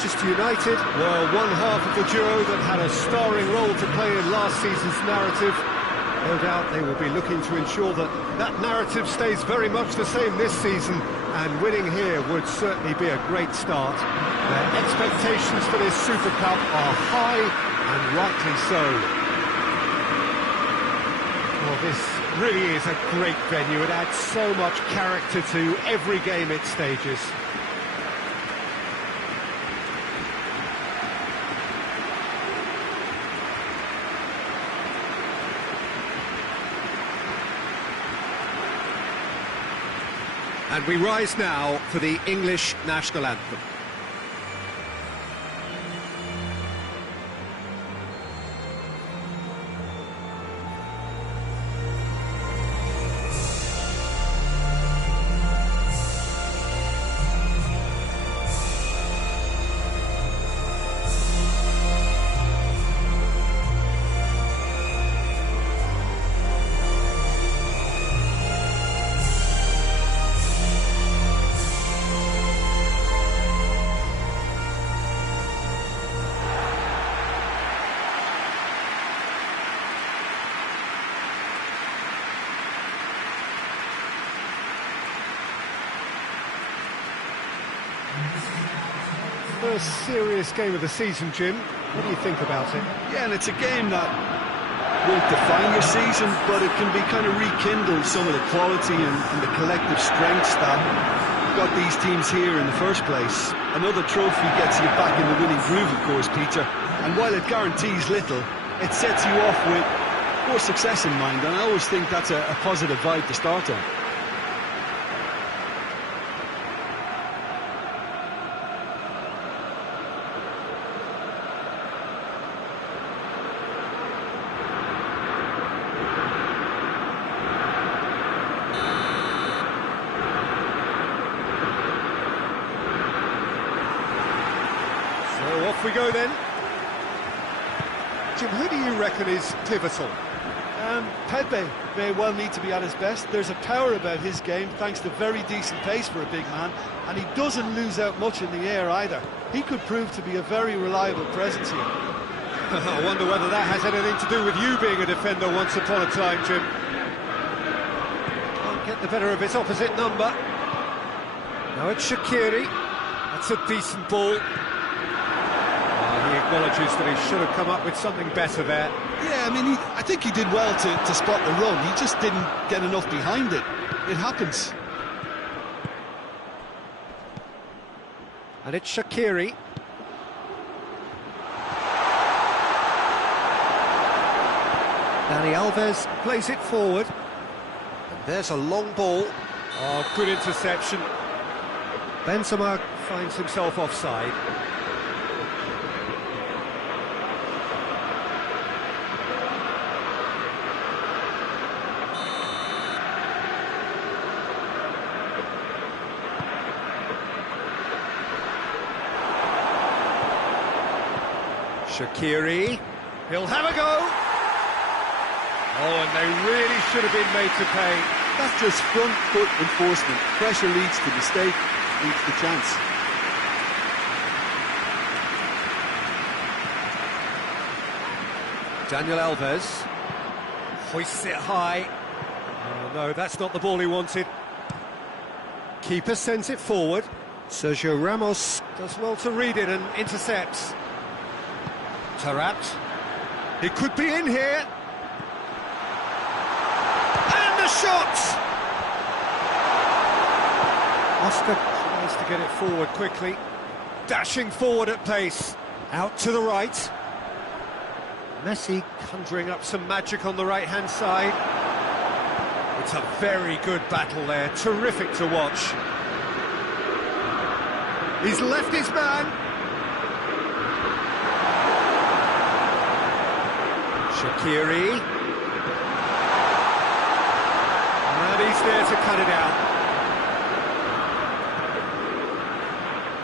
Manchester United were one half of the duo that had a starring role to play in last season's narrative. No doubt they will be looking to ensure that that narrative stays very much the same this season, and winning here would certainly be a great start. Their expectations for this Super Cup are high, and rightly so. Well, this really is a great venue. It adds so much character to every game it stages. And we rise now for the English national anthem. First serious game of the season, Jim. What do you think about it? Yeah, and it's a game that won't define your season, but it can be kind of rekindle some of the quality and the collective strengths that got these teams here in the first place. Another trophy gets you back in the winning groove, of course, Peter. And while it guarantees little, it sets you off with more success in mind, and I always think that's a positive vibe to start on. Off we go then. Jim, who do you reckon is pivotal? Pepe may well need to be at his best. There's a power about his game, thanks to very decent pace for a big man, and he doesn't lose out much in the air either. He could prove to be a very reliable presence here. I wonder whether that has anything to do with you being a defender once upon a time, Jim. Can't get the better of his opposite number. Now it's Shaqiri. That's a decent ball. He acknowledges that he should have come up with something better there. Yeah, I mean, I think he did well to spot the run. He just didn't get enough behind it. It happens. And it's Shaqiri. Dani Alves plays it forward. And there's a long ball. Oh, good interception. Benzema finds himself offside. Shaqiri, he'll have a go. Oh, and they really should have been made to pay. That's just front foot enforcement. Pressure leads to mistake, leads to chance. Daniel Alves hoists it high. Oh no, that's not the ball he wanted. Keeper sends it forward. Sergio Ramos does well to read it and intercepts. Tarat, he could be in here, and the shot! Oscar tries to get it forward quickly, dashing forward at pace, out to the right. Messi conjuring up some magic on the right-hand side. It's a very good battle there, terrific to watch. He's left his man. Shaqiri, and he's there to cut it out.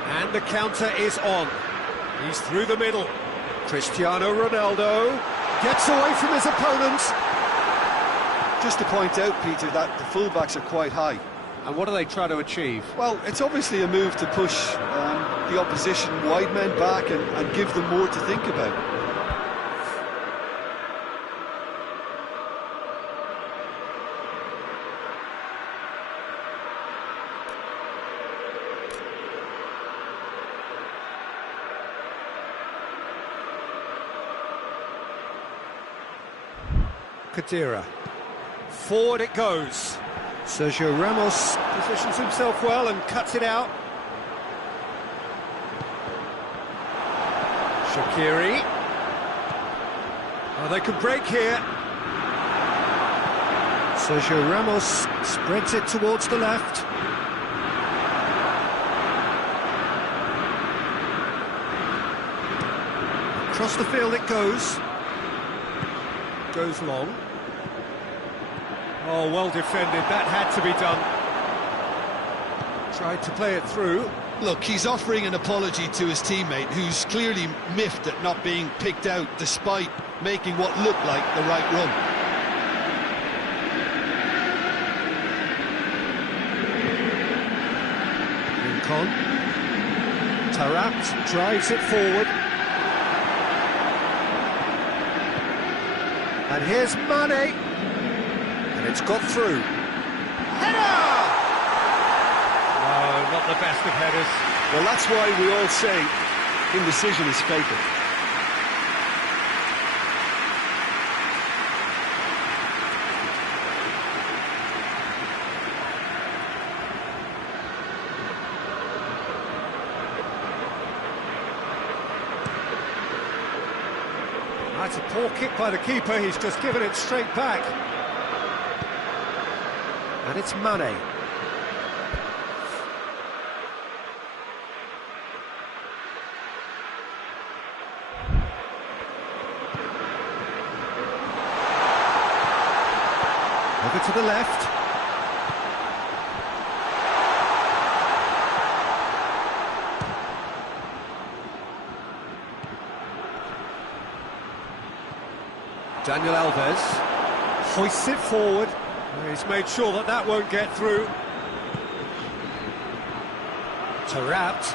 And the counter is on. He's through the middle. Cristiano Ronaldo gets away from his opponent. Just to point out, Peter, that the fullbacks are quite high. And what do they try to achieve? Well, it's obviously a move to push the opposition wide men back and give them more to think about. Kadira. Forward it goes. Sergio Ramos positions himself well and cuts it out. Shaqiri. Oh, they could break here. Sergio Ramos spreads it towards the left. Across the field it goes. Goes long. Oh, well defended, that had to be done. Tried to play it through. Look, he's offering an apology to his teammate, who's clearly miffed at not being picked out despite making what looked like the right run. Rincon. Taarabt drives it forward. And here's Mane. And it's got through. Header! No, not the best of headers. Well, that's why we all say indecision is fatal. That's a poor kick by the keeper, he's just given it straight back. And it's Mane. Over to the left. Daniel Alves hoists it forward. He's made sure that that won't get through. Taarabt.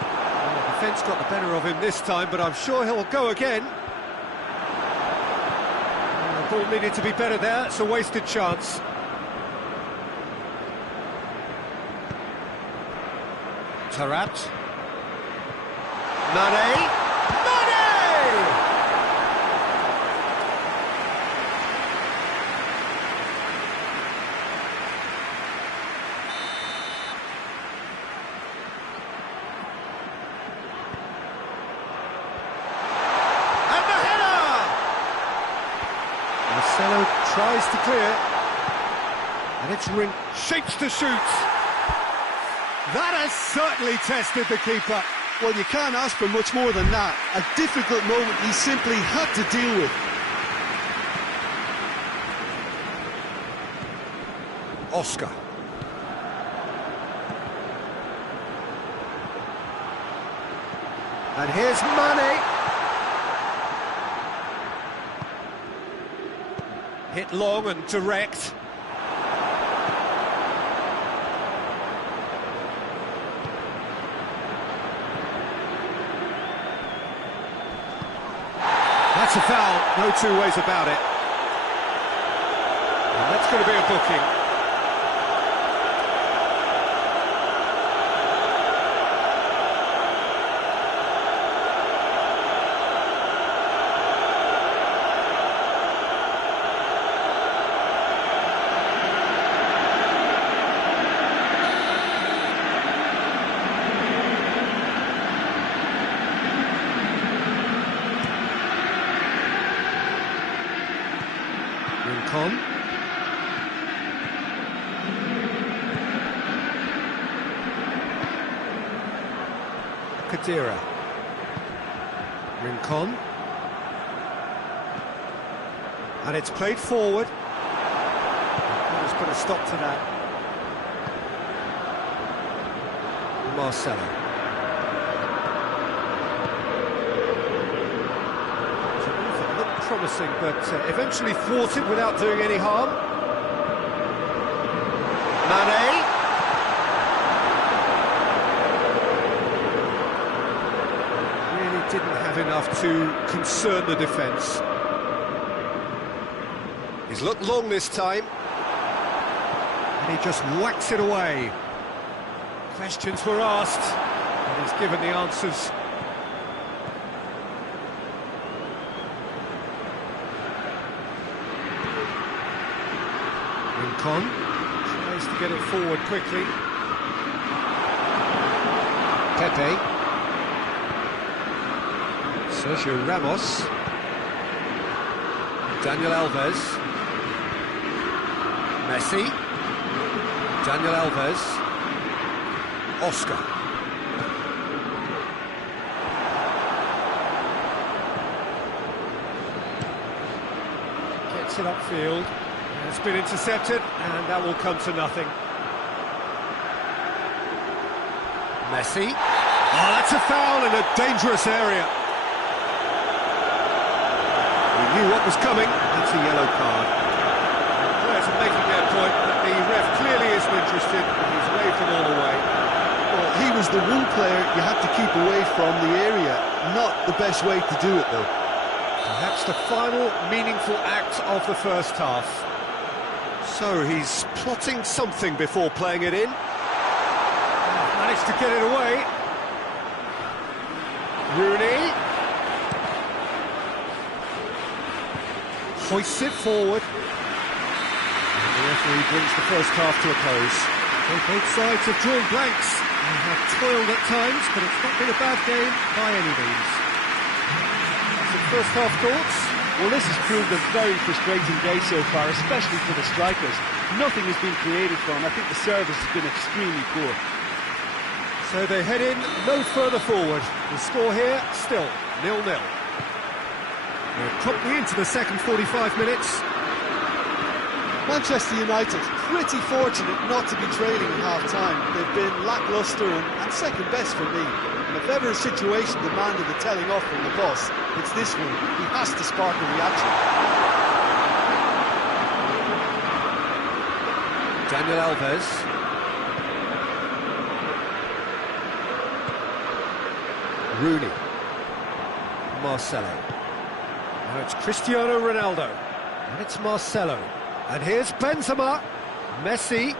Well, the defence got the better of him this time, but I'm sure he'll go again. The ball needed to be better there, it's a wasted chance. Taarabt. Mane. Marcelo tries to clear, and it's Ring shapes to shoot. That has certainly tested the keeper. Well, you can't ask for much more than that. A difficult moment he simply had to deal with. Oscar. And here's Mane. Hit long and direct. That's a foul, no two ways about it. And that's going to be a booking. Rincon. Kadira. Rincon. And it's played forward. Let's put a stop to that. Marcelo. Promising, but eventually thwarted without doing any harm. Mane. didn't have enough to concern the defence. He's looked long this time. And he just whacks it away. Questions were asked, and he's given the answers. Rincon tries to get it forward quickly. Pepe. Sergio Ramos. Daniel Alves. Messi. Daniel Alves. Oscar. Gets it upfield. It's been intercepted, and that will come to nothing. Messi. Oh, that's a foul in a dangerous area. He knew what was coming. That's a yellow card. Players are making their point that the ref clearly isn't interested, and he's waved them all away. Well, he was the one player you had to keep away from the area. Not the best way to do it, though. Perhaps the final meaningful act of the first half. So he's plotting something before playing it in. Managed to get it away. Rooney. Hoists it forward. And the referee brings the first half to a close. Both sides have drawn blanks and have toiled at times, but it's not been a bad game by any means. Some first half thoughts? Well, this has proved a very frustrating day so far, especially for the strikers. Nothing has been created for them. I think the service has been extremely poor. So they head in no further forward. The score here, still 0-0. We're promptly into the second 45 minutes. Manchester United, pretty fortunate not to be trailing at half-time. They've been lacklustre and second best for me. And if ever a situation demanded a telling off from the boss, it's this one. He has to spark a reaction. Daniel Alves. Rooney. Marcelo. Now it's Cristiano Ronaldo. And it's Marcelo. And here's Benzema. Messi.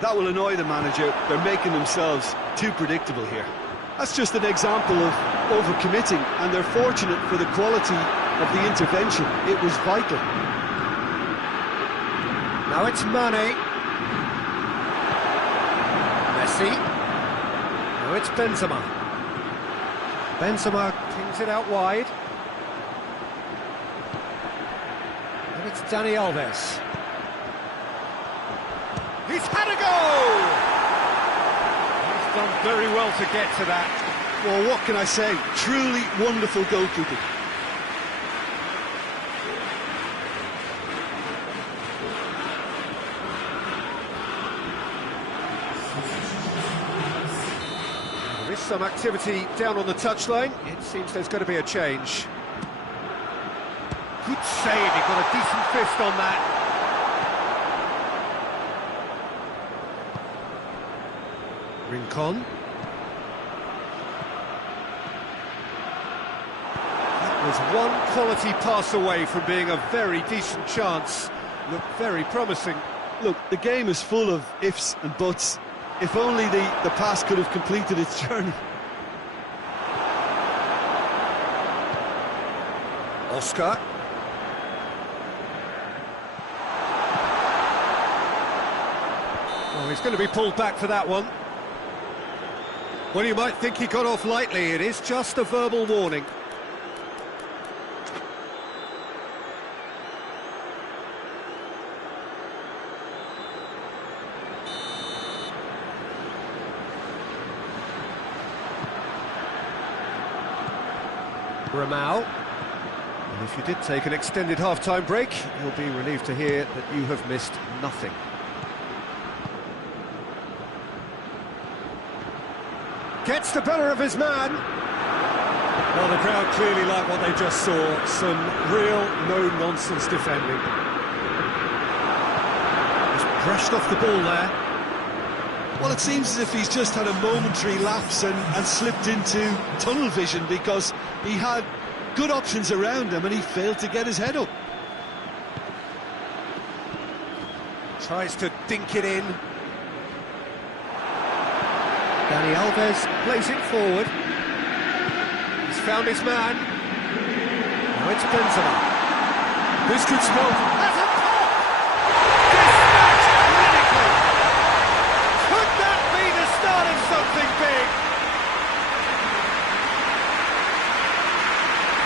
That will annoy the manager. They're making themselves too predictable here. That's just an example of overcommitting, and they're fortunate for the quality of the intervention. It was vital. Now it's Mane. Messi. Now it's Benzema. Benzema kings it out wide. And it's Dani Alves. He's had a go! He's done very well to get to that. Well, what can I say? Truly wonderful goalkeeping. There is some activity down on the touchline. It seems there's going to be a change. Good save, he got a decent fist on that. Rincon. That was one quality pass away from being a very decent chance. Looked very promising. Look, the game is full of ifs and buts. If only the pass could have completed its journey. Oscar. Oh, he's going to be pulled back for that one. Well, you might think he got off lightly. It is just a verbal warning. Ramau. And if you did take an extended half-time break, you'll be relieved to hear that you have missed nothing. Gets the better of his man. Well, the crowd clearly like what they just saw. Some real no-nonsense defending. Just brushed off the ball there. Well, it seems as if he's just had a momentary lapse and slipped into tunnel vision, because he had good options around him and he failed to get his head up. Tries to dink it in. Dani Alves plays it forward. He's found his man. Now it's Benzema. This could spell... That's a pop! Dispatched clinically! Could that be the start of something big?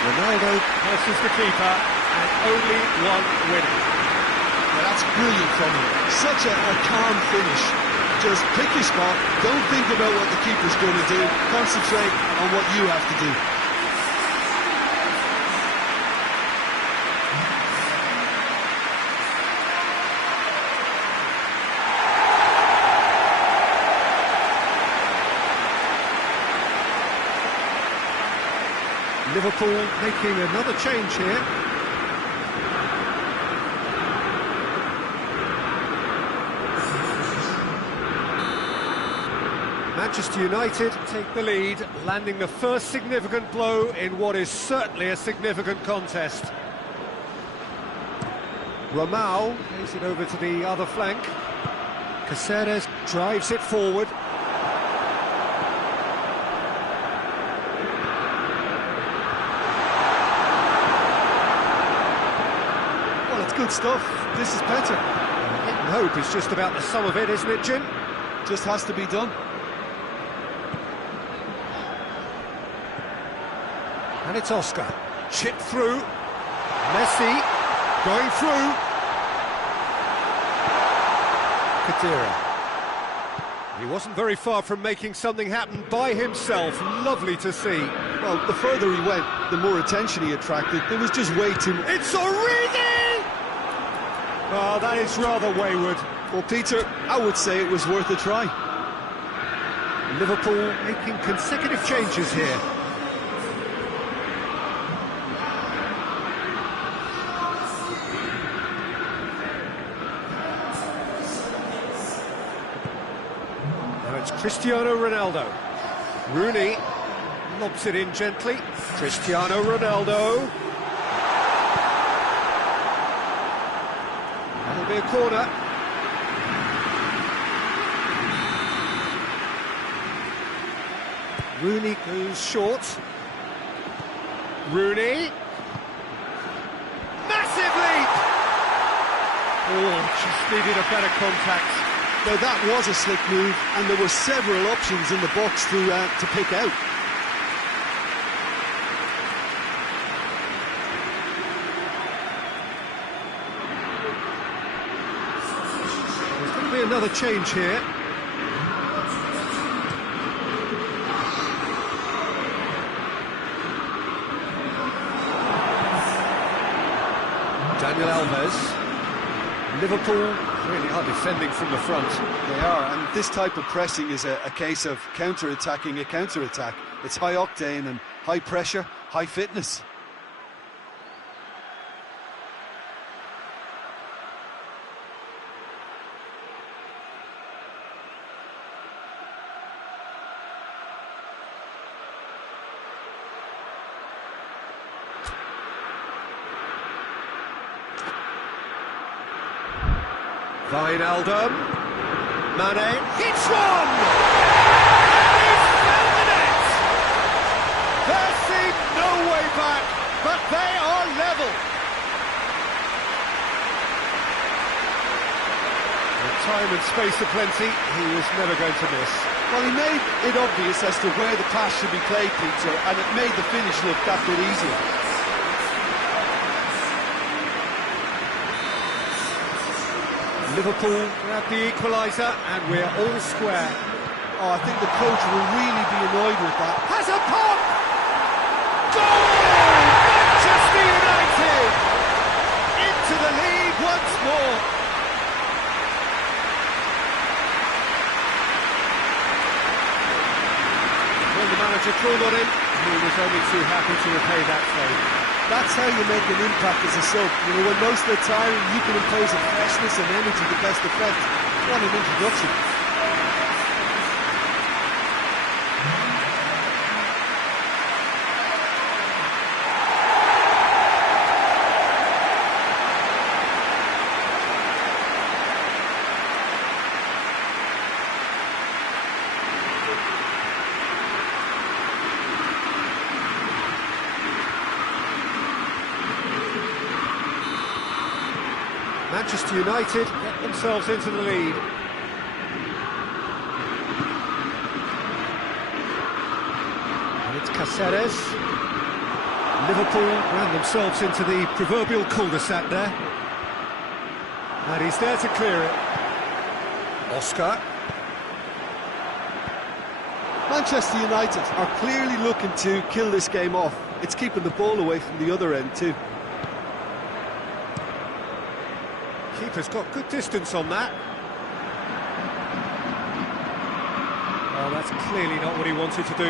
Ronaldo passes the keeper, and only one winner. Well, that's brilliant from him. Such a calm finish. Just pick your spot, don't think about what the keeper's going to do, concentrate on what you have to do. Liverpool making another change here. Manchester United take the lead, landing the first significant blow in what is certainly a significant contest. Ramau plays it over to the other flank. Caceres drives it forward. Well, it's good stuff. This is better. Hitting hope is just about the sum of it, isn't it, Jim? Just has to be done. And it's Oscar, chipped through, Messi going through, Khedira. He wasn't very far from making something happen by himself, lovely to see. Well, the further he went, the more attention he attracted. There was just way too much. It's Origi! Oh, that is rather wayward. Well, Peter, I would say it was worth a try. Liverpool making consecutive changes here. Cristiano Ronaldo. Rooney lobs it in gently. Cristiano Ronaldo. That'll be a corner. Rooney goes short. Rooney. Massive leap! Oh, just needed a better contact. Now that was a slick move, and there were several options in the box to pick out. There's going to be another change here. Daniel Alves. Liverpool really are defending from the front. They are, and this type of pressing is a case of counter-attacking a counter-attack. It's high octane and high pressure, high fitness. Wijnaldum, Mane, hits one! And he's found the net! There seemed no way back, but they are level. With time and space aplenty, he was never going to miss. Well, he made it obvious as to where the pass should be played, Peter, and it made the finish look that bit easier. Liverpool grab the equaliser, and we're all square. Oh, I think the coach will really be annoyed with that. Has a pop! Goal! Manchester United! Into the lead once more. When the manager called on him, he was only too happy to repay that favour. That's how you make an impact as a sub. You know, when most of the time you can impose a freshness and energy to best effect. What an introduction. Manchester United get themselves into the lead. And it's Cáceres. Liverpool ran themselves into the proverbial cul-de-sac there. And he's there to clear it. Oscar. Manchester United are clearly looking to kill this game off. It's keeping the ball away from the other end too. Keeper's got good distance on that. Oh, that's clearly not what he wanted to do.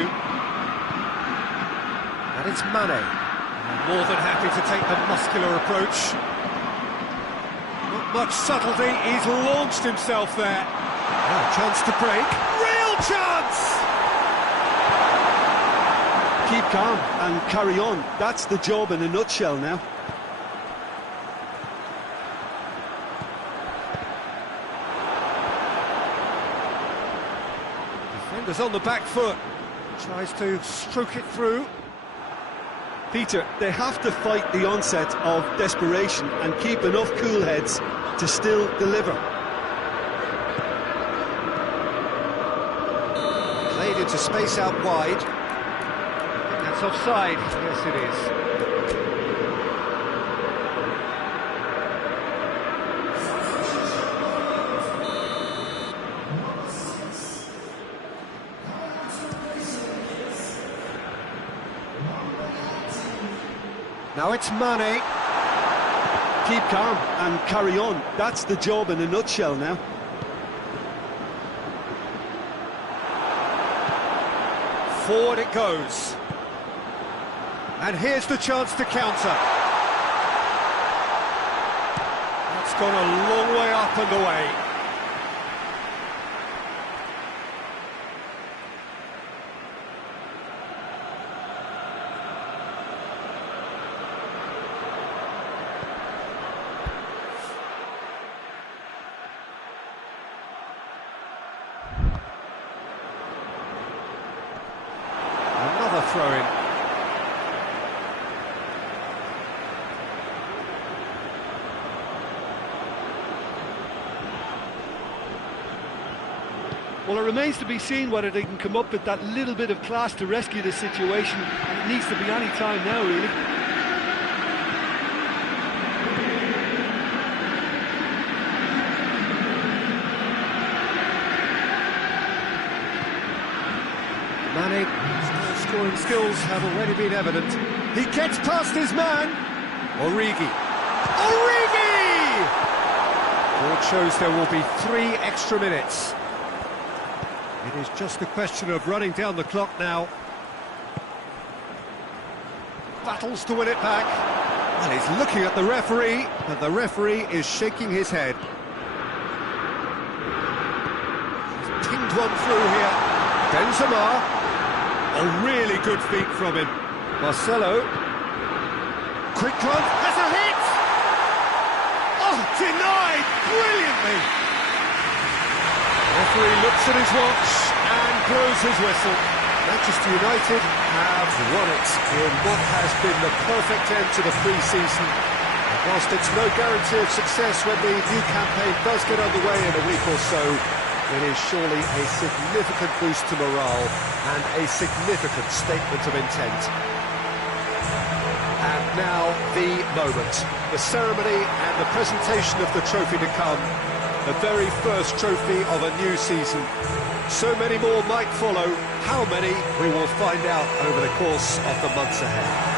And it's Mane. More than happy to take the muscular approach. Not much subtlety, he's launched himself there. Oh, chance to break. Real chance! Keep calm and carry on. That's the job in a nutshell now. Defender's on the back foot. Tries to stroke it through. Peter, they have to fight the onset of desperation and keep enough cool heads to still deliver. Played into space out wide. That's offside. Yes, it is. Now it's Mane. Keep calm and carry on. That's the job in a nutshell now. Forward it goes. And here's the chance to counter. That's gone a long way up and away. Another throw-in. Well, it remains to be seen whether they can come up with that little bit of class to rescue the situation, and it needs to be any time now, really. Mane's scoring skills have already been evident. He gets past his man. Origi. Board shows there will be 3 extra minutes. It is just a question of running down the clock now. Battles to win it back. And he's looking at the referee, and the referee is shaking his head. He's pinged one through here. Benzema. A really good feat from him. Marcelo. Quick run. Has a hit! Oh, denied brilliantly. Referee looks at his watch and blows his whistle. Manchester United have won it in what has been the perfect end to the pre-season. And whilst it's no guarantee of success when the new campaign does get underway in a week or so, it is surely a significant boost to morale and a significant statement of intent. And now the moment, the ceremony and the presentation of the trophy to come. The very first trophy of a new season. So many more might follow. How many, we will find out over the course of the months ahead.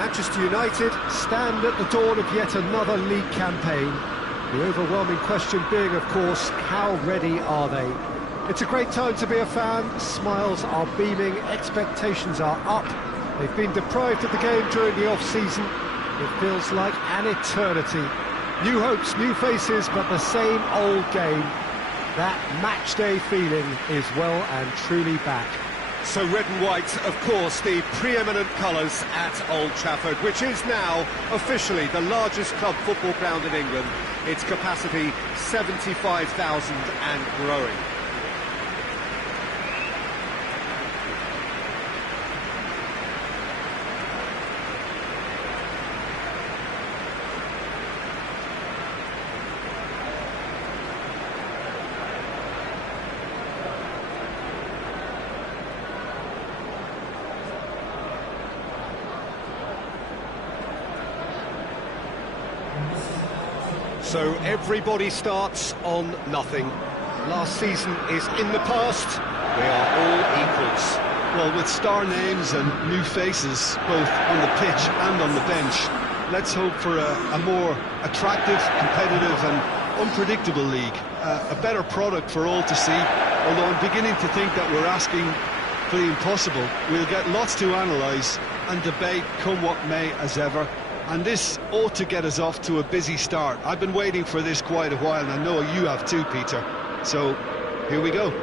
Manchester United stand at the dawn of yet another league campaign. The overwhelming question being, of course, how ready are they? It's a great time to be a fan. Smiles are beaming, expectations are up. They've been deprived of the game during the off-season. It feels like an eternity. New hopes, new faces, but the same old game. That match-day feeling is well and truly back. So red and white, of course, the preeminent colours at Old Trafford, which is now officially the largest club football ground in England. Its capacity 75,000 and growing. So everybody starts on nothing. Last season is in the past. We are all equals. Well, with star names and new faces, both on the pitch and on the bench, let's hope for a more attractive, competitive and unpredictable league. A better product for all to see, although I'm beginning to think that we're asking for the impossible. We'll get lots to analyse and debate, come what may, as ever. And this ought to get us off to a busy start. I've been waiting for this quite a while, and I know you have too, Peter. So, here we go. So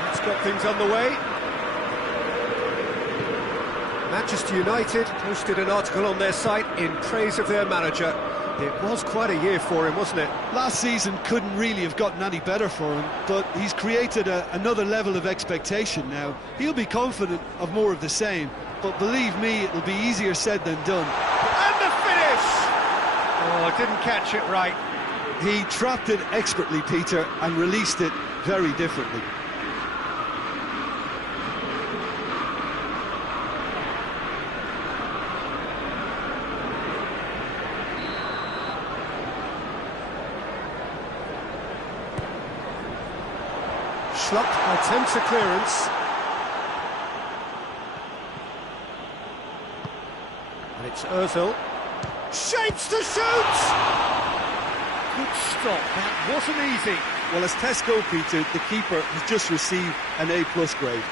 that's got things underway. Manchester United posted an article on their site in praise of their manager. It was quite a year for him, wasn't it? Last season couldn't really have gotten any better for him, but he's created another level of expectation now. He'll be confident of more of the same, but believe me, it'll be easier said than done. And the finish! Oh, didn't catch it right. He trapped it expertly, Peter, and released it very differently. Schlupp attempts a clearance. And it's Ozil. Shapes to shoot! Good stop, that wasn't easy. Well, as tests go, Peter, the keeper has just received an A+ grade.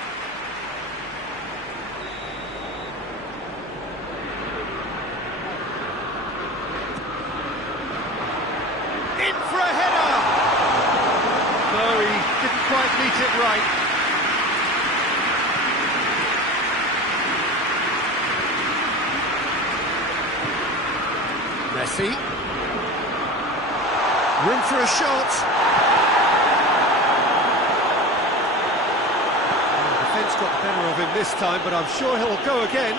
In for a header! No, he didn't quite meet it right. Messi. Room for a shot. The defence got the better of him this time, but I'm sure he'll go again.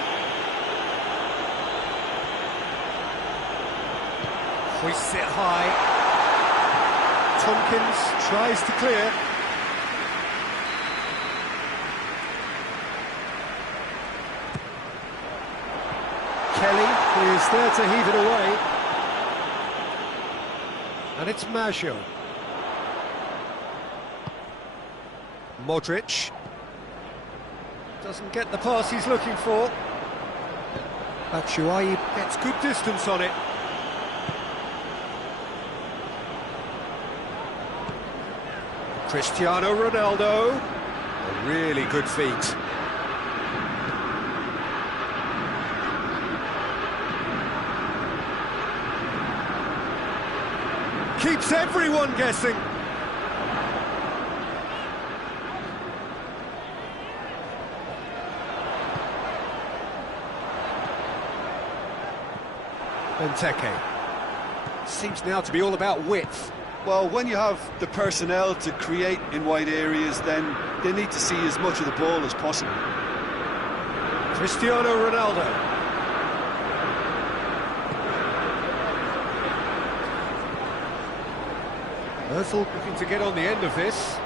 Hoists it high. Tompkins tries to clear. Kelly is there to heave it away. And it's Maggio. Modric. Doesn't get the pass he's looking for. Batshuayi gets good distance on it. Cristiano Ronaldo. A really good feat. Keeps everyone guessing. Benteke. Seems now to be all about width. Well, when you have the personnel to create in wide areas, then they need to see as much of the ball as possible. Cristiano Ronaldo. Ozil looking to get on the end of this.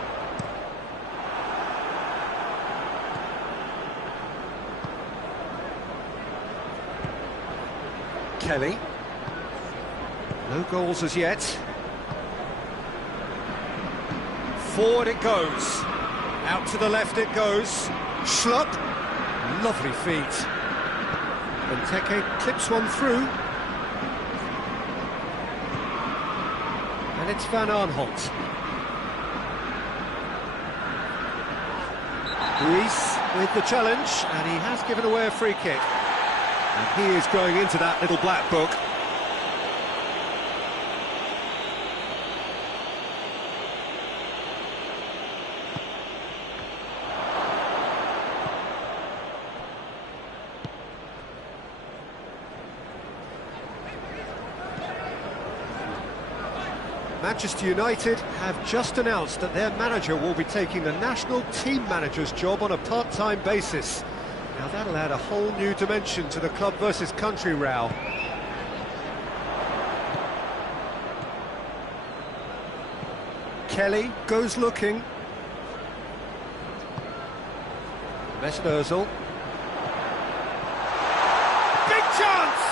Kelly. No goals as yet. Forward it goes. Out to the left it goes. Schlupp. Lovely feet. Benteke clips one through. And it's Van Aanholt. Ruiz with the challenge, and he has given away a free kick. And he is going into that little black book. Manchester United have just announced that their manager will be taking the national team manager's job on a part-time basis. Now that'll add a whole new dimension to the club versus country row. Kelly goes looking. Mesut Ozil. Big chance!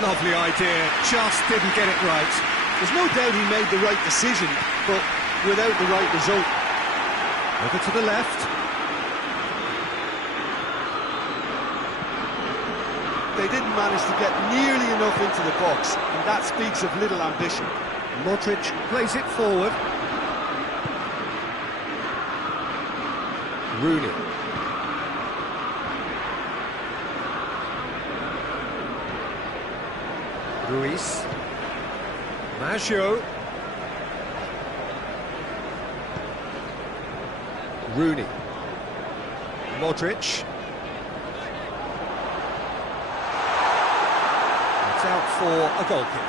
Lovely idea, just didn't get it right. There's no doubt he made the right decision, but without the right result. Over to the left. They didn't manage to get nearly enough into the box, and that speaks of little ambition. Modric plays it forward. Rooney. Ruiz. Maggio. Rooney. Modric. It's out for a goal kick.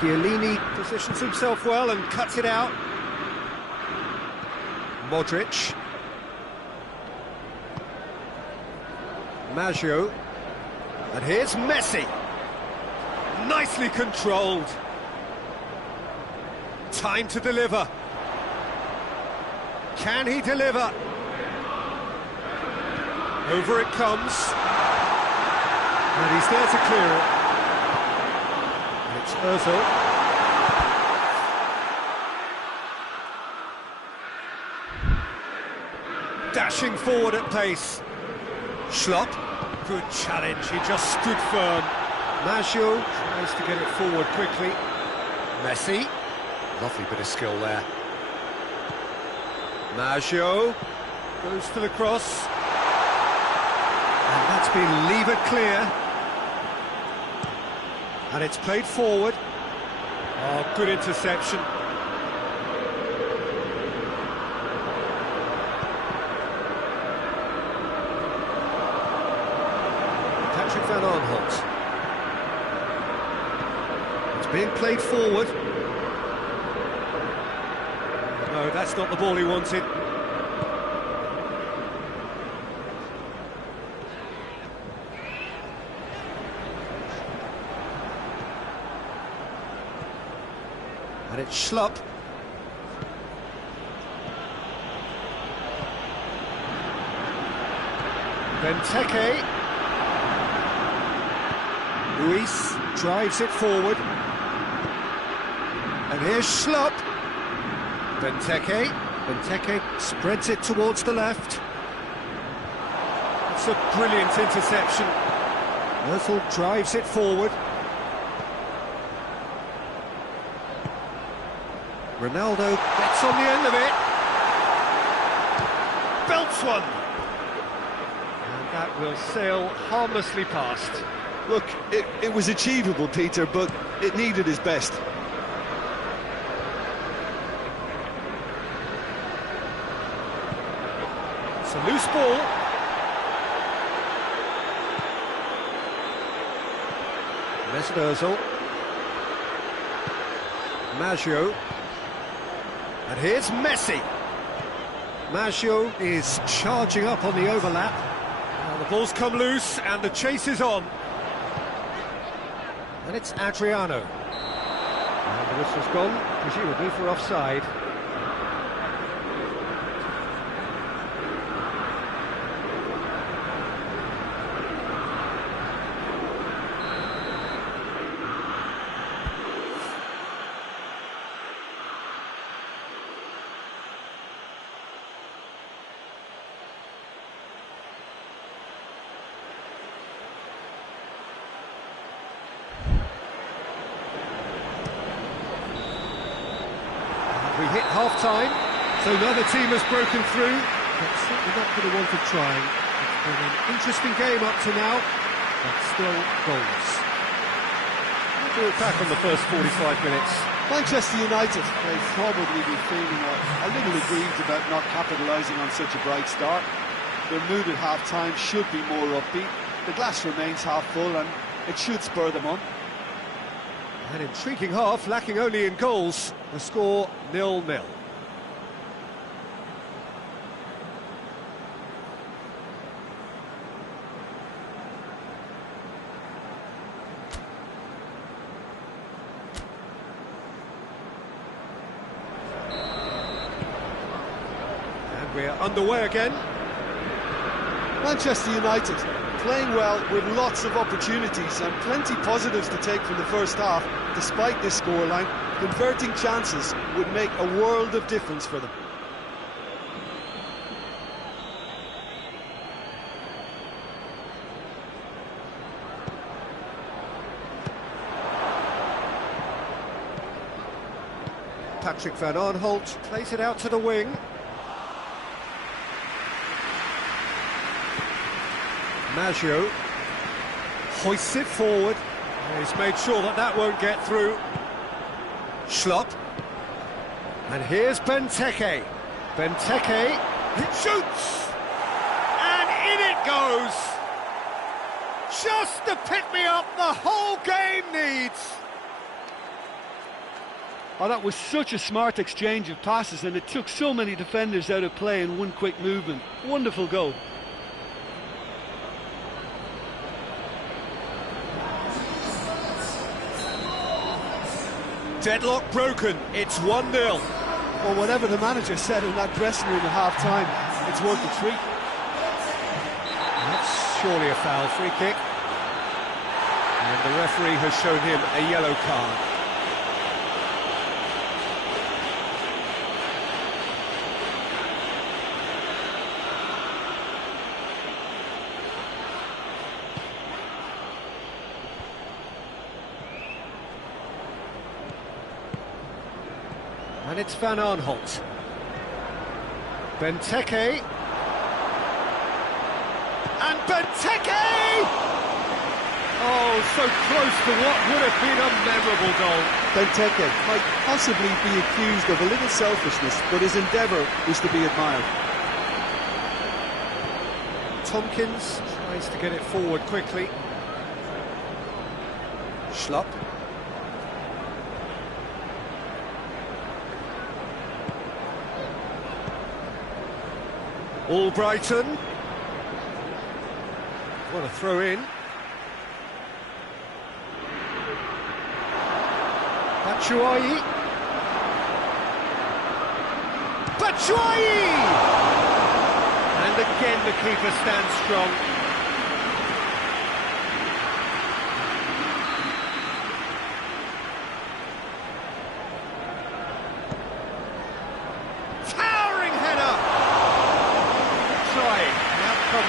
Chiellini positions himself well and cuts it out. Modric. Maggio. And here's Messi. Nicely controlled. Time to deliver. Can he deliver? Over it comes. And he's there to clear it. And it's Ozil. Dashing forward at pace. Schlupp. Good challenge, he just stood firm. Maggio tries to get it forward quickly. Messi. Lovely bit of skill there. Maggio goes for the cross. And that's been levered clear. And it's played forward. Oh, good interception. Van Aanholt. It's being played forward. No, that's not the ball he wanted. And it's Schlupp. Benteke. Ruiz drives it forward. And here's Schlupp. Benteke. Benteke spreads it towards the left. It's a brilliant interception. Ozil drives it forward. Ronaldo gets on the end of it. Belts one. And that will sail harmlessly past. Look, it was achievable, Peter, but it needed his best. It's a loose ball. Mesut Ozil. Maggio. And here's Messi. Maggio is charging up on the overlap. Now the ball's come loose and the chase is on. And it's Adriano. And the whistle's gone, presumably for offside. hit half-time, so neither team has broken through, but certainly not for the want of trying. It's been an interesting game up to now, but still goals. What do you look back on the first 45 minutes? Manchester United, they've probably been feeling a little aggrieved about not capitalising on such a bright start. Their mood at half-time should be more upbeat. The glass remains half full and it should spur them on. An intriguing half, lacking only in goals. The score 0-0. And we're underway again. Manchester United playing well with lots of opportunities and plenty positives to take from the first half. Despite this scoreline, converting chances would make a world of difference for them. Patrick Van Aanholt plays it out to the wing. Maggio hoists it forward. He's made sure that that won't get through. Schlupp. And here's Benteke. Benteke, it shoots! And in it goes! Just the pick-me-up the whole game needs! Oh, that was such a smart exchange of passes, and it took so many defenders out of play in one quick movement. Wonderful goal. Deadlock broken, it's 1-0. Well, whatever the manager said in that dressing room at half-time, it's worth the treat. That's surely a foul, free kick. And the referee has shown him a yellow card. And it's Van Aanholt. Benteke. And Benteke! Oh, so close to what would have been a memorable goal. Benteke might possibly be accused of a little selfishness, but his endeavour is to be admired. Tompkins tries to get it forward quickly. Schlupp. Albrighton. What a throw in. Batshuayi. Batshuayi! And again the keeper stands strong. Towering header!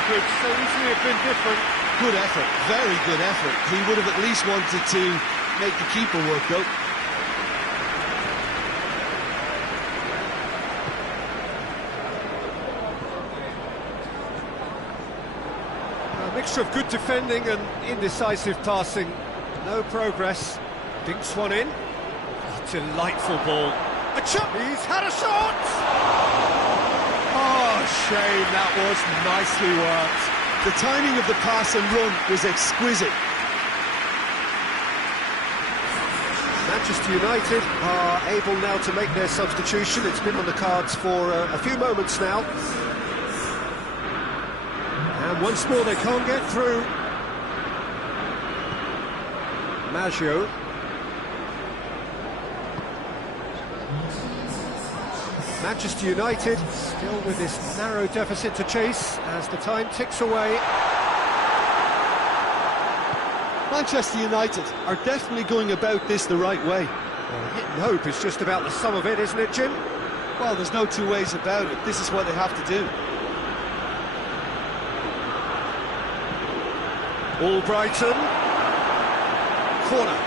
Good, so easily have been different. Good effort, very good effort. He would have at least wanted to make the keeper work though. A mixture of good defending and indecisive passing. No progress. Dinks one in. Oh, delightful ball. A chop. He's had a shot! Oh, shame, that was nicely worked. The timing of the pass and run was exquisite. Manchester United are able now to make their substitution. It's been on the cards for a few moments now. And once more they can't get through. Maggio. Manchester United still with this narrow deficit to chase as the time ticks away. Manchester United are definitely going about this the right way. Well, hit and hope is just about the sum of it, isn't it, Jim? Well, there's no two ways about it. This is what they have to do. Albrighton. Corner.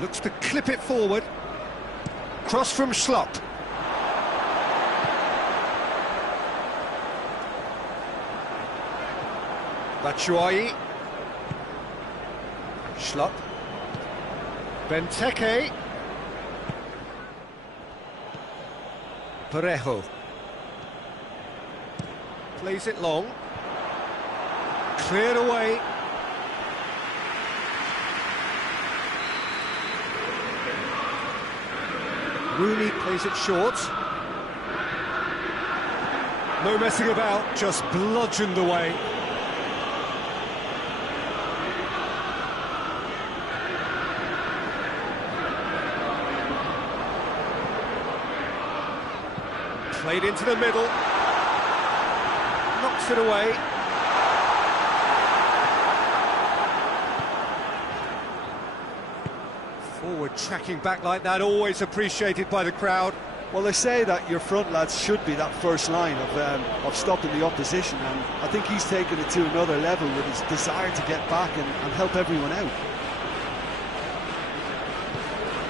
Looks to clip it forward. Cross from Schlupp. Batshuayi. Schlupp. Benteke. Parejo. Plays it long. Cleared away. Rooney plays it short. No messing about, just bludgeoned away. Played into the middle. Knocks it away. Forward tracking back like that, always appreciated by the crowd. Well, they say that your front lads should be that first line of stopping the opposition, and I think he's taken it to another level with his desire to get back and help everyone out.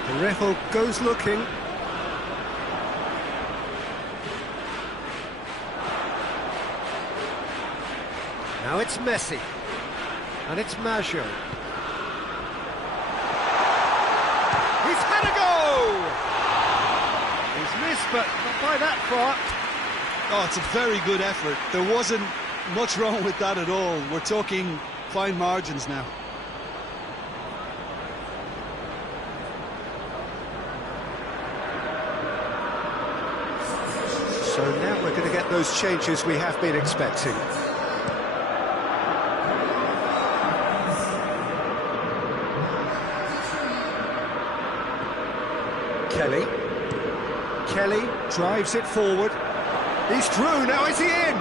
Parejo goes looking. Now it's Messi, and it's Maggio. He's had a go! He's missed, but not by that far. Oh, it's a very good effort. There wasn't much wrong with that at all. We're talking fine margins now. So now we're going to get those changes we have been expecting. Kelly drives it forward. He's through, now is he in?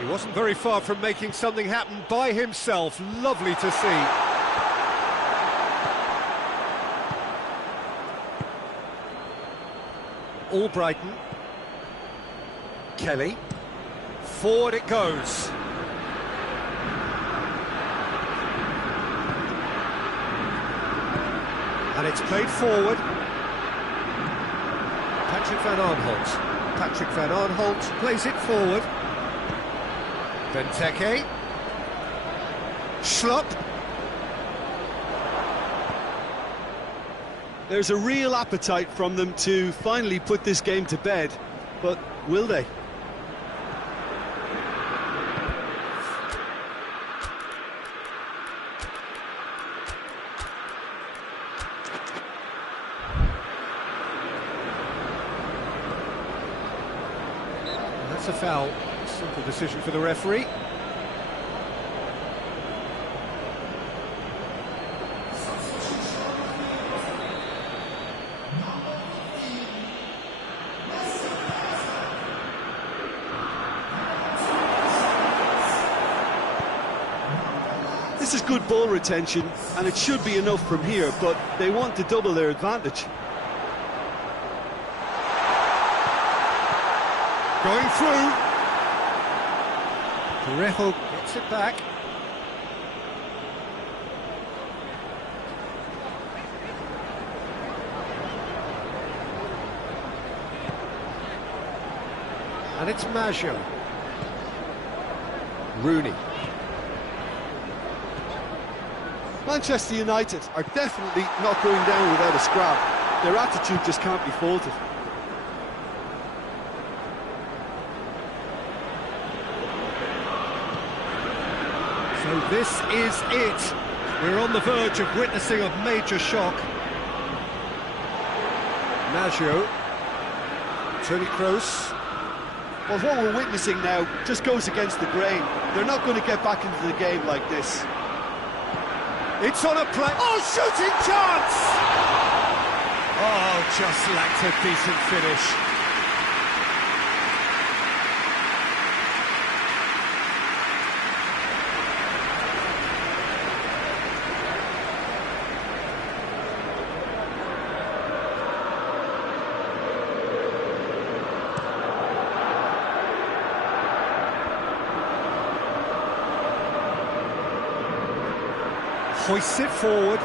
He wasn't very far from making something happen by himself. Lovely to see. Albrighton. Kelly. Forward it goes. And it's played forward. Patrick van Aanholt. Patrick van Aanholt plays it forward. Benteke. Schlupp. There's a real appetite from them to finally put this game to bed, but will they? That's a foul. Simple decision for the referee. This is good ball retention, and it should be enough from here, but they want to double their advantage. Going through. Parejo gets it back. And it's Maggio. Rooney. Manchester United are definitely not going down without a scrap. Their attitude just can't be faulted. So this is it. We're on the verge of witnessing a major shock. Maggio. Toni Kroos. Well, what we're witnessing now just goes against the grain. They're not going to get back into the game like this. It's on a play. Oh, shooting chance! Oh, just lacked a decent finish. Hoists it forward.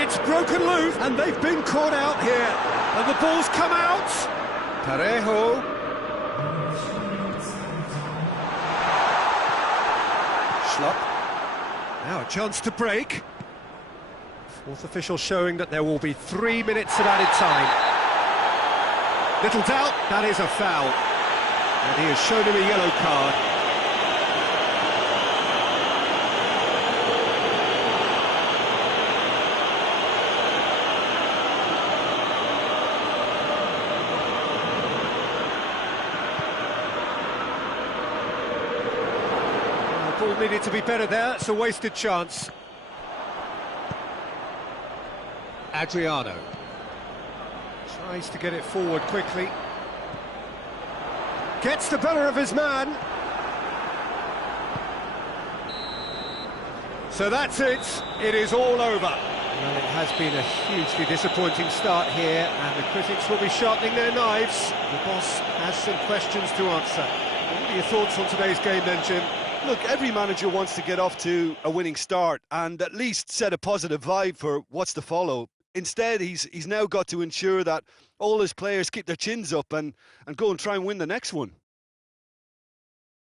It's broken loose, and they've been caught out here. And the ball's come out. Parejo. Schlupp. Now a chance to break. Fourth official showing that there will be 3 minutes of added time. Little doubt, that is a foul. And he has shown him a yellow card. The ball needed to be better there, it's a wasted chance. Adriano tries to get it forward quickly. Gets the better of his man. So that's it. It is all over. Well, it has been a hugely disappointing start here, and the critics will be sharpening their knives. The boss has some questions to answer. What are your thoughts on today's game then, Jim? Look, every manager wants to get off to a winning start and at least set a positive vibe for what's to follow. Instead, he's now got to ensure that all his players keep their chins up and go and try and win the next one.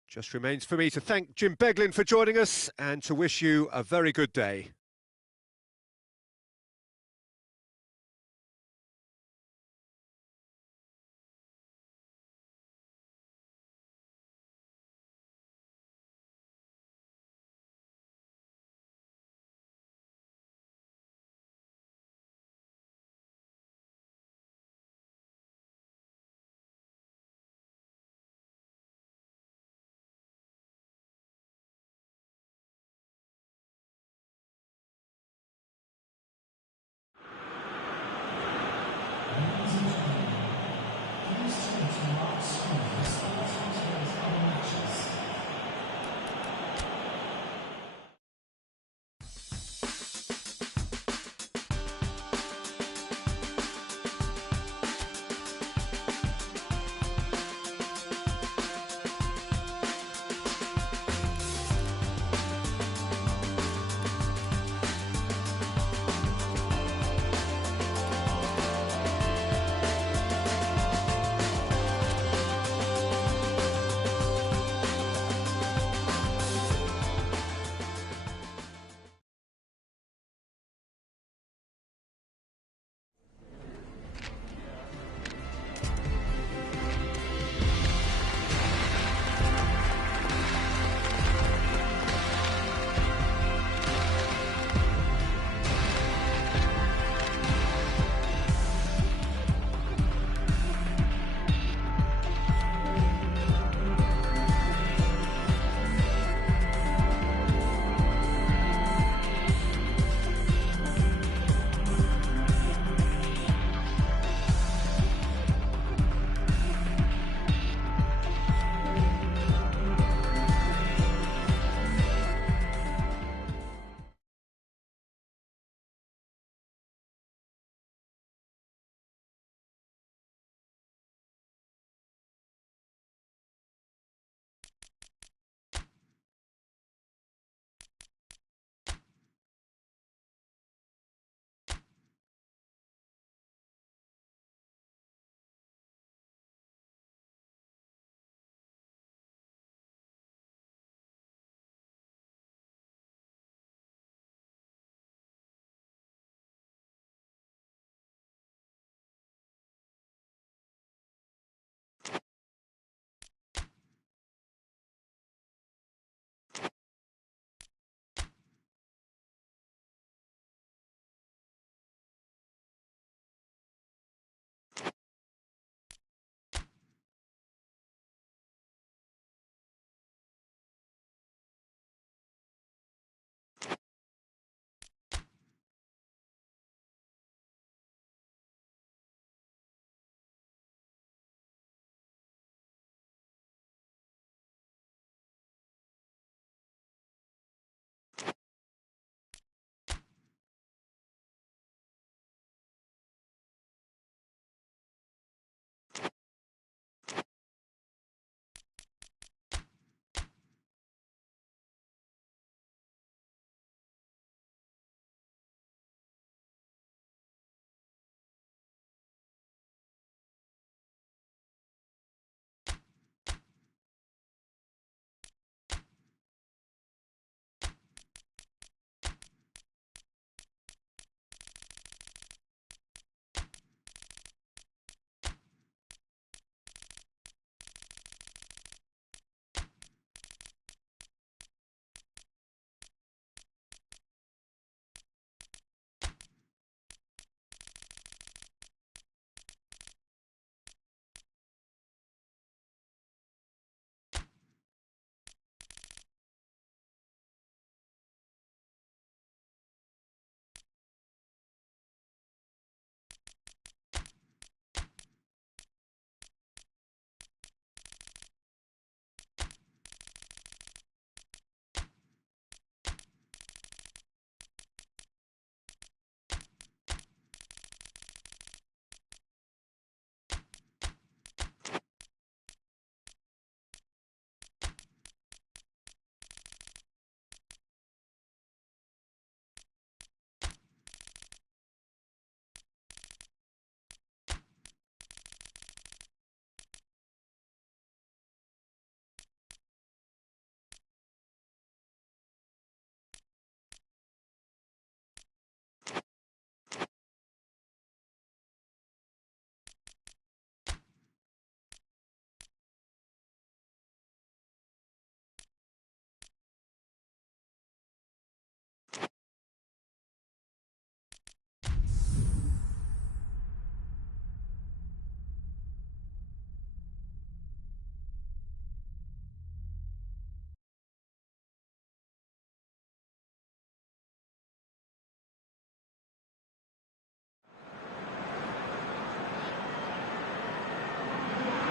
Just remains for me to thank Jim Beglin for joining us and to wish you a very good day.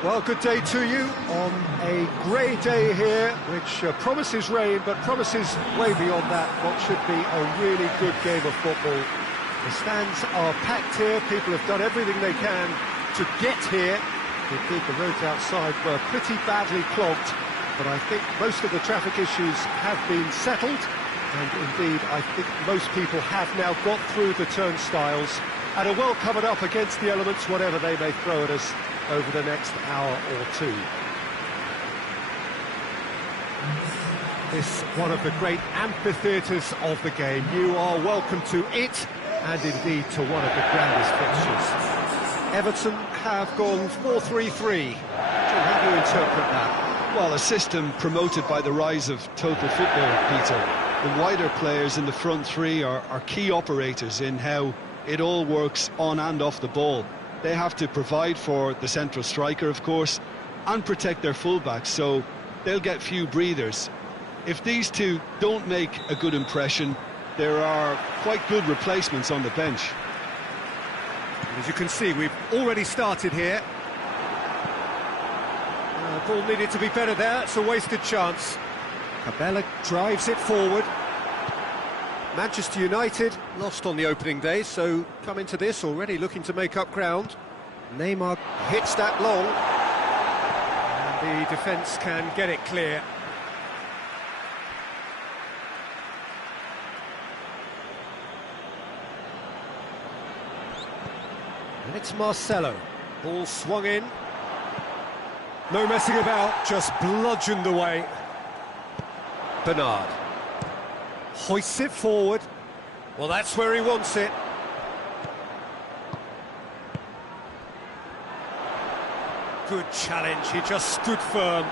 Well, good day to you on a grey day here, which promises rain, but promises way beyond that what should be a really good game of football. The stands are packed here, people have done everything they can to get here. Indeed, the roads outside were pretty badly clogged, but I think most of the traffic issues have been settled, and indeed, I think most people have now got through the turnstiles and are well covered up against the elements, whatever they may throw at us over the next hour or two. This one of the great amphitheatres of the game. You are welcome to it, and indeed to one of the grandest fixtures. Everton have gone 4-3-3. How do you interpret that? Well, a system promoted by the rise of total football, Peter. The wider players in the front three are key operators in how it all works on and off the ball. They have to provide for the central striker, of course, and protect their fullbacks, so they'll get few breathers. If these two don't make a good impression, there are quite good replacements on the bench. As you can see, we've already started here. Ball needed to be better there, it's a wasted chance. Cabella drives it forward. Manchester United lost on the opening day, so come into this already looking to make up ground. Neymar hits that long, and the defence can get it clear. And it's Marcelo. Ball swung in. No messing about, just bludgeoned away. Bernard hoists it forward. Well, that's where he wants it. Good challenge, he just stood firm.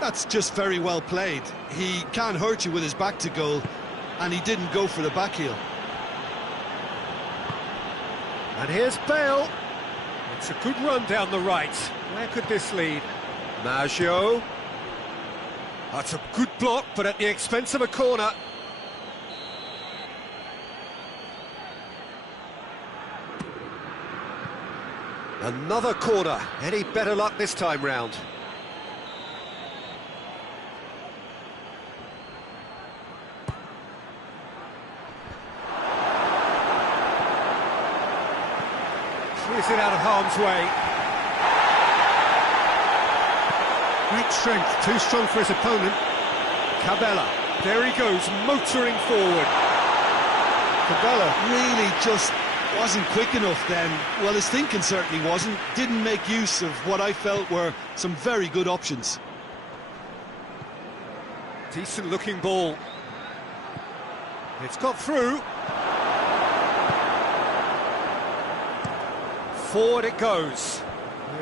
That's just very well played. He can't hurt you with his back to goal, and he didn't go for the back heel. And here's Bale. It's a good run down the right. Where could this lead? Maggio. That's a good block, but at the expense of a corner. Another corner. Any better luck this time round? Clears it out of harm's way. Great strength, too strong for his opponent. Cabella, there he goes, motoring forward. Cabella really just wasn't quick enough then. Well, his thinking certainly wasn't. Didn't make use of what I felt were some very good options. Decent looking ball. It's got through. Forward it goes.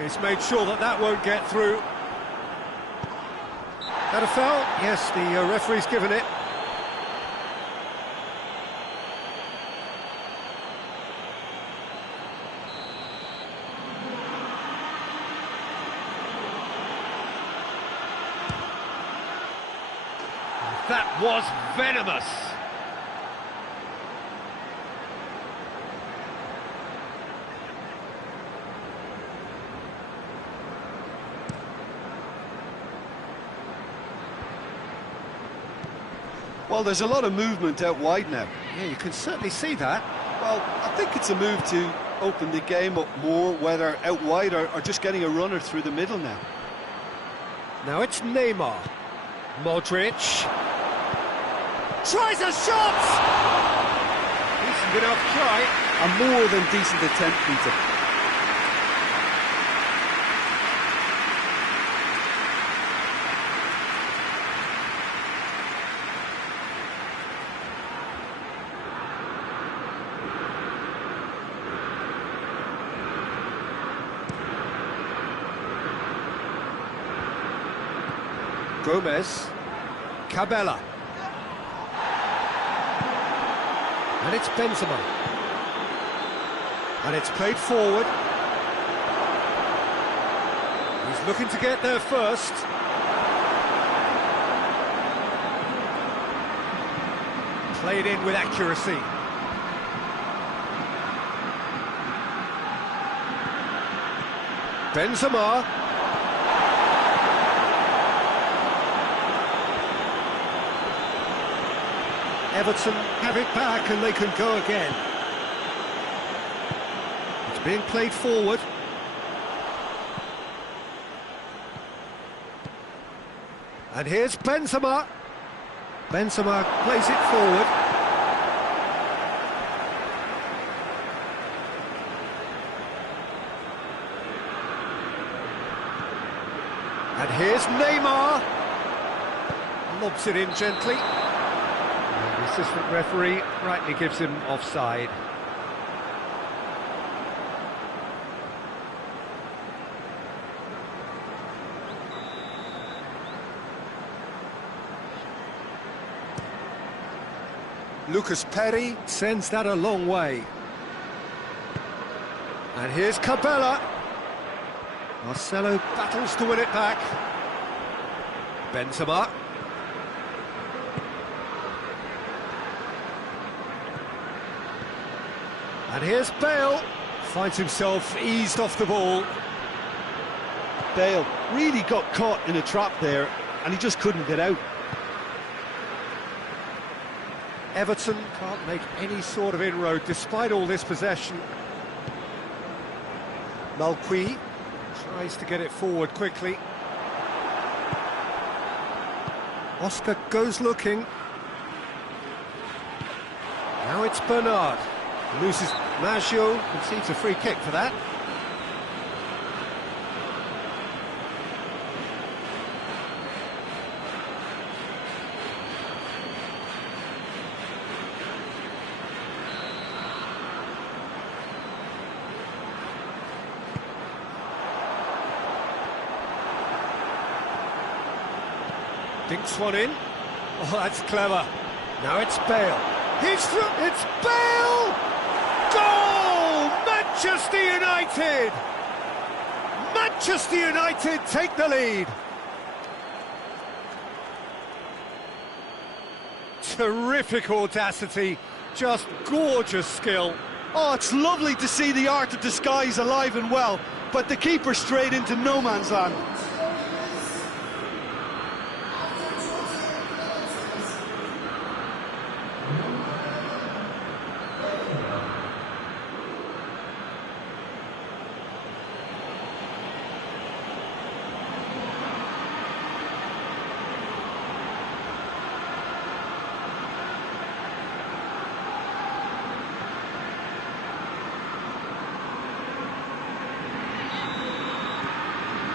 He's made sure that that won't get through. That a foul? Yes, the referee's given it. That was venomous. Well, there's a lot of movement out wide now. Yeah, you can certainly see that. Well, I think it's a move to open the game up more, whether out wide or just getting a runner through the middle now. Now it's Neymar. Modric. Tries a shot! Decent enough try. A more than decent attempt, Peter. Gomez. Cabella. And it's Benzema. And it's played forward. He's looking to get there first. Played in with accuracy. Benzema. Everton have it back and they can go again. It's being played forward. And here's Benzema. Benzema plays it forward. And here's Neymar. Lobs it in gently. And the assistant referee rightly gives him offside. Lucas Perry sends that a long way. And here's Cabella. Marcelo battles to win it back. Benzema. And here's Bale. Finds himself eased off the ball. Bale really got caught in a trap there, and he just couldn't get out. Everton can't make any sort of inroad despite all this possession. Malqui tries to get it forward quickly. Oscar goes looking. Now it's Bernard. Loses Maggio, concedes a free kick for that. Dinks one in. Oh, that's clever. Now it's Bale. He's through. It's Bale! Goal! Manchester United! Manchester United take the lead. Terrific audacity. Just gorgeous skill. Oh, it's lovely to see the art of disguise alive and well, but the keeper straight into no man's land.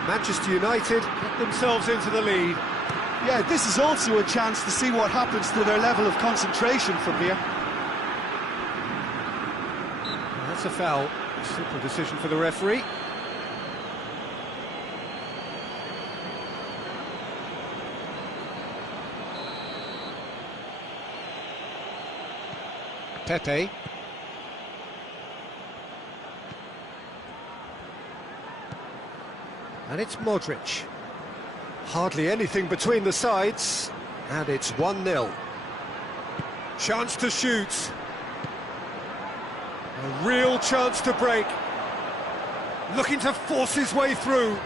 Manchester United get themselves into the lead. Yeah, this is also a chance to see what happens to their level of concentration from here. That's a foul. Simple decision for the referee. Pepe. And it's Modric. Hardly anything between the sides. And it's 1-0. Chance to shoot. A real chance to break. Looking to force his way through.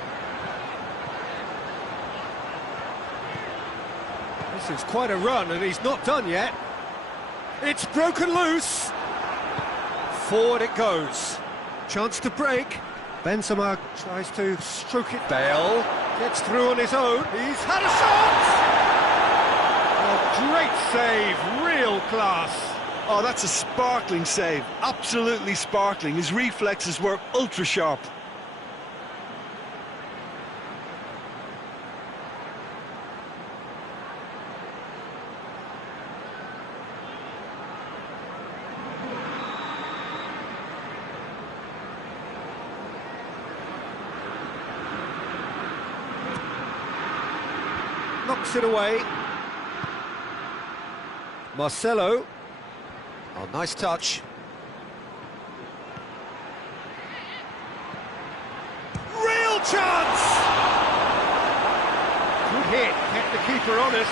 This is quite a run and he's not done yet. It's broken loose. Forward it goes. Chance to break. Benzema tries to stroke it. Bale gets through on his own. He's had a shot! A great save, real class. Oh, that's a sparkling save, absolutely sparkling. His reflexes were ultra sharp. Knocks it away. Marcelo. Oh, nice touch. Real chance! Good hit, kept the keeper honest.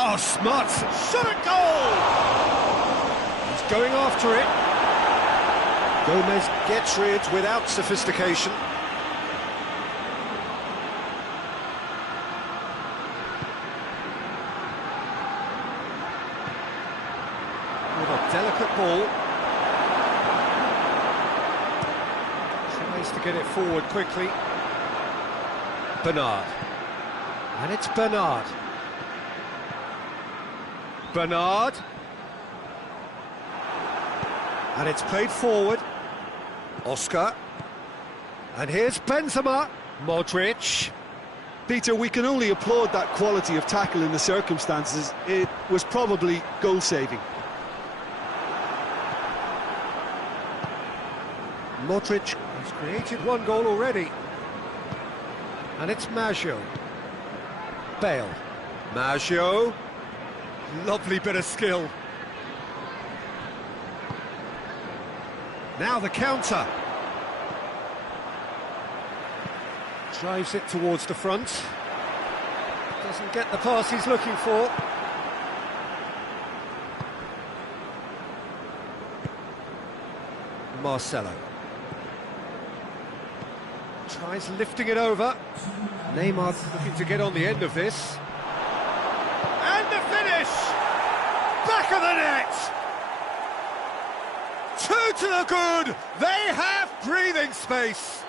Oh, smart! Shot at goal! He's going after it. Gomez gets rid without sophistication. With a delicate ball. Tries to get it forward quickly. Bernard. And it's Bernard. Bernard. And it's played forward. Oscar. And here's Benzema. Modric. Peter, we can only applaud that quality of tackle in the circumstances. It was probably goal-saving. Modric has created one goal already. And it's Maggio. Bale. Maggio. Lovely bit of skill. Now the counter. Drives it towards the front. Doesn't get the pass he's looking for. Marcelo. Tries lifting it over. Neymar looking to get on the end of this. And the finish! Back of the net! Two to the good! They have breathing space!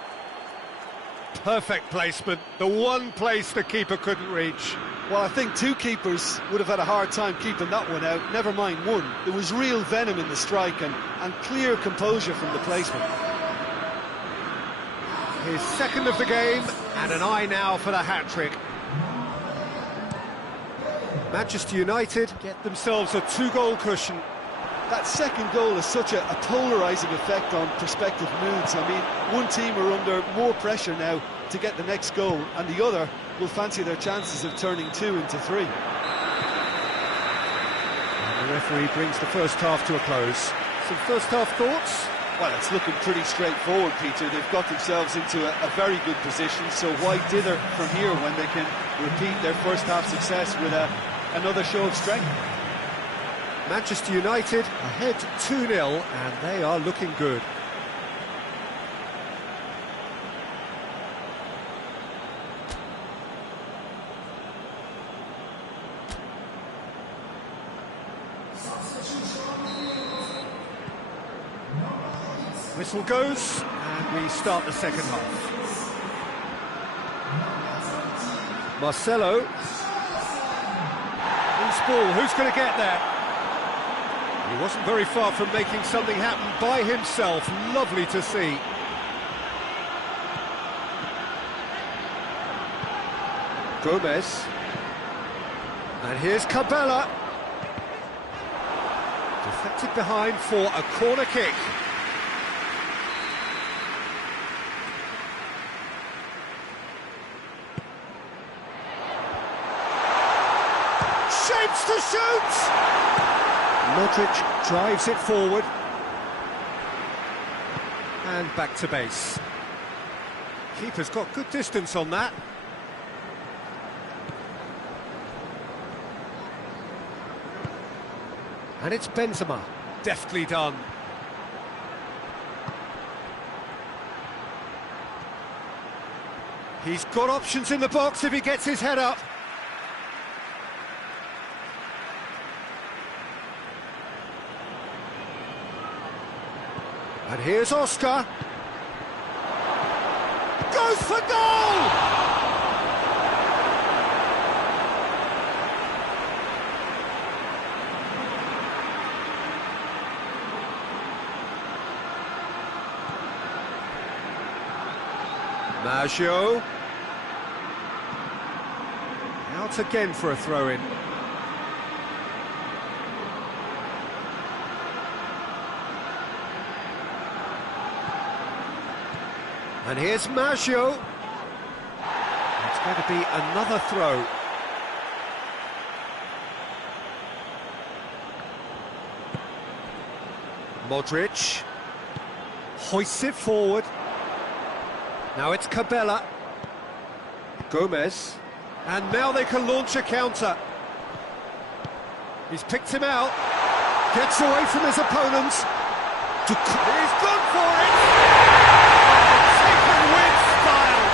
Perfect placement, the one place the keeper couldn't reach. Well, I think two keepers would have had a hard time keeping that one out, never mind one. There was real venom in the strike and clear composure from the placement. His second of the game, and an eye now for the hat-trick. Manchester United get themselves a two-goal cushion. That second goal has such a polarising effect on prospective moods. I mean, one team are under more pressure now to get the next goal, and the other will fancy their chances of turning 2 into 3. And the referee brings the first half to a close. Some first-half thoughts? Well, it's looking pretty straightforward, Peter. They've got themselves into a very good position, so why dither from here when they can repeat their first-half success with another show of strength? Manchester United ahead 2-0, and they are looking good. Whistle goes, and we start the second half. Marcelo. Loose ball, who's going to get there? He wasn't very far from making something happen by himself. Lovely to see. Gomez. And here's Cabella. Deflected behind for a corner kick. Shapes to shoot! Modric drives it forward. And back to base. Keeper's got good distance on that. And it's Benzema. Deftly done. He's got options in the box if he gets his head up. And here's Oscar. Goes for goal! Maggio. Out again for a throw-in. And here's Maggio. It's going to be another throw. Modric. Hoists it forward. Now it's Cabella. Gomez. And now they can launch a counter. He's picked him out. Gets away from his opponents. He's gone for it! Taken with style!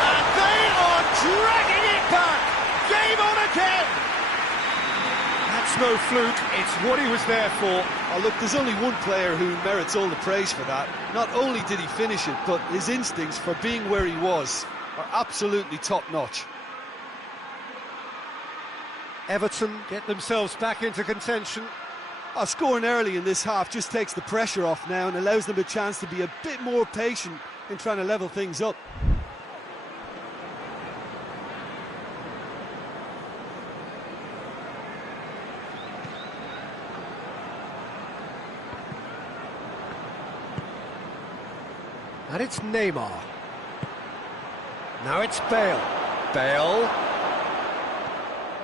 And they are dragging it back! Game on again! That's no fluke, it's what he was there for. Oh, look, there's only one player who merits all the praise for that. Not only did he finish it, but his instincts for being where he was are absolutely top-notch. Everton get themselves back into contention. Scoring early in this half just takes the pressure off now and allows them a chance to be a bit more patient in trying to level things up. And it's Neymar. Now it's Bale. Bale.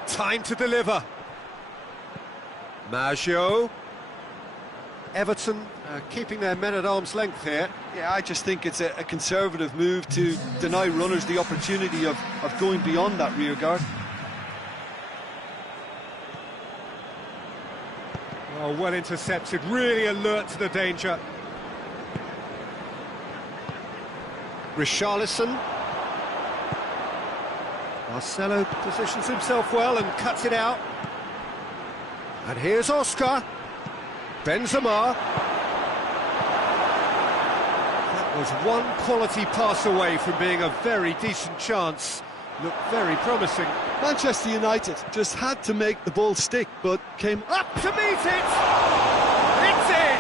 Time to deliver. Maggio. Everton keeping their men at arm's length here. Yeah, I just think it's a conservative move to deny runners the opportunity of going beyond that rear guard. Oh, well intercepted, really alert to the danger. Richarlison. Marcelo positions himself well and cuts it out. And here's Oscar. Benzema. That was one quality pass away from being a very decent chance. Looked very promising. Manchester United just had to make the ball stick, but came Up to meet it! It's in!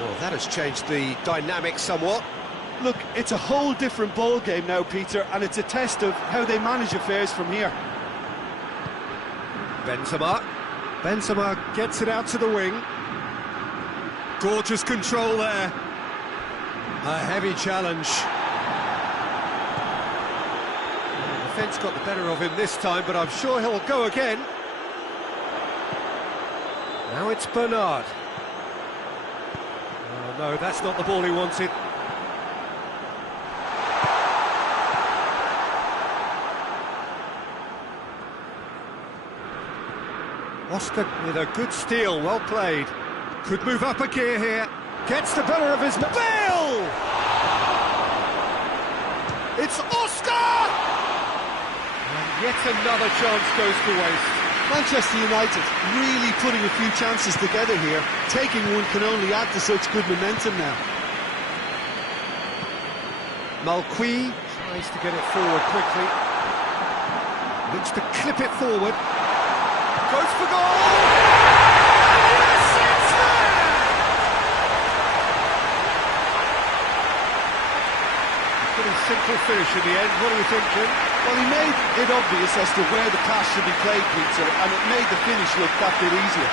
Well, that has changed the dynamic somewhat. Look, it's a whole different ball game now, Peter, and it's a test of how they manage affairs from here. Benzema. Benzema gets it out to the wing. Gorgeous control there. A heavy challenge. The defence got the better of him this time, but I'm sure he'll go again. Now it's Bernard. Oh no, that's not the ball he wanted. Oscar with a good steal, well played. Could move up a gear here. Gets the better of his... Bale! It's Oscar! And yet another chance goes to waste. Manchester United really putting a few chances together here. Taking one can only add to such good momentum now. Malqui tries to get it forward quickly. Looks to clip it forward. Goes for goal! Yes, it's there! A pretty simple finish in the end. What do you think, Jim? Well, he made it obvious as to where the pass should be played, Peter, and it made the finish look that bit easier.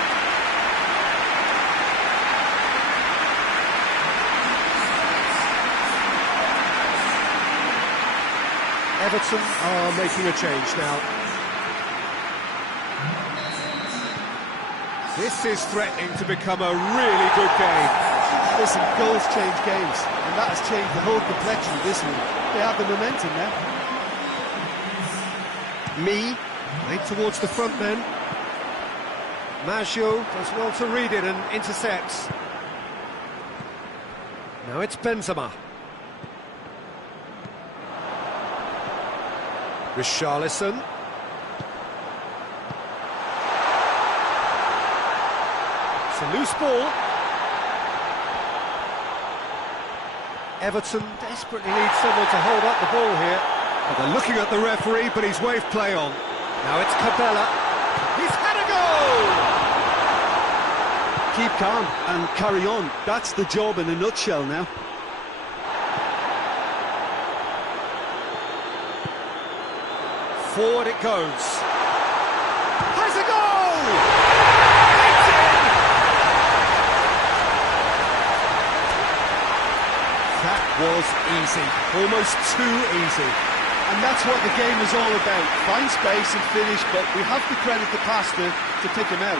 Everton are making a change now. This is threatening to become a really good game. Listen, goals change games, and that has changed the whole complexion of this one. They have the momentum now. Made towards the front then. Maggio does well to read it and intercepts. Now it's Benzema. Richarlison. It's a loose ball. Everton desperately need someone to hold up the ball here. Well, they're looking at the referee, but he's waved play on. Now it's Cabella. He's had a goal! Keep calm and carry on. That's the job in a nutshell now. Forward it goes. Has a goal! It's in! That was easy, almost too easy. And that's what the game is all about. Find space and finish, but we have to credit the pass to pick him out.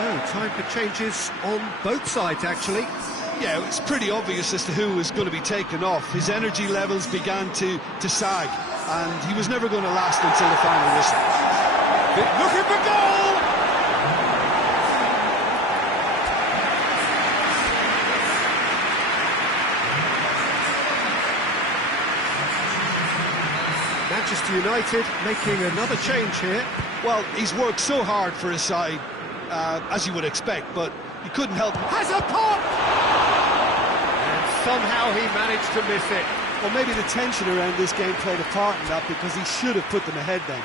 So, time for changes on both sides, actually. Yeah, it's pretty obvious as to who was going to be taken off. His energy levels began to sag, and he was never going to last until the final whistle. Looking for goal! Manchester United making another change here. Well, he's worked so hard for his side, as you would expect, but he couldn't help. Has a pop! And somehow he managed to miss it. Well, maybe the tension around this game played a part in that, because he should have put them ahead then.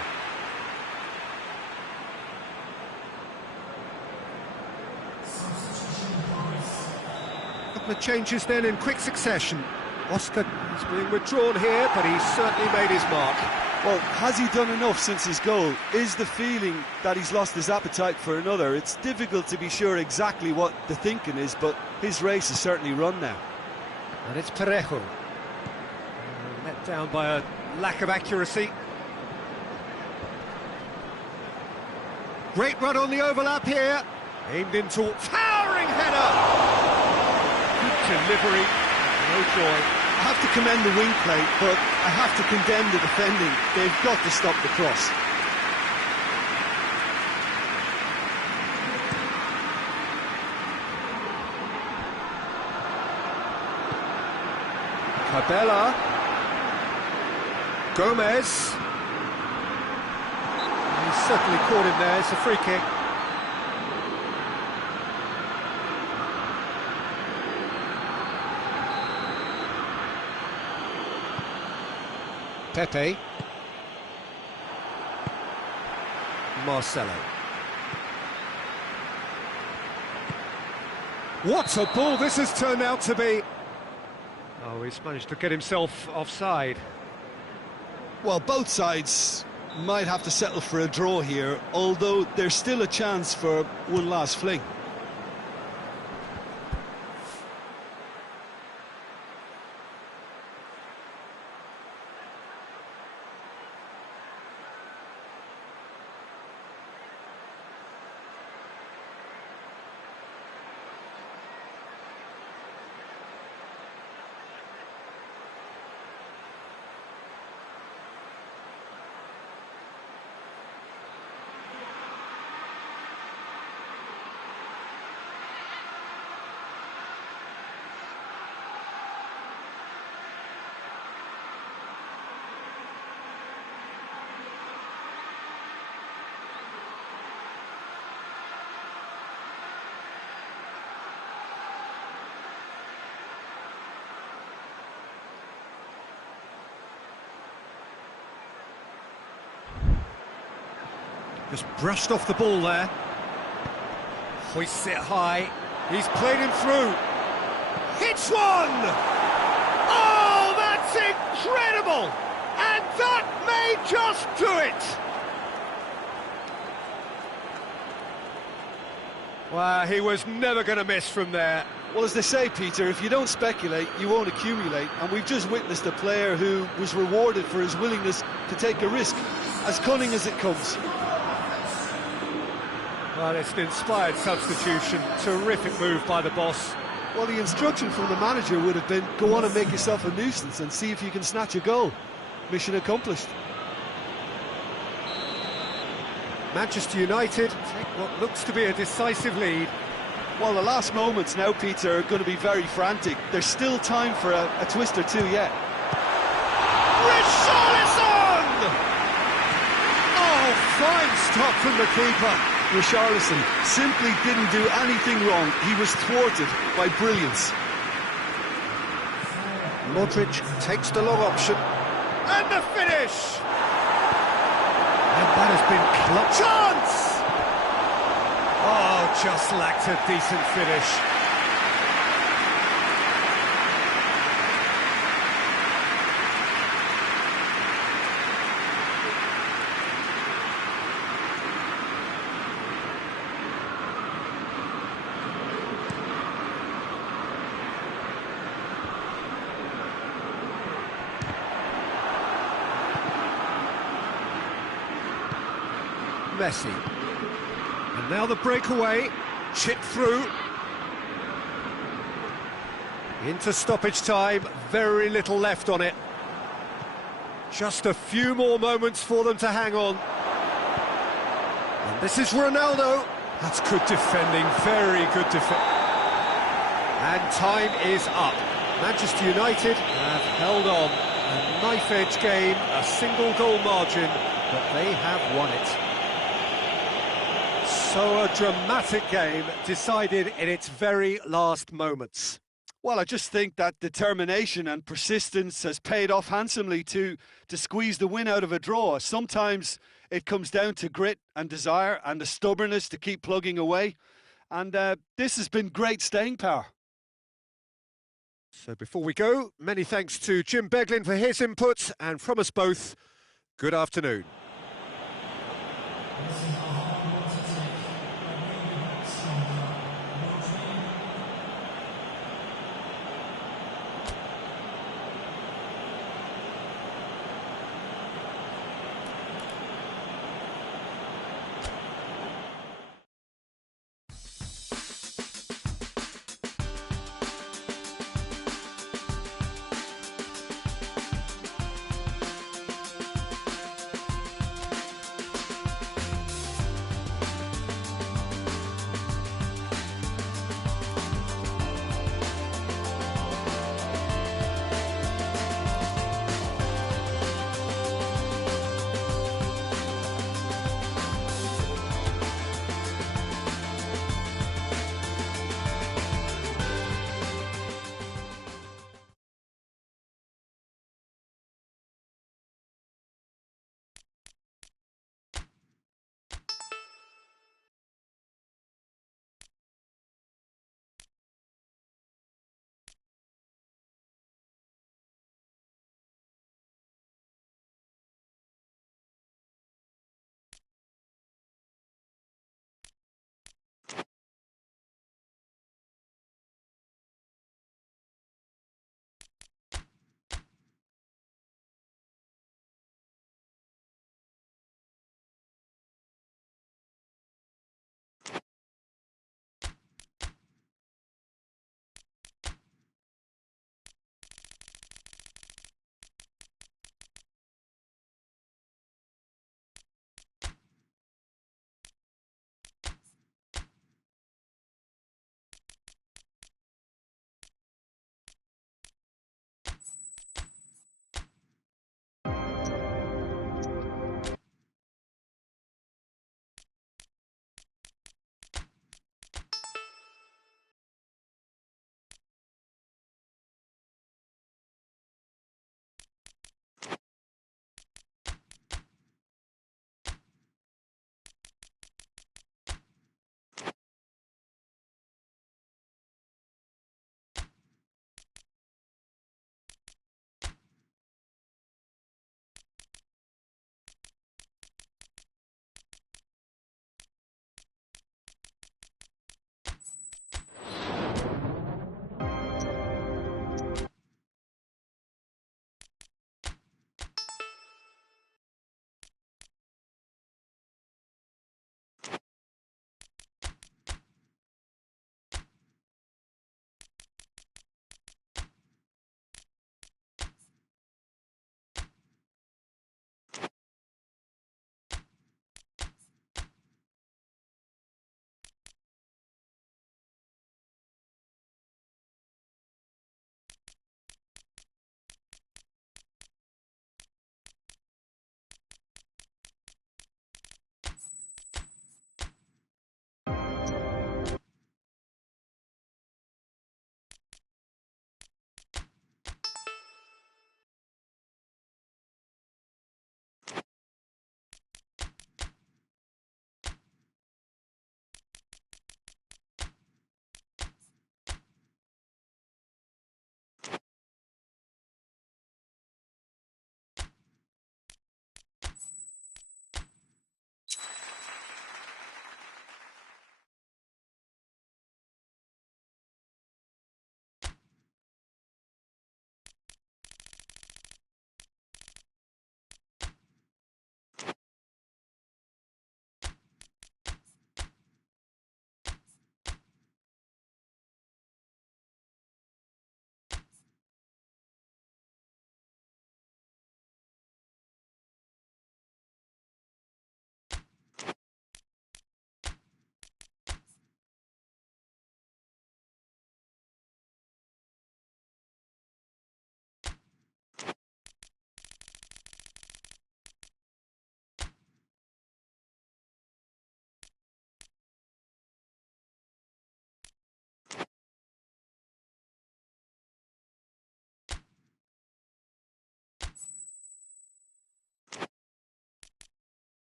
A couple of changes then in quick succession. Oscar is being withdrawn here, but he's certainly made his mark. Well, has he done enough since his goal? Is the feeling that he's lost his appetite for another? It's difficult to be sure exactly what the thinking is, but his race is certainly run now. And it's Parejo. Let down by a lack of accuracy. Great run on the overlap here. Aimed into towering header. Good delivery. No joy. I have to commend the wing play, but I have to condemn the defending. They've got to stop the cross. Cabela. Gomez. He's certainly caught him there. It's a free kick. Pepe. Marcelo. What a ball this has turned out to be. Oh, he's managed to get himself offside. Well, both sides might have to settle for a draw here, although there's still a chance for one last fling. Just brushed off the ball there. Hoists it high. He's played him through. Hits one! Oh, that's incredible! And that may just do it! Well, he was never going to miss from there. Well, as they say, Peter, if you don't speculate, you won't accumulate. And we've just witnessed a player who was rewarded for his willingness to take a risk, as cunning as it comes. Well, it's an inspired substitution. Terrific move by the boss. Well, the instruction from the manager would have been, go on and make yourself a nuisance and see if you can snatch a goal. Mission accomplished. Manchester United take what looks to be a decisive lead. Well, the last moments now, Peter, are going to be very frantic. There's still time for a twist or two yet. Richarlison! Oh, fine stop from the keeper. Richarlison simply didn't do anything wrong. He was thwarted by brilliance. Modric takes the long option. And the finish! And that has been clutch. Chance! Oh, just lacked a decent finish. Messi. And now the breakaway, chipped through. Into stoppage time, very little left on it. Just a few more moments for them to hang on. And this is Ronaldo. That's good defending, very good defending. And time is up. Manchester United have held on. A knife-edge game, a single-goal margin, but they have won it. So a dramatic game decided in its very last moments. Well, I just think that determination and persistence has paid off handsomely to squeeze the win out of a draw. Sometimes it comes down to grit and desire and the stubbornness to keep plugging away. And this has been great staying power. So before we go, many thanks to Jim Beglin for his input, and from us both, good afternoon.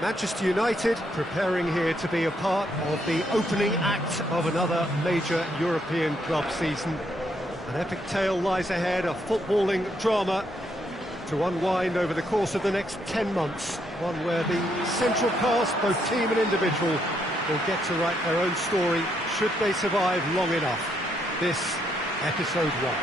Manchester United preparing here to be a part of the opening act of another major European club season. An epic tale lies ahead, a footballing drama to unwind over the course of the next 10 months. One where the central cast, both team and individual, will get to write their own story should they survive long enough. This, episode 1.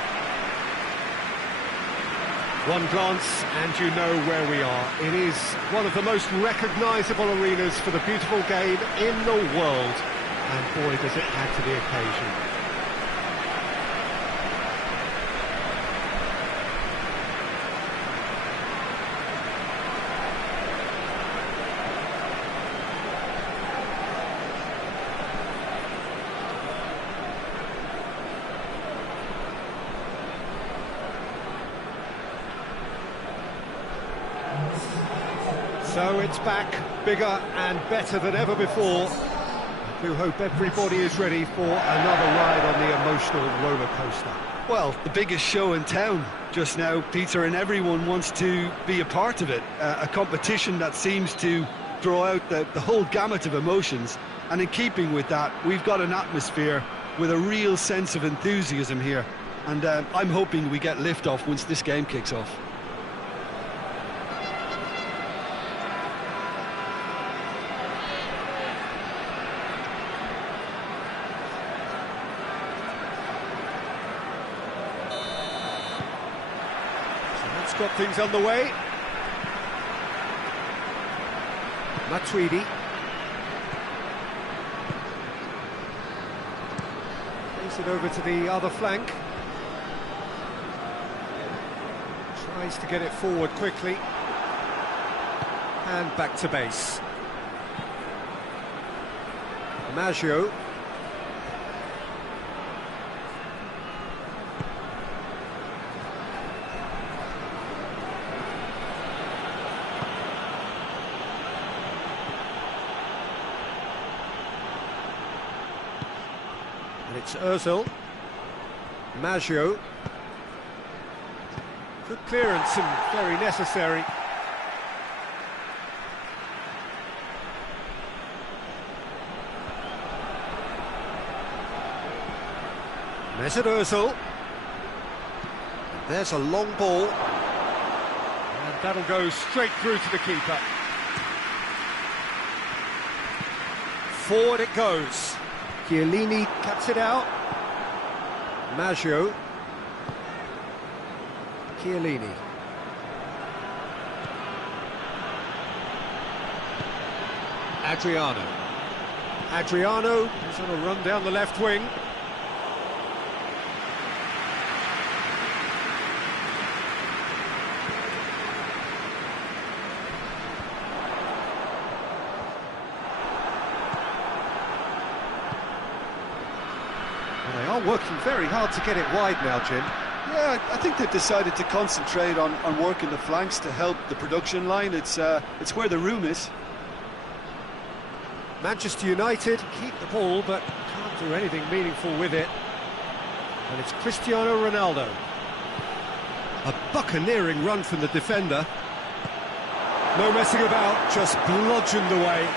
One glance and you know where we are. It is one of the most recognisable arenas for the beautiful game in the world. And boy, does it add to the occasion. So it's back, bigger and better than ever before. I do hope everybody is ready for another ride on the emotional roller coaster. Well, the biggest show in town just now, Peter, and everyone wants to be a part of it. A competition that seems to draw out the whole gamut of emotions. And in keeping with that, we've got an atmosphere with a real sense of enthusiasm here. And I'm hoping we get lift-off once this game kicks off. Got things underway. Matuidi. Plays it over to the other flank. Tries to get it forward quickly. And back to base. Maggio. It's Ozil. Maggio. Good clearance and very necessary. Mesut Ozil. There's a long ball. And that'll go straight through to the keeper. Forward it goes. Chiellini cuts it out. Maggio. Chiellini. Adriano. Adriano is on a run down the left wing. They are working very hard to get it wide now, Jim. Yeah, I think they've decided to concentrate on working the flanks to help the production line. It's where the room is. Manchester United keep the ball, but can't do anything meaningful with it. And it's Cristiano Ronaldo. A buccaneering run from the defender. No messing about, just bludgeoned away.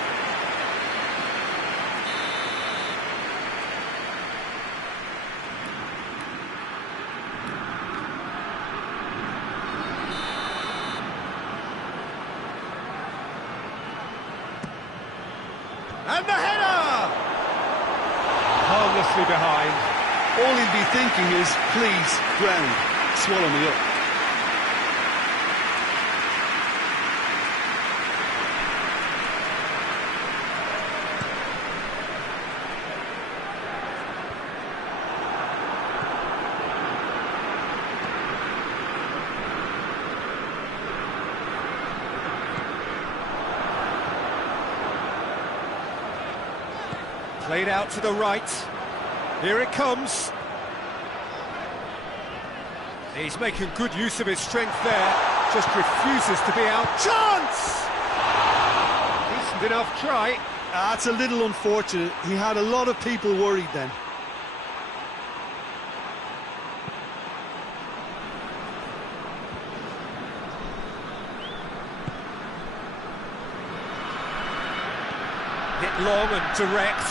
And the header! Harmlessly behind. All he'd be thinking is, please, ground, swallow me up. Played out to the right. Here it comes. He's making good use of his strength there. Just refuses to be out. Chance! Decent enough try. That's a little unfortunate. He had a lot of people worried then. long and direct.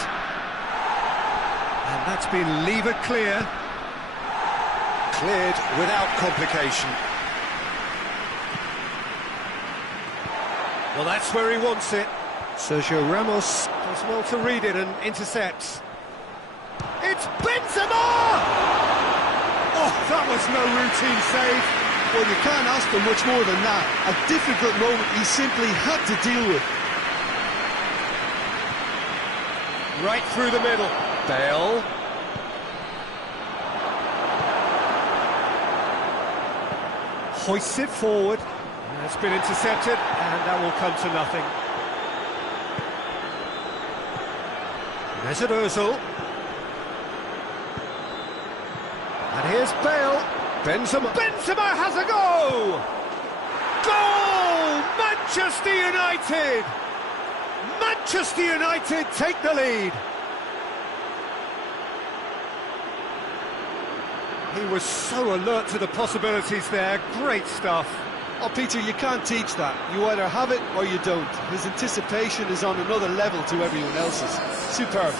And that's been levered clear. Cleared without complication. Well, that's where he wants it. Sergio Ramos does well to read it and intercepts. It's Benzema! Oh, that was no routine save. Well, you can't ask for much more than that. A difficult moment he simply had to deal with. Right through the middle. Bale. Hoists it forward. It's been intercepted, and that will come to nothing. Mesut Ozil. And here's Bale. Benzema has a go! Goal! Manchester United! Manchester United take the lead. He was so alert to the possibilities there. Great stuff. Oh, Peter, you can't teach that. You either have it or you don't. His anticipation is on another level to everyone else's. Superb.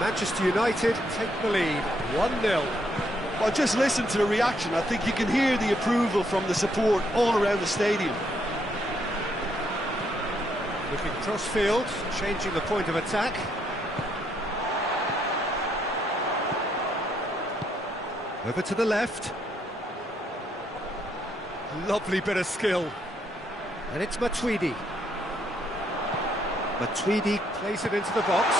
Manchester United take the lead, 1-0. Well, just listen to the reaction. I think you can hear the approval from the support all around the stadium. Looking cross-field, changing the point of attack. Over to the left. Lovely bit of skill. And it's Matuidi. Matuidi plays it into the box.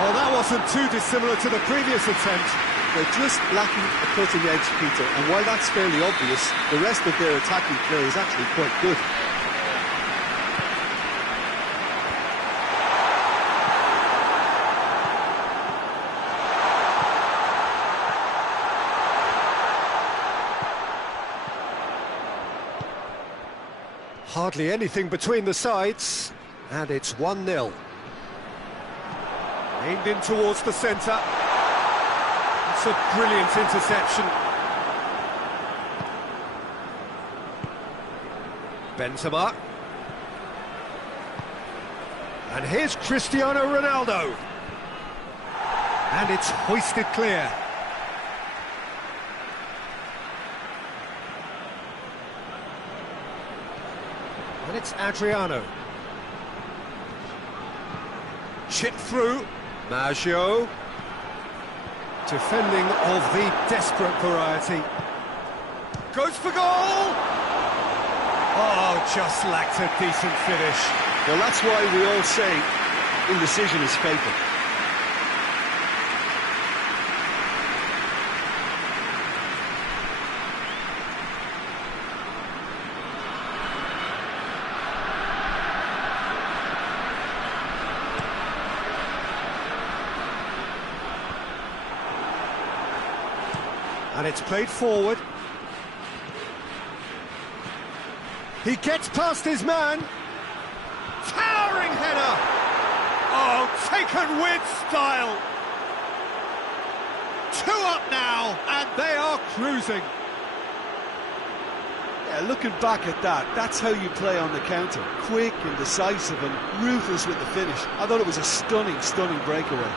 Well, that wasn't too dissimilar to the previous attempt. They're just lacking a cutting edge, Peter, and while that's fairly obvious, the rest of their attacking play is actually quite good. Hardly anything between the sides, and it's 1-0. Aimed in towards the centre. It's a brilliant interception. Benzema. And here's Cristiano Ronaldo. And it's hoisted clear. And it's Adriano. Chip through. Maggio. Defending of the desperate variety. Goes for goal! Oh, just lacked a decent finish. Well, that's why we all say indecision is fatal. And it's played forward. He gets past his man. Towering header! Oh, taken with style! 2 up now, and they are cruising. Yeah, looking back at that, that's how you play on the counter. Quick and decisive and ruthless with the finish. I thought it was a stunning, stunning breakaway.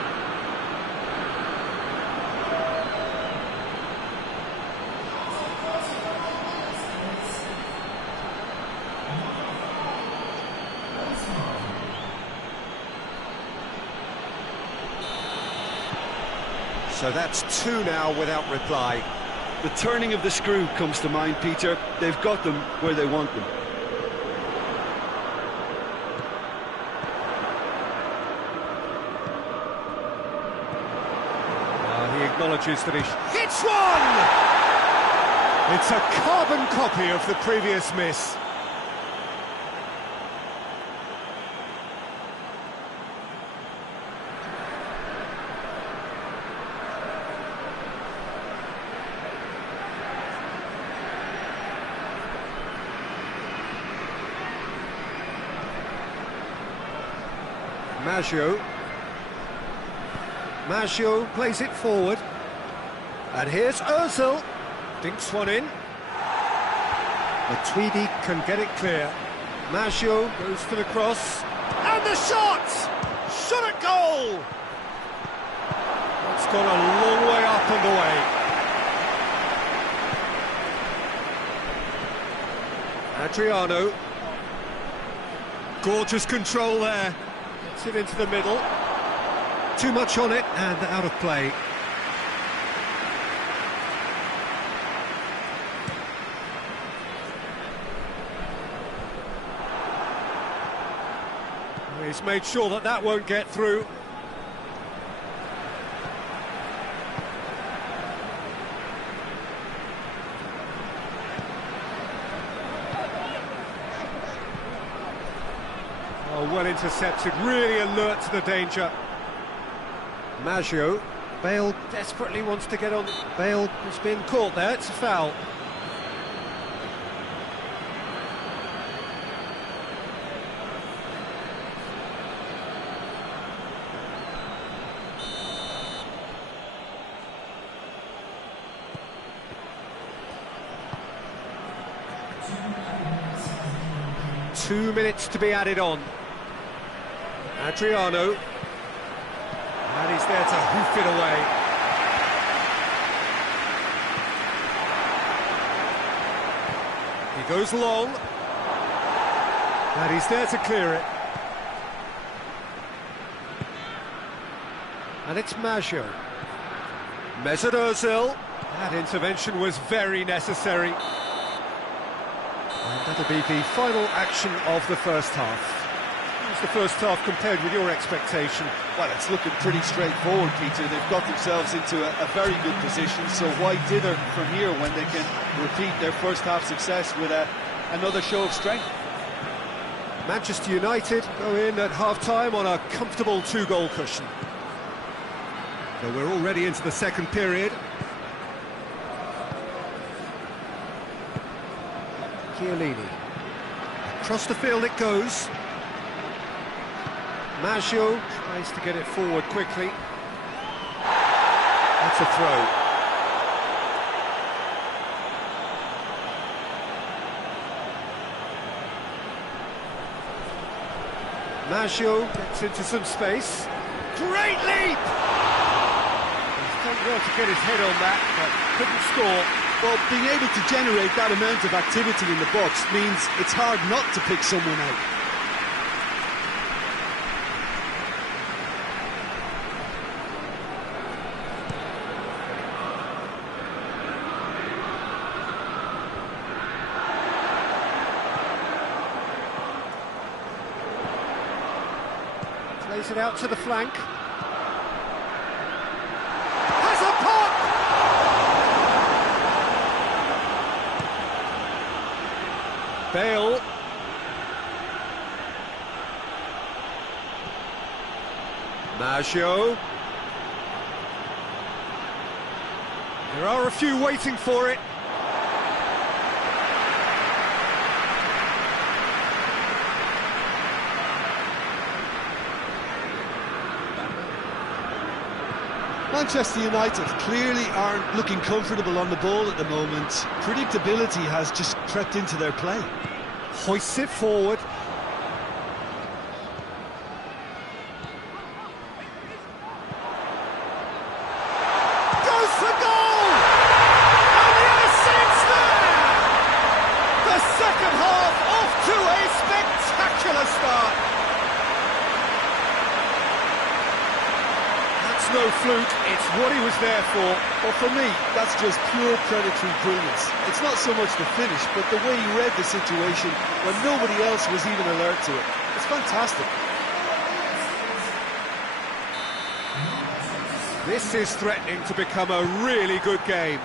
So that's 2 now without reply. The turning of the screw comes to mind, Peter. They've got them where they want them. acknowledges that he hits one! It's a carbon copy of the previous miss. Maggio plays it forward. And here's Ozil. Dinks one in. Matuidi can get it clear. Maggio goes for the cross. And the shot! Shot at goal! It's gone a long way up and away. Adriano. Gorgeous control there. Gets it into the middle. Too much on it and out of play. He's made sure that that won't get through. Oh, well intercepted, really alert to the danger. Maggio. Bale desperately wants to get on. Bale has been caught there, it's a foul. Two minutes to be added on. Adriano. And he's there to hoof it away. He goes long. And he's there to clear it. And it's Maggio. Mesut Ozil. That intervention was very necessary. And that'll be the final action of the first half. How's the first half compared with your expectation? Well, it's looking pretty straightforward, Peter. They've got themselves into a very good position, so why dither from here when they can repeat their first half success with another show of strength? Manchester United go in at half-time on a comfortable two-goal cushion. So we're already into the second period. Chiellini. Across the field it goes. Maggio tries to get it forward quickly. That's a throw. Maggio gets into some space. Great leap! He's done well to get his head on that, but couldn't score. Well, being able to generate that amount of activity in the box means it's hard not to pick someone out. Plays it out to the flank. Has a pop! Bale. Maggio. There are a few waiting for it. Manchester United clearly aren't looking comfortable on the ball at the moment. Predictability has just crept into their play. Hoists it forward. Goes for goal! And the assist there! The second half off to a spectacular start. No fluke, it's what he was there for. Well, for me, that's just pure predatory brilliance. It's not so much the finish, but the way he read the situation when nobody else was even alert to it. It's fantastic. This is threatening to become a really good game.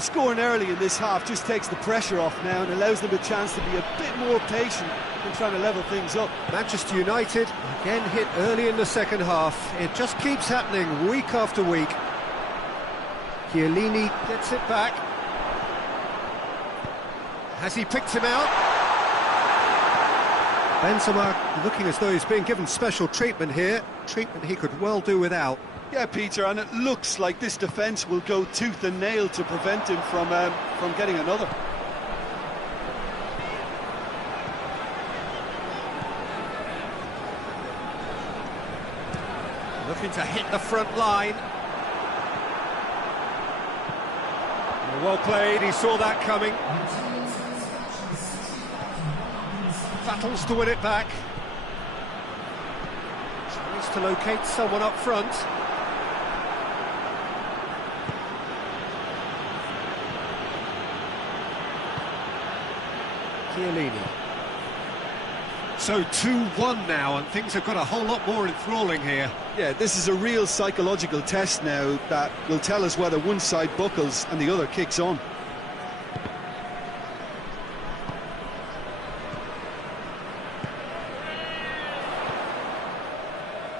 Scoring early in this half just takes the pressure off now and allows them a chance to be a bit more patient in trying to level things up. Manchester United again hit early in the second half. It just keeps happening week after week. Chiellini gets it back. Has he picked him out? Benzema looking as though he's being given special treatment here. Treatment he could well do without. Yeah, Peter, and it looks like this defence will go tooth and nail to prevent him from getting another. Looking to hit the front line. Well played, he saw that coming. Battles to win it back. Tries to locate someone up front. Chiellini. So 2-1 now, and things have got a whole lot more enthralling here. Yeah, this is a real psychological test now that will tell us whether one side buckles and the other kicks on.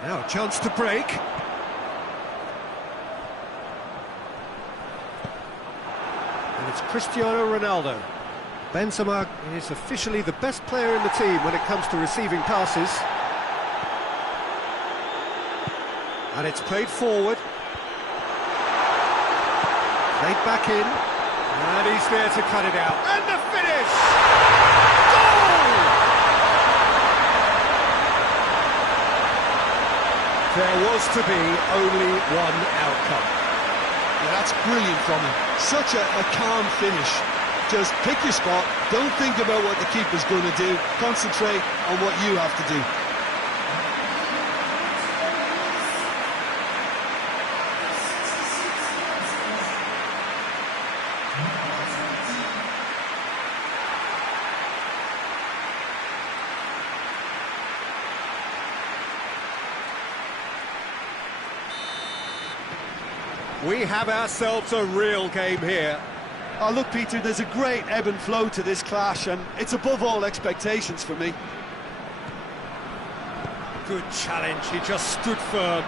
Now a chance to break. And it's Cristiano Ronaldo. Benzema is officially the best player in the team when it comes to receiving passes. And it's played forward. Played back in. And he's there to cut it out. And the finish! Goal! There was to be only one outcome. Yeah, that's brilliant from him. Such a calm finish. Just pick your spot, don't think about what the keeper's going to do, concentrate on what you have to do. We have ourselves a real game here. Oh, look, Peter, there's a great ebb and flow to this clash, and it's above all expectations for me. Good challenge, he just stood firm.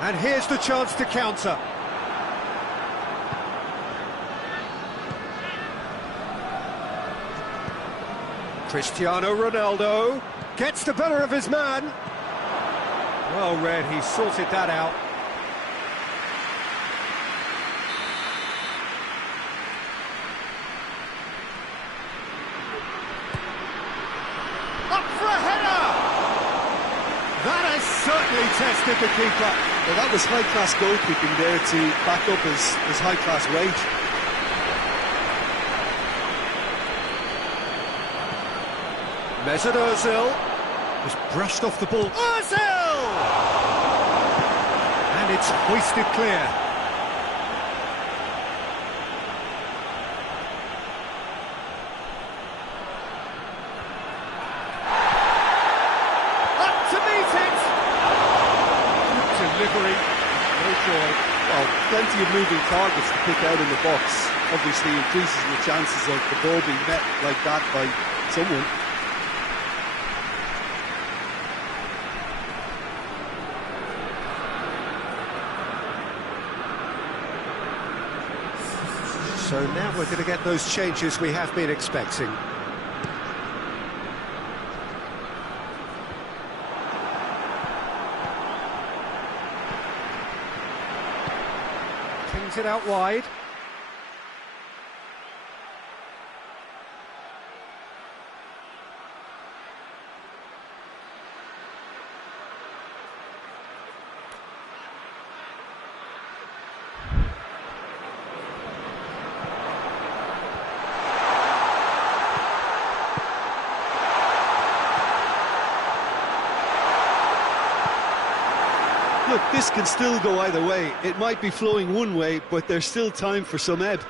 And here's the chance to counter. Cristiano Ronaldo gets the better of his man. Well read, he sorted that out. Up for a header! That has certainly tested the keeper. Well, that was high-class goalkeeping there to back up his high-class rage. Mesut Ozil was brushed off the ball. Ozil! And it's hoisted clear. Up to meet it! Good delivery, no joy. Well, plenty of moving targets to pick out in the box. Obviously increases the chances of the ball being met like that by someone. So now we're going to get those changes we have been expecting. Pings it out wide. Look, this can still go either way. It might be flowing one way, but there's still time for some ebb.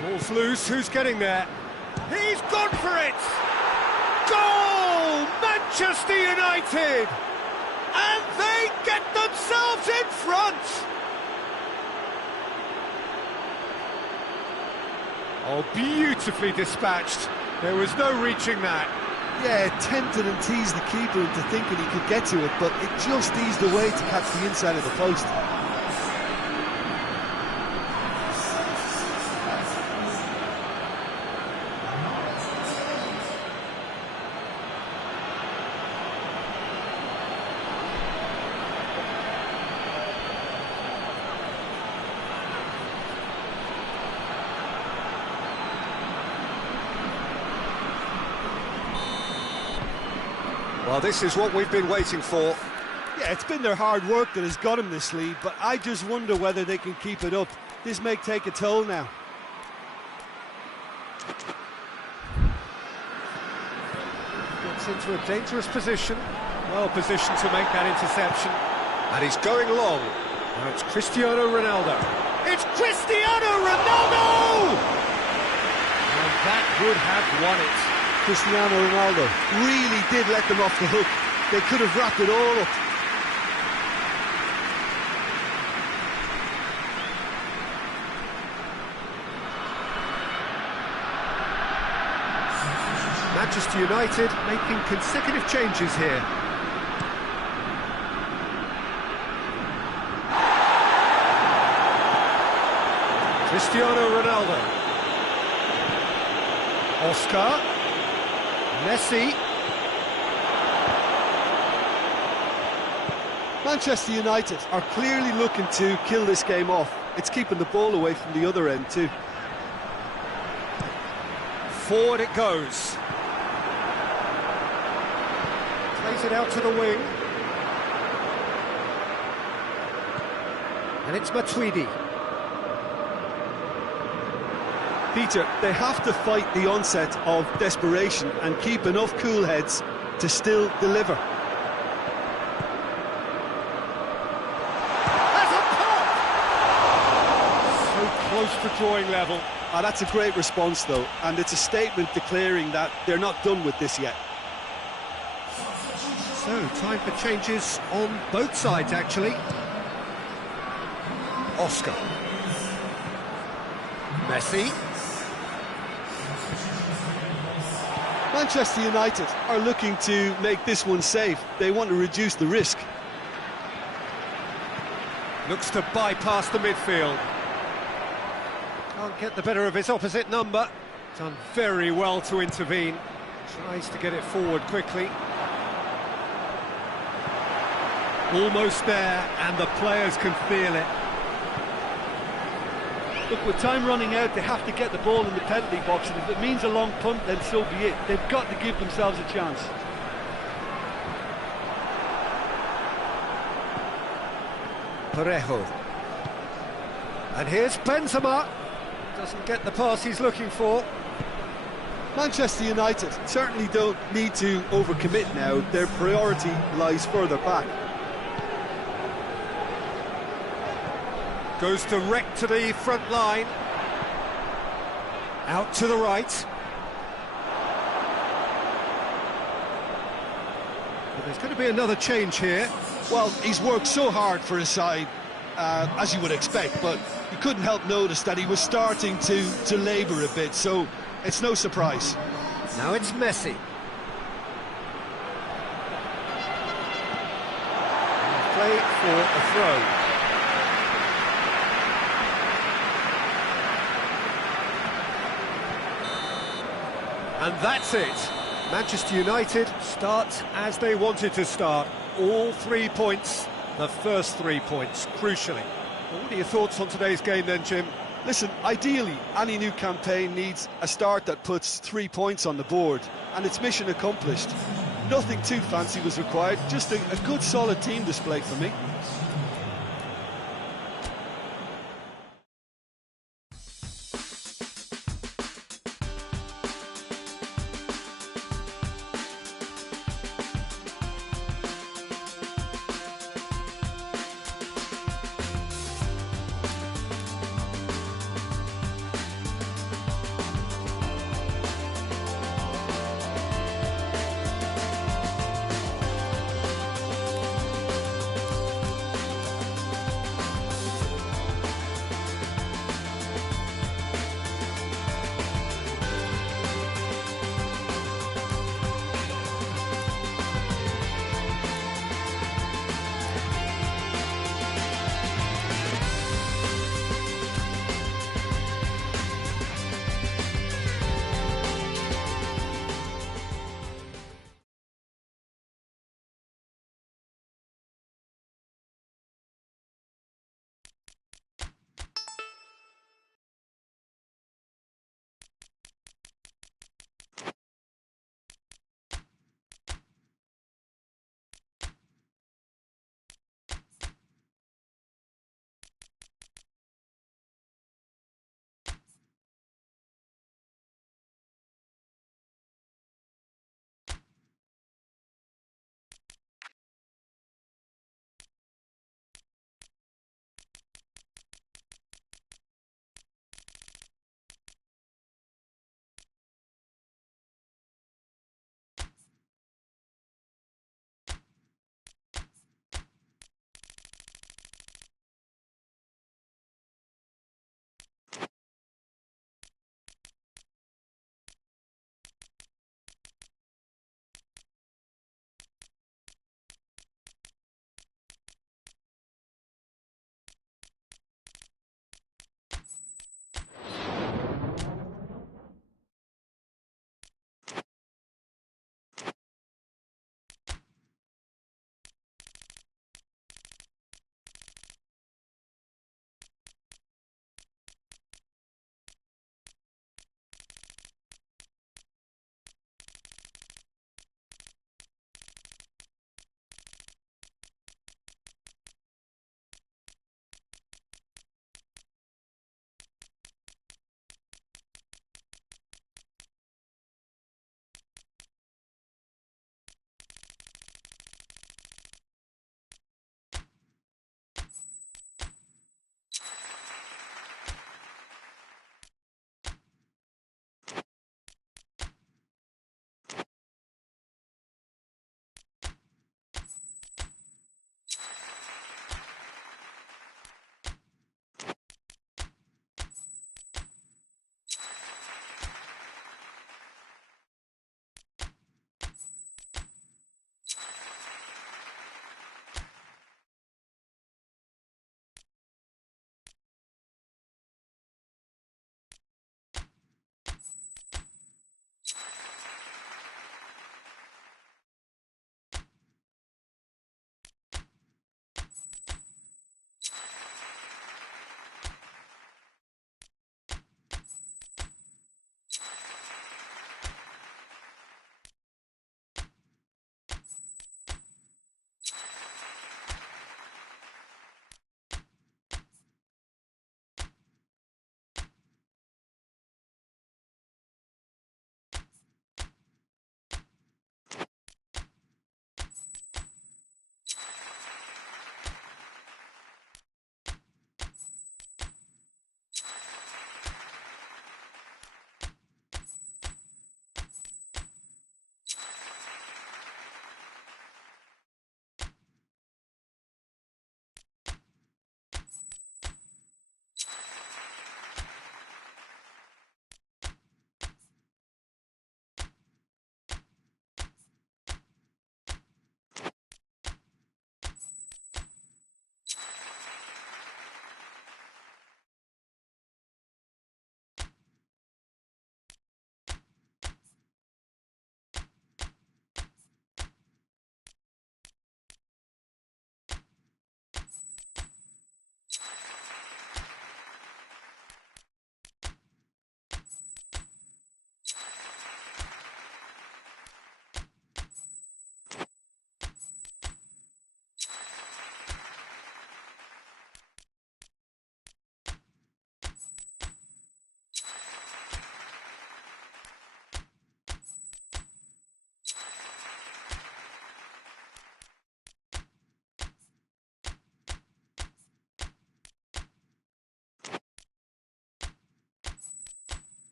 Ball's loose, who's getting there? He's gone for it! Goal! Manchester United! And they get themselves in front! Oh, beautifully dispatched. There was no reaching that. Yeah, tempted and teased the keeper into thinking he could get to it, but it just eased away to catch the inside of the post. Well, this is what we've been waiting for. Yeah, it's been their hard work that has got them this lead, but I just wonder whether they can keep it up. This may take a toll now. Gets into a dangerous position. Well positioned to make that interception. And he's going long. Now it's Cristiano Ronaldo. It's Cristiano Ronaldo! And that would have won it. Cristiano Ronaldo really did let them off the hook. They could have wrapped it all up. Manchester United making consecutive changes here. Cristiano Ronaldo. Oscar. Messi. Manchester United are clearly looking to kill this game off. It's keeping the ball away from the other end too. Forward it goes. Plays it out to the wing. And it's Matuidi. Peter, they have to fight the onset of desperation and keep enough cool heads to still deliver. That's a pop! So close to drawing level. That's a great response though, and it's a statement declaring that they're not done with this yet. So, time for changes on both sides actually. Oscar. Messi. Manchester United are looking to make this one safe. They want to reduce the risk. Looks to bypass the midfield. Can't get the better of his opposite number. Done very well to intervene. Tries to get it forward quickly. Almost there, and the players can feel it. Look, with time running out, they have to get the ball in the penalty box, and if it means a long punt, then so be it. They've got to give themselves a chance. Parejo. And here's Benzema. Doesn't get the pass he's looking for. Manchester United certainly don't need to overcommit now. Their priority lies further back. Goes direct to the front line. Out to the right. But there's going to be another change here. Well, he's worked so hard for his side, as you would expect, but you couldn't help notice that he was starting to labour a bit, so it's no surprise. Now it's Messi. Play for a throw. And that's it. Manchester United start as they wanted to start. All 3 points, the first 3 points, crucially. Well, what are your thoughts on today's game then, Jim? Listen, ideally, any new campaign needs a start that puts 3 points on the board, and it's mission accomplished. Nothing too fancy was required, just a good solid team display for me.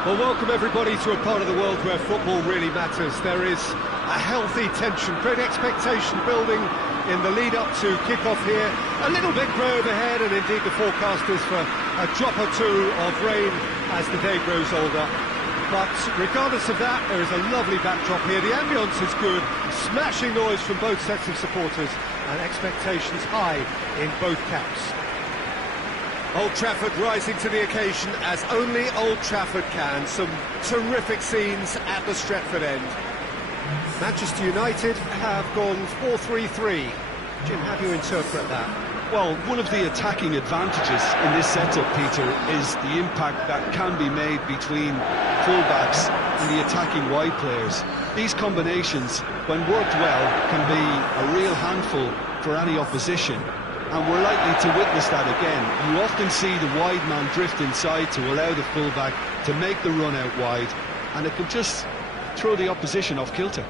Well, welcome everybody to a part of the world where football really matters. There is a healthy tension, great expectation building in the lead-up to kick-off here. A little bit grey overhead, and indeed the forecast is for a drop or two of rain as the day grows older. But regardless of that, there is a lovely backdrop here. The ambience is good, smashing noise from both sets of supporters, and expectations high in both camps. Old Trafford rising to the occasion as only Old Trafford can. Some terrific scenes at the Stretford end. Manchester United have gone 4-3-3. Jim, how do you interpret that? Well, one of the attacking advantages in this setup, Peter, is the impact that can be made between fullbacks and the attacking wide players. These combinations, when worked well, can be a real handful for any opposition. And we're likely to witness that again. You often see the wide man drift inside to allow the fullback to make the run out wide, and it can just throw the opposition off kilter.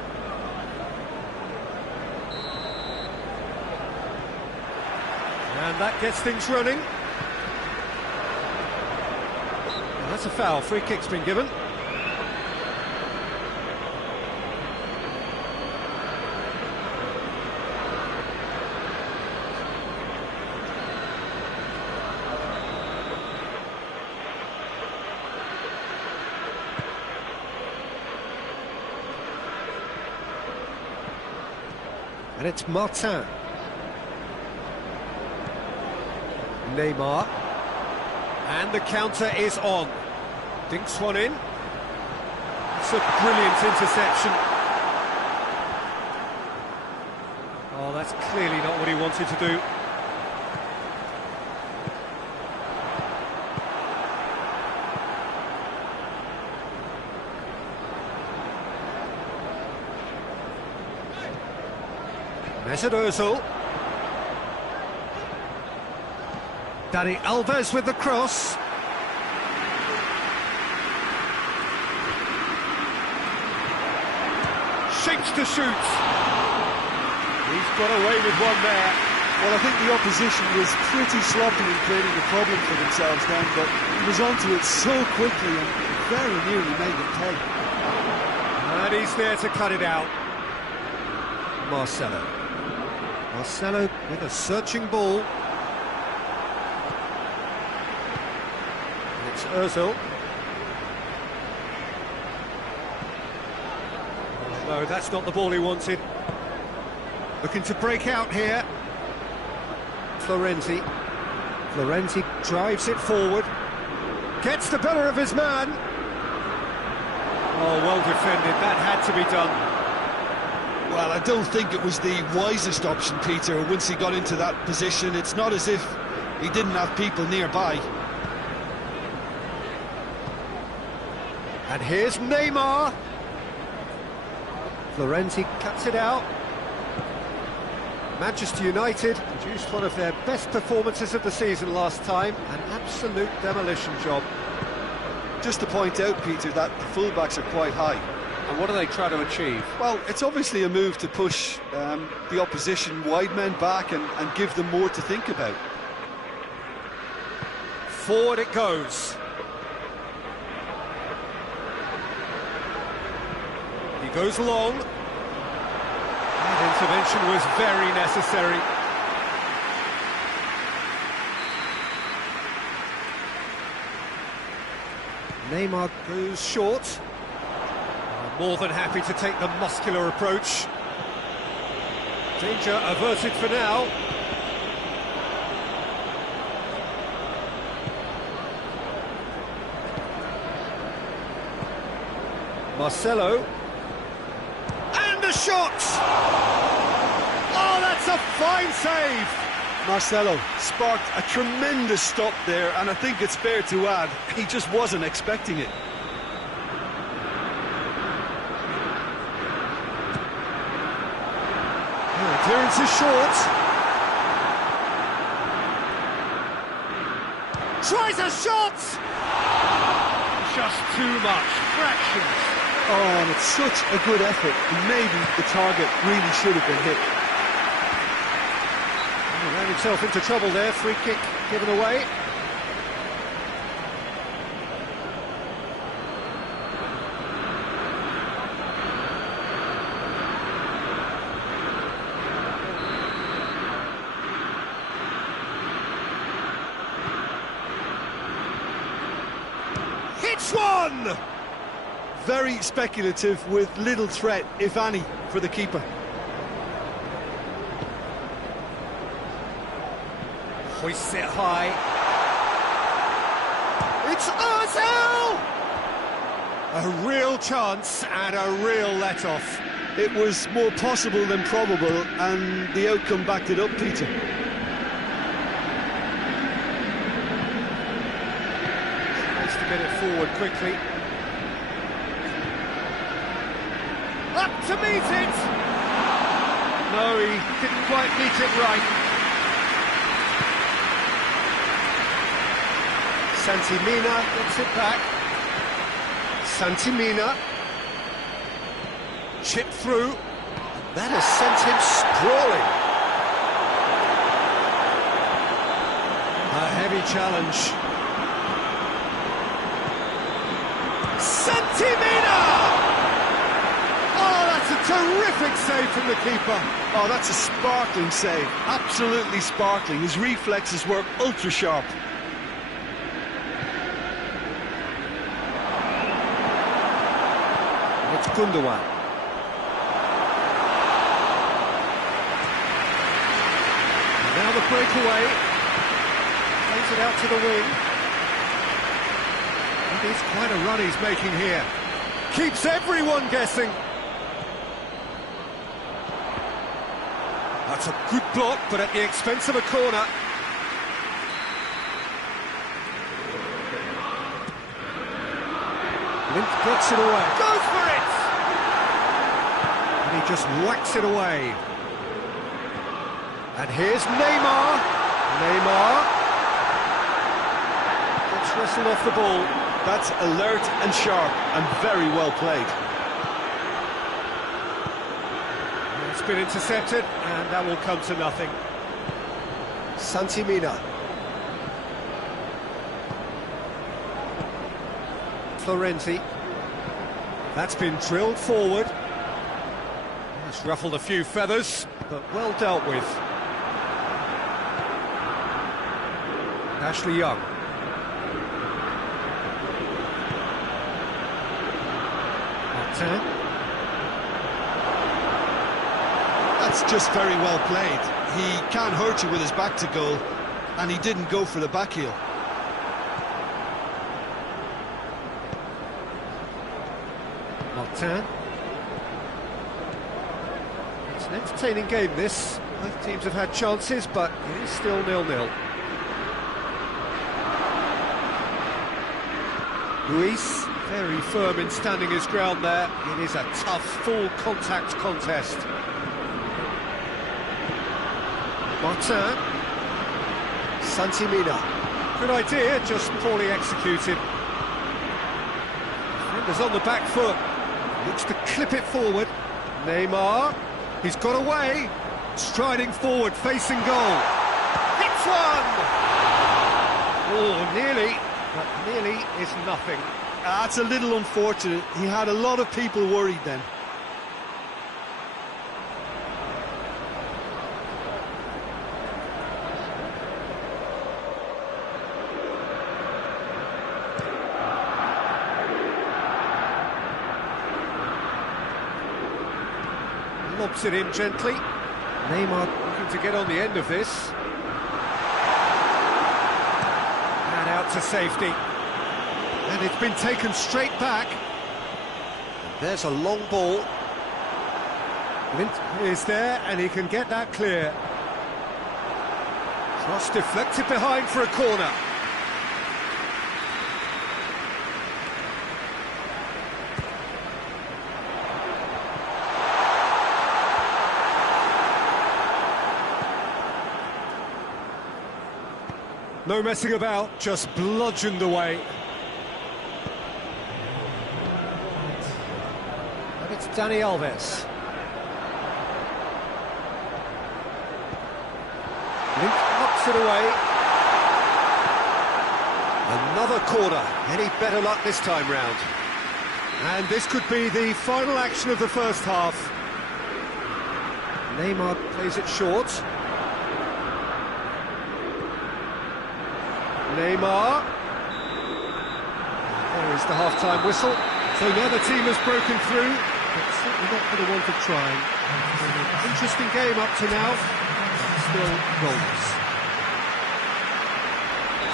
And that gets things running. Well, that's a foul. Free kick's been given. And it's Martin. Neymar. And the counter is on. Dinks one in. It's a brilliant interception. Oh, that's clearly not what he wanted to do. Mesut Ozil. Dani Alves with the cross. Shapes to shoot. He's got away with one there. Well, I think the opposition was pretty sloppy in creating a problem for themselves then, but he was onto it so quickly and very nearly made them pay. And he's there to cut it out. Marcelo. Marcelo with a searching ball. And it's Ozil. Oh, no, that's not the ball he wanted. Looking to break out here. Florenzi. Florenzi drives it forward. Gets the better of his man. Oh, well defended. That had to be done. Well, I don't think it was the wisest option, Peter, once he got into that position. It's not as if he didn't have people nearby. And here's Neymar. Florenzi cuts it out. Manchester United produced one of their best performances of the season last time. An absolute demolition job. Just to point out, Peter, that the fullbacks are quite high. And what do they try to achieve? Well, it's obviously a move to push the opposition wide men back and give them more to think about. Forward it goes. He goes long. That intervention was very necessary. Neymar goes short. More than happy to take the muscular approach. Danger averted for now. Marcelo. And the shot! Oh, that's a fine save! Marcelo sparked a tremendous stop there, and I think it's fair to add, he just wasn't expecting it. Clearance is short. Tries a shot! Just too much. Fractions. Oh, and it's such a good effort. Maybe the target really should have been hit. He ran himself into trouble there. Free kick given away. Very speculative with little threat, if any, for the keeper. Hoists it high. It's Ozil! A real chance and a real let-off. It was more possible than probable, and the outcome backed it up, Peter. Tries to get it forward quickly. Up to meet it! No, he didn't quite meet it right. Santimina gets it back. Santimina. Chip through. That has sent him sprawling. A heavy challenge. Santimina! Oh, that's a terrific save from the keeper. Oh, that's a sparkling save. Absolutely sparkling. His reflexes were ultra-sharp. It's Gundogan. Now the breakaway. Plays it out to the wing. It is quite a run he's making here. Keeps everyone guessing. That's a good block, but at the expense of a corner. Lint gets it away. Goes for it! And he just whacks it away. And here's Neymar. Neymar gets wrestled off the ball. That's alert and sharp and very well played. It's been intercepted, and that will come to nothing. Santimina. Florenzi. That's been drilled forward. It's ruffled a few feathers, but well dealt with. Ashley Young. Martin. That's just very well played. He can't hurt you with his back to goal, and he didn't go for the back heel. Martin. It's an entertaining game, this. Both teams have had chances, but it is still 0-0. Luis, very firm in standing his ground there. It is a tough, full-contact contest. Martin. Santimina. Good idea, just poorly executed. Defender's on the back foot. Looks to clip it forward. Neymar. He's got away. Striding forward, facing goal. Hits one! Oh, nearly. But nearly is nothing. That's a little unfortunate. He had a lot of people worried then. Lobs it in gently. Neymar looking to get on the end of this. And out to safety. And it's been taken straight back. There's a long ball. Lint is there, and he can get that clear. Cross deflected behind for a corner. No messing about, just bludgeoned away. And it's Dani Alves. Link knocks it away. Another corner. Any better luck this time round? And this could be the final action of the first half. Neymar plays it short. Neymar. There is the half-time whistle. So neither team has broken through, but certainly not for the want of trying. An interesting game up to now, still goals.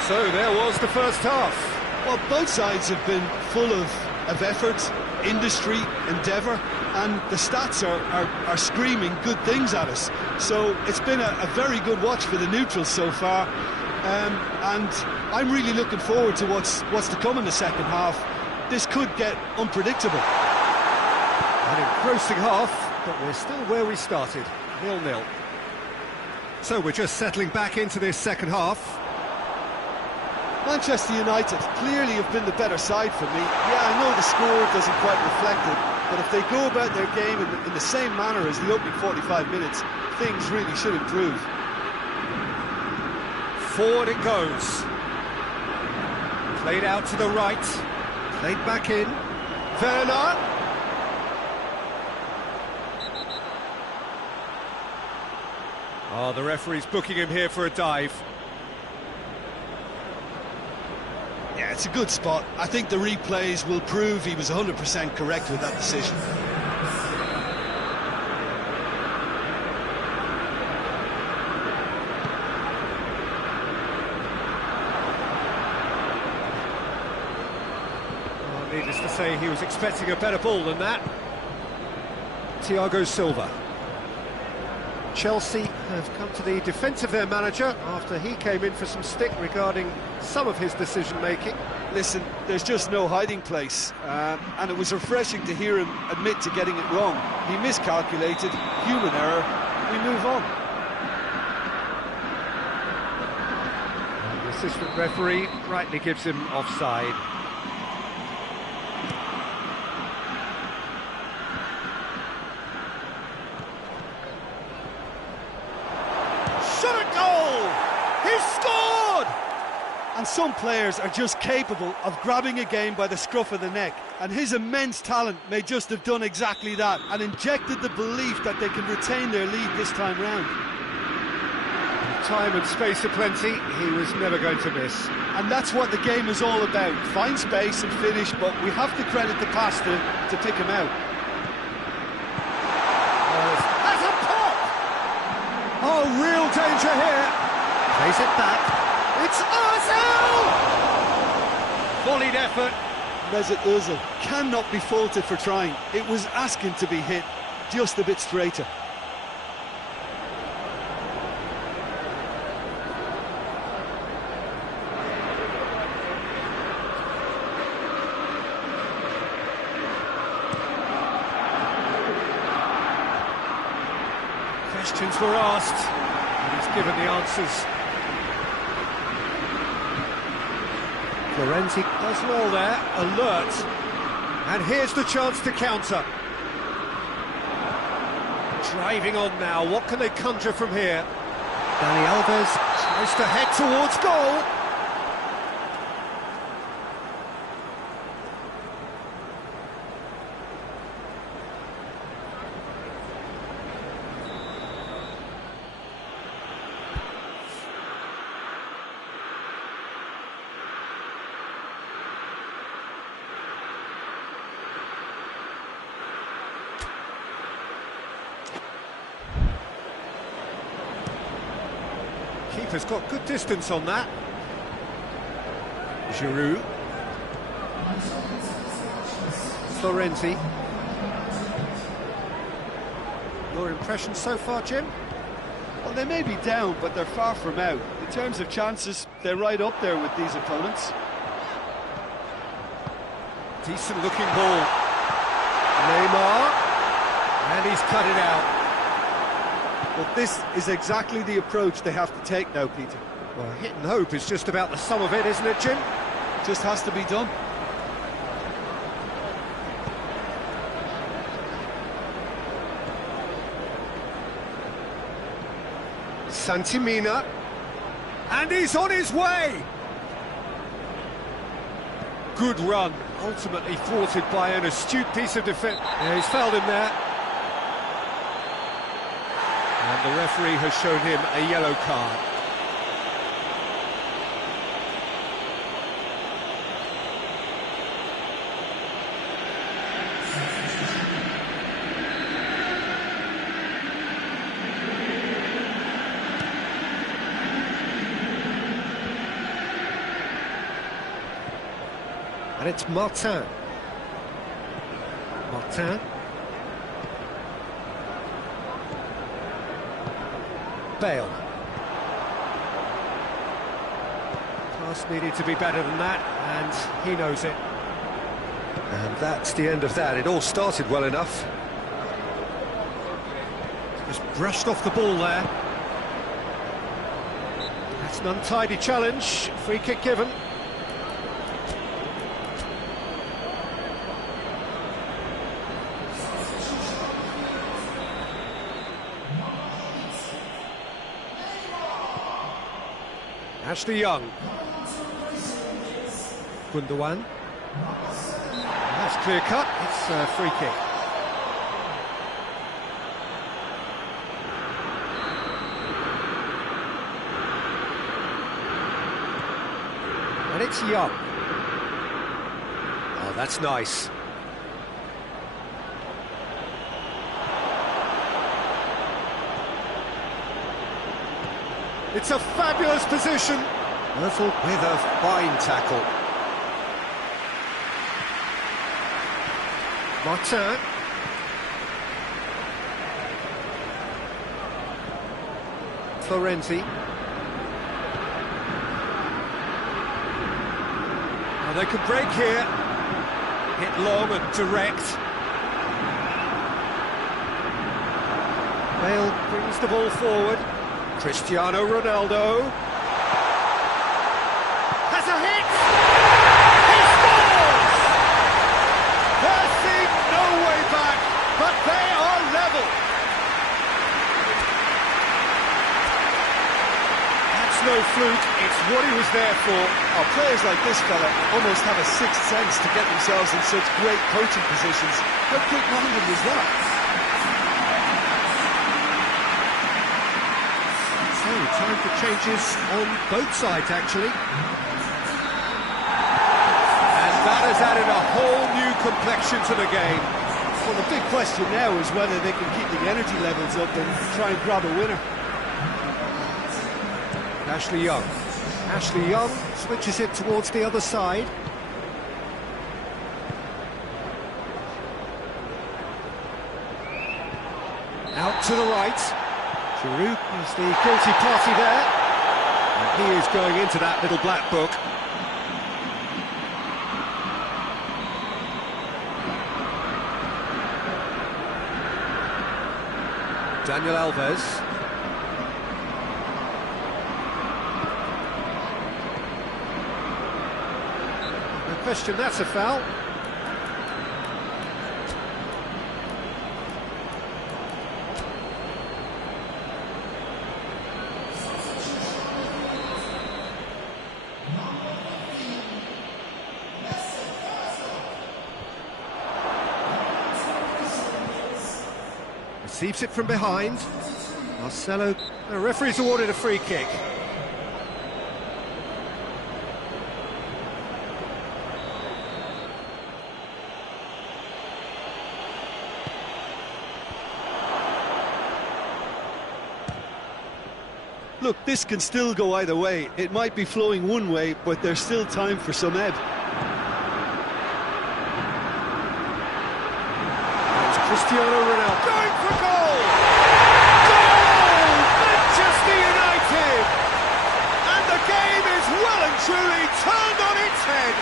So there was the first half. Well, both sides have been full of effort, industry, endeavour, and the stats are screaming good things at us. So it's been a very good watch for the neutrals so far, and I'm really looking forward to what's to come in the second half. This could get unpredictable. An engrossing half, but we're still where we started, 0-0. So we're just settling back into this second half. Manchester United clearly have been the better side for me. Yeah, I know the score doesn't quite reflect it, but if they go about their game in the same manner as the opening 45 minutes, things really should improve. Forward it goes. Played out to the right. Played back in. Werner. Oh, the referee's booking him here for a dive. Yeah, it's a good spot. I think the replays will prove he was 100% correct with that decision. Well, needless to say, he was expecting a better ball than that. Thiago Silva. Chelsea have come to the defence of their manager after he came in for some stick regarding some of his decision-making. Listen, there's just no hiding place, and it was refreshing to hear him admit to getting it wrong. He miscalculated, human error, we move on. And the assistant referee rightly gives him offside. And some players are just capable of grabbing a game by the scruff of the neck, and his immense talent may just have done exactly that and injected the belief that they can retain their lead this time round. Time and space aplenty, he was never going to miss. And that's what the game is all about. Find space and finish, but we have to credit the pass to pick him out. That's a pop! Oh, real danger here. Plays it back. It's Ozil! Volleyed effort. Mesut Ozil cannot be faulted for trying. It was asking to be hit just a bit straighter. Questions were asked, and he's given the answers. Florenzi does well there, alert, and here's the chance to counter. Driving on now, what can they conjure from here? Dani Alves tries to head towards goal. Keeper's got good distance on that. Giroud. Florenzi. Your impression so far, Jim? Well, they may be down, but they're far from out. In terms of chances, they're right up there with these opponents. Decent looking ball. Neymar. And he's cut it out. But this is exactly the approach they have to take now, Peter. Well, hit and hope is just about the sum of it, isn't it, Jim? Just has to be done. Santimina. And he's on his way! Good run, ultimately thwarted by an astute piece of defence. Yeah, he's fouled him there. And the referee has shown him a yellow card. And it's Martin. Martin. Bale. Pass needed to be better than that, and he knows it. And that's the end of that. It all started well enough. Just brushed off the ball there. That's an untidy challenge. Free kick given. Ashley Young. Gundogan. That's clear cut. It's a free kick. And it's Young. Oh, that's nice. It's a fabulous position. Murphy with a fine tackle. Martin. Florenzi. Now they could break here. Hit long and direct. Bale brings the ball forward. Cristiano Ronaldo has a hit! He scores! There seemed no way back, but they are level. That's no fluke, it's what he was there for. Oh, players like this fella almost have a sixth sense to get themselves in such great coaching positions. How quick-minded was that? Time for changes on both sides, actually. And that has added a whole new complexion to the game. Well, the big question now is whether they can keep the energy levels up and try and grab a winner. Ashley Young. Ashley Young switches it towards the other side. Out to the right. Giroud is the guilty party there. And he is going into that little black book. Daniel Alves. No question, that's a foul. Receives it from behind. Marcelo, the referee's awarded a free kick. Look, this can still go either way. It might be flowing one way, but there's still time for some ebb. It's Cristiano Ronaldo going for goal! Goal! Manchester United! And the game is well and truly turned on its head.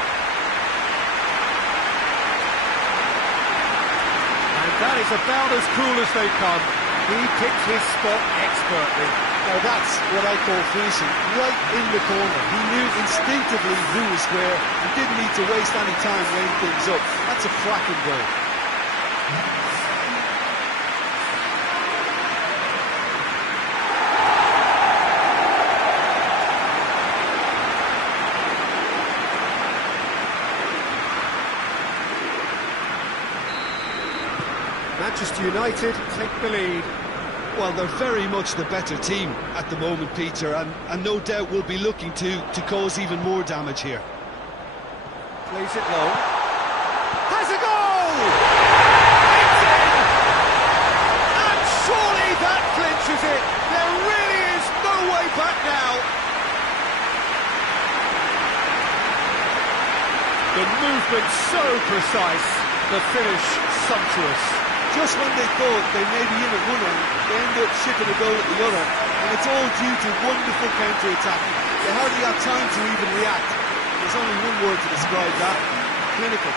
And that is about as cool as they come. He picked his spot expertly. Now that's what I call finishing, right in the corner. He knew instinctively who was where and didn't need to waste any time weighing things up. That's a cracking goal. Manchester United take the lead. Well, they're very much the better team at the moment, Peter, and no doubt will be looking to cause even more damage here. Plays it low. Has a goal! It's in! And surely that clinches it. There really is no way back now. The movement precise, the finish sumptuous. Just when they thought they may be in at one end, they end up shipping a goal at the other, and it's all due to wonderful counter-attacking. They hardly have time to even react. There's only one word to describe that: clinical.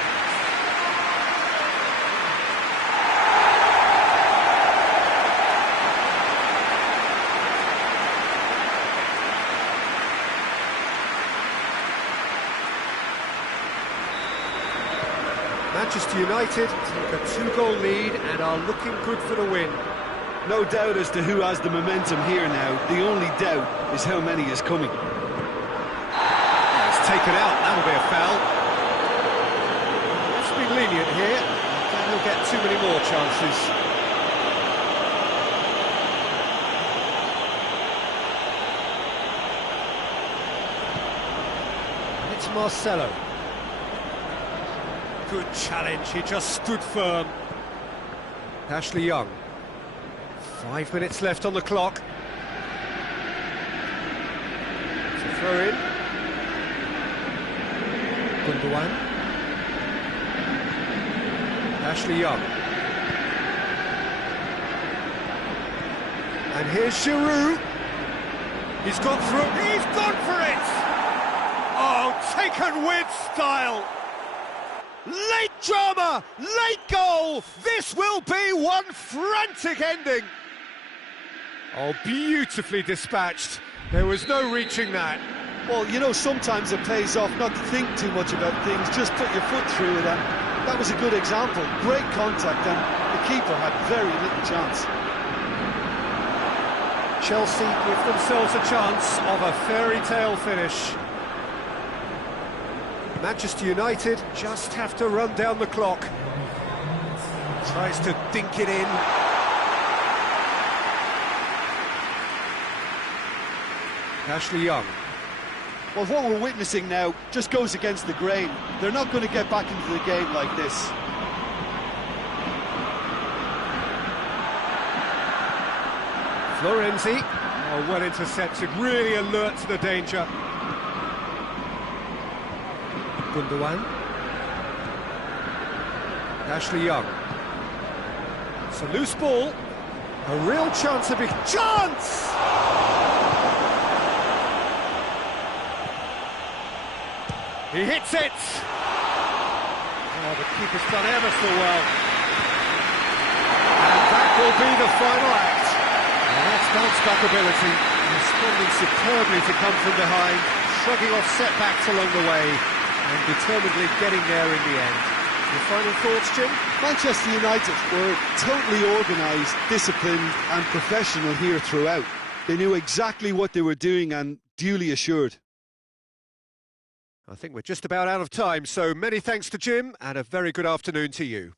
Manchester United take a 2-goal lead and are looking good for the win. No doubt as to who has the momentum here now. The only doubt is how many is coming. It's taken out, that'll be a foul. It's been lenient here. Then he'll get too many more chances. And it's Marcelo. Good challenge, he just stood firm. Ashley Young. 5 minutes left on the clock. It's a throw in. Gundogan. Ashley Young. And here's Giroud. He's gone through. He's gone for it! Oh, taken with style. Late drama, late goal. This will be one frantic ending. Oh, beautifully dispatched. There was no reaching that. Well, you know, sometimes it pays off not to think too much about things, just put your foot through it, and that was a good example. Great contact, and the keeper had very little chance. Chelsea give themselves a chance of a fairy tale finish. Manchester United just have to run down the clock. Tries to dink it in. Ashley Young. Well, what we're witnessing now just goes against the grain. They're not going to get back into the game like this. Florenzi. Oh, well intercepted, really alert to the danger. Gundogan. Ashley Young. It's a loose ball. A real chance of big chance! He hits it! Oh, the keeper's done ever so well. And that will be the final act. And that's bounce-back ability, responding superbly to come from behind, shrugging off setbacks along the way, and determinedly getting there in the end. Your final thoughts, Jim? Manchester United were totally organised, disciplined and professional here throughout. They knew exactly what they were doing and duly assured. I think we're just about out of time, so many thanks to Jim, and a very good afternoon to you.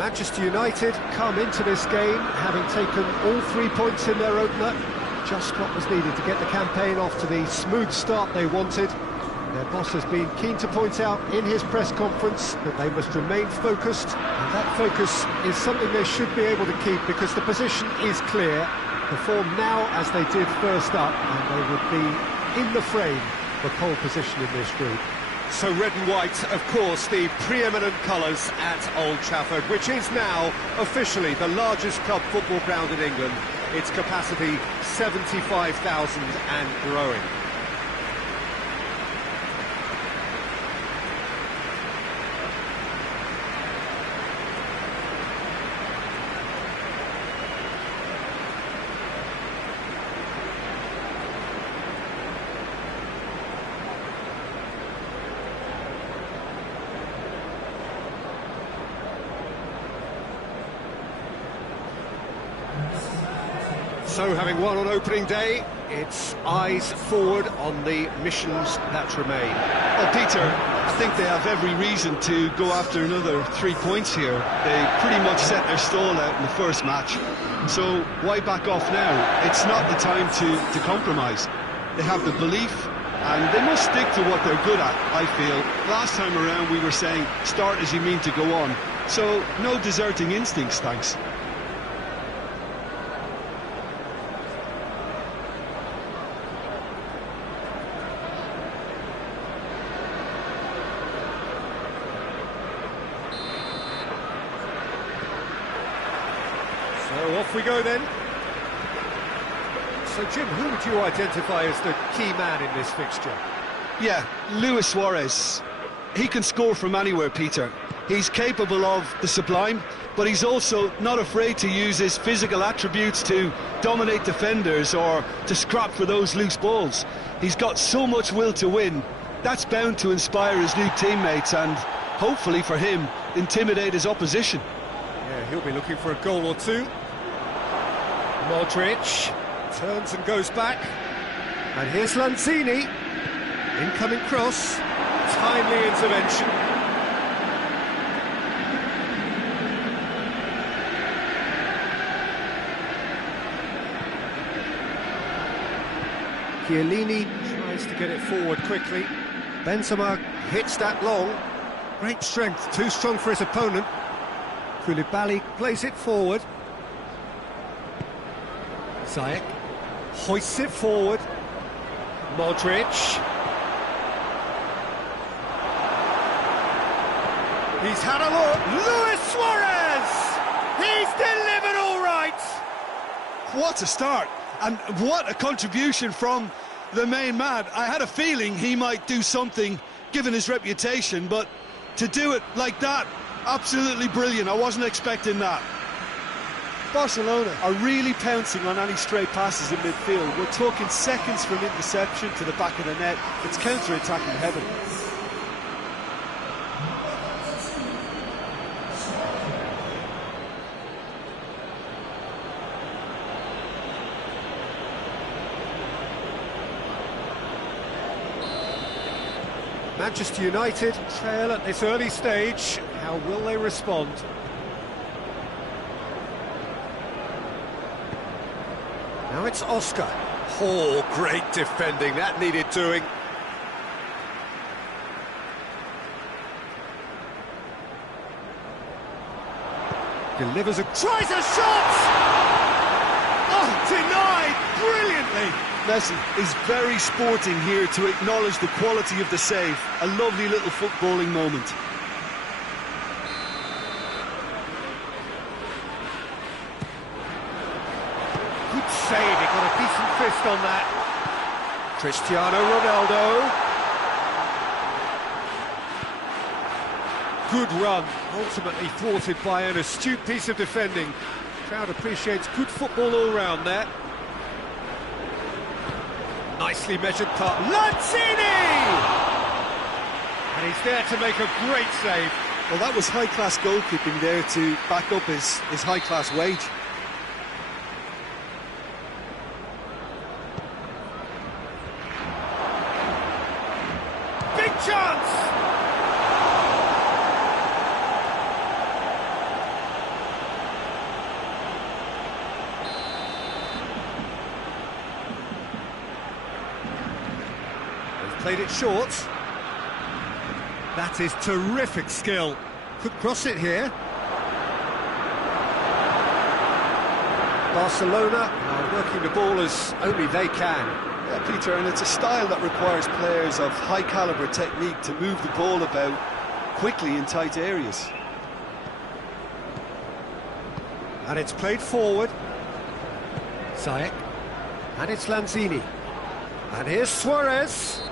Manchester United come into this game having taken all 3 points in their opener. Just what was needed to get the campaign off to the smooth start they wanted. Their boss has been keen to point out in his press conference that they must remain focused, and that focus is something they should be able to keep because the position is clear. Perform now as they did first up, and they would be in the frame for pole position in this group. So red and white, of course, the preeminent colours at Old Trafford, which is now officially the largest club football ground in England. Its capacity 75,000 and growing. So, having won on opening day, it's eyes forward on the missions that remain. Well, Peter, I think they have every reason to go after another 3 points here. They pretty much set their stall out in the first match. So, why back off now? It's not the time to compromise. They have the belief, and they must stick to what they're good at, I feel. Last time around, we were saying, start as you mean to go on. So, no deserting instincts, thanks. So off we go then. So Jim, who would you identify as the key man in this fixture? Yeah, Luis Suarez. He can score from anywhere, Peter. He's capable of the sublime, but he's also not afraid to use his physical attributes to dominate defenders or to scrap for those loose balls. He's got so much will to win. That's bound to inspire his new teammates and, hopefully for him, intimidate his opposition. Yeah, he'll be looking for a goal or two. Modric turns and goes back. And here's Lanzini. Incoming cross. Timely intervention. Chiellini Tries to get it forward quickly. Benzema hits that long. Great strength, too strong for his opponent. Koulibaly plays it forward. Ziyech hoists it forward. Modric. He's had a look. Luis Suarez! He's delivered all right! What a start, and what a contribution from the main man. I had a feeling he might do something, given his reputation, but to do it like that, absolutely brilliant. I wasn't expecting that. Barcelona are really pouncing on any stray passes in midfield. We're talking seconds from interception to the back of the net. It's counter-attacking heaven. Manchester United trail at this early stage. How will they respond? Now it's Oscar. Oh, great defending. That needed doing. Delivers a... Tries a shot! Oh, denied brilliantly. Messi is very sporting here to acknowledge the quality of the save. A lovely little footballing moment. Good save, he got a decent fist on that. Cristiano Ronaldo. Good run, ultimately thwarted by an astute piece of defending. Crowd appreciates good football all round there. Nicely measured cut. Lanzini! And he's there to make a great save. Well, that was high-class goalkeeping there to back up his high-class wage. Big chance! Played it short. That is terrific skill. Could cross it here. Barcelona are working the ball as only they can. Yeah, Peter, and it's a style that requires players of high-caliber technique to move the ball about quickly in tight areas. And it's played forward. Ziyech. And it's Lanzini. And here's Suarez.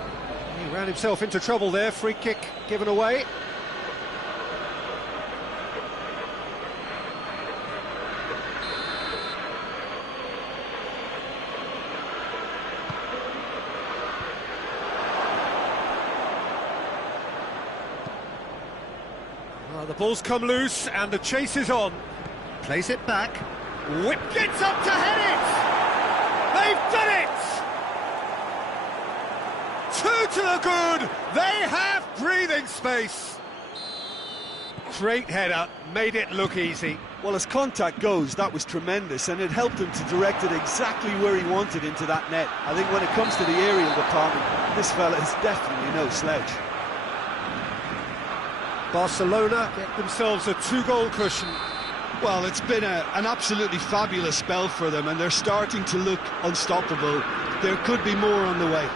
He ran himself into trouble there. Free kick given away. Well, the ball's come loose and the chase is on. Plays it back. Whip gets up to head it! They've done it! Two to the good! They have breathing space! Great header, made it look easy. Well, as contact goes, that was tremendous, and it helped him to direct it exactly where he wanted into that net. I think when it comes to the aerial department, this fella is definitely no sledge. Barcelona get themselves a two-goal cushion. Well, it's been an absolutely fabulous spell for them, and they're starting to look unstoppable. There could be more on the way.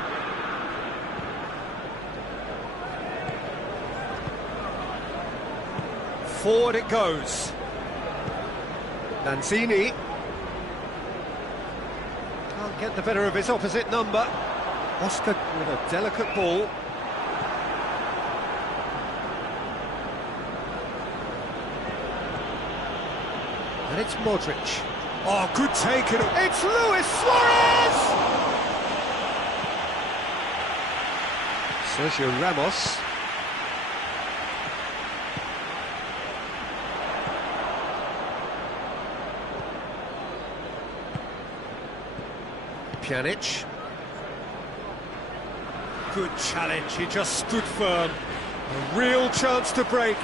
Forward it goes. Lanzini. Can't get the better of his opposite number. Oscar with a delicate ball. And it's Modric. Oh, good take. It's Luis Suarez! Sergio Ramos. Pjanic. Good challenge, he just stood firm. A real chance to break.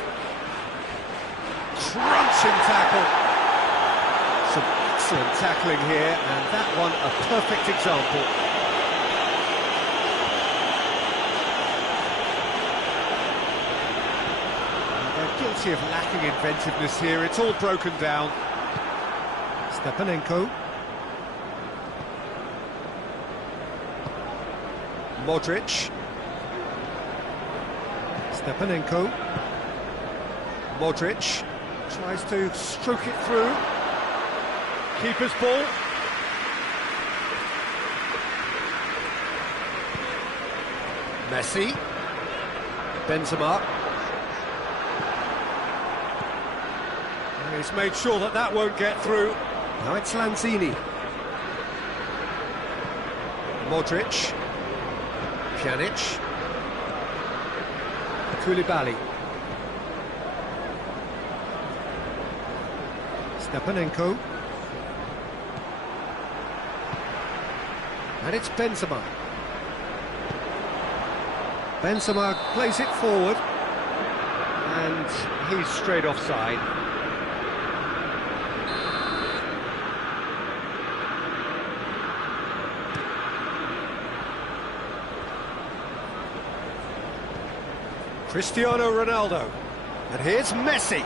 Crunching tackle. Some excellent tackling here, and that one a perfect example. And they're guilty of lacking inventiveness here, it's all broken down. Stepanenko. Modric. Stepanenko. Modric tries to stroke it through. Keeper's ball. Messi. Benzema. And he's made sure that that won't get through. Now it's Lanzini. Modric. Pjanic. Koulibaly. Stepanenko. And it's Benzema. Benzema plays it forward. And he's straight offside. Cristiano Ronaldo. And here's Messi.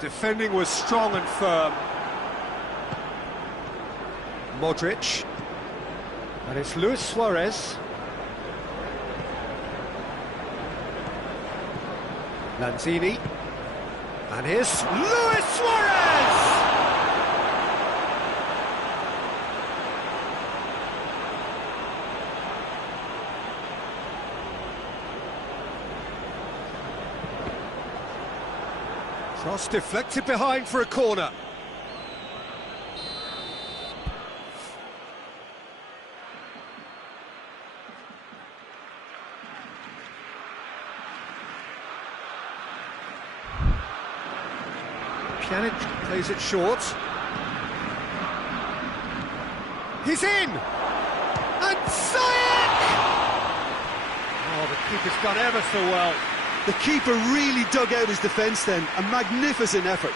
Defending was strong and firm. Modric. And it's Luis Suarez. Lanzini. And here's Luis Suarez! Cross deflected behind for a corner. Pjanic plays it short. He's in! And Ziyech! Oh, the keeper's done ever so well. The keeper really dug out his defence then, a magnificent effort.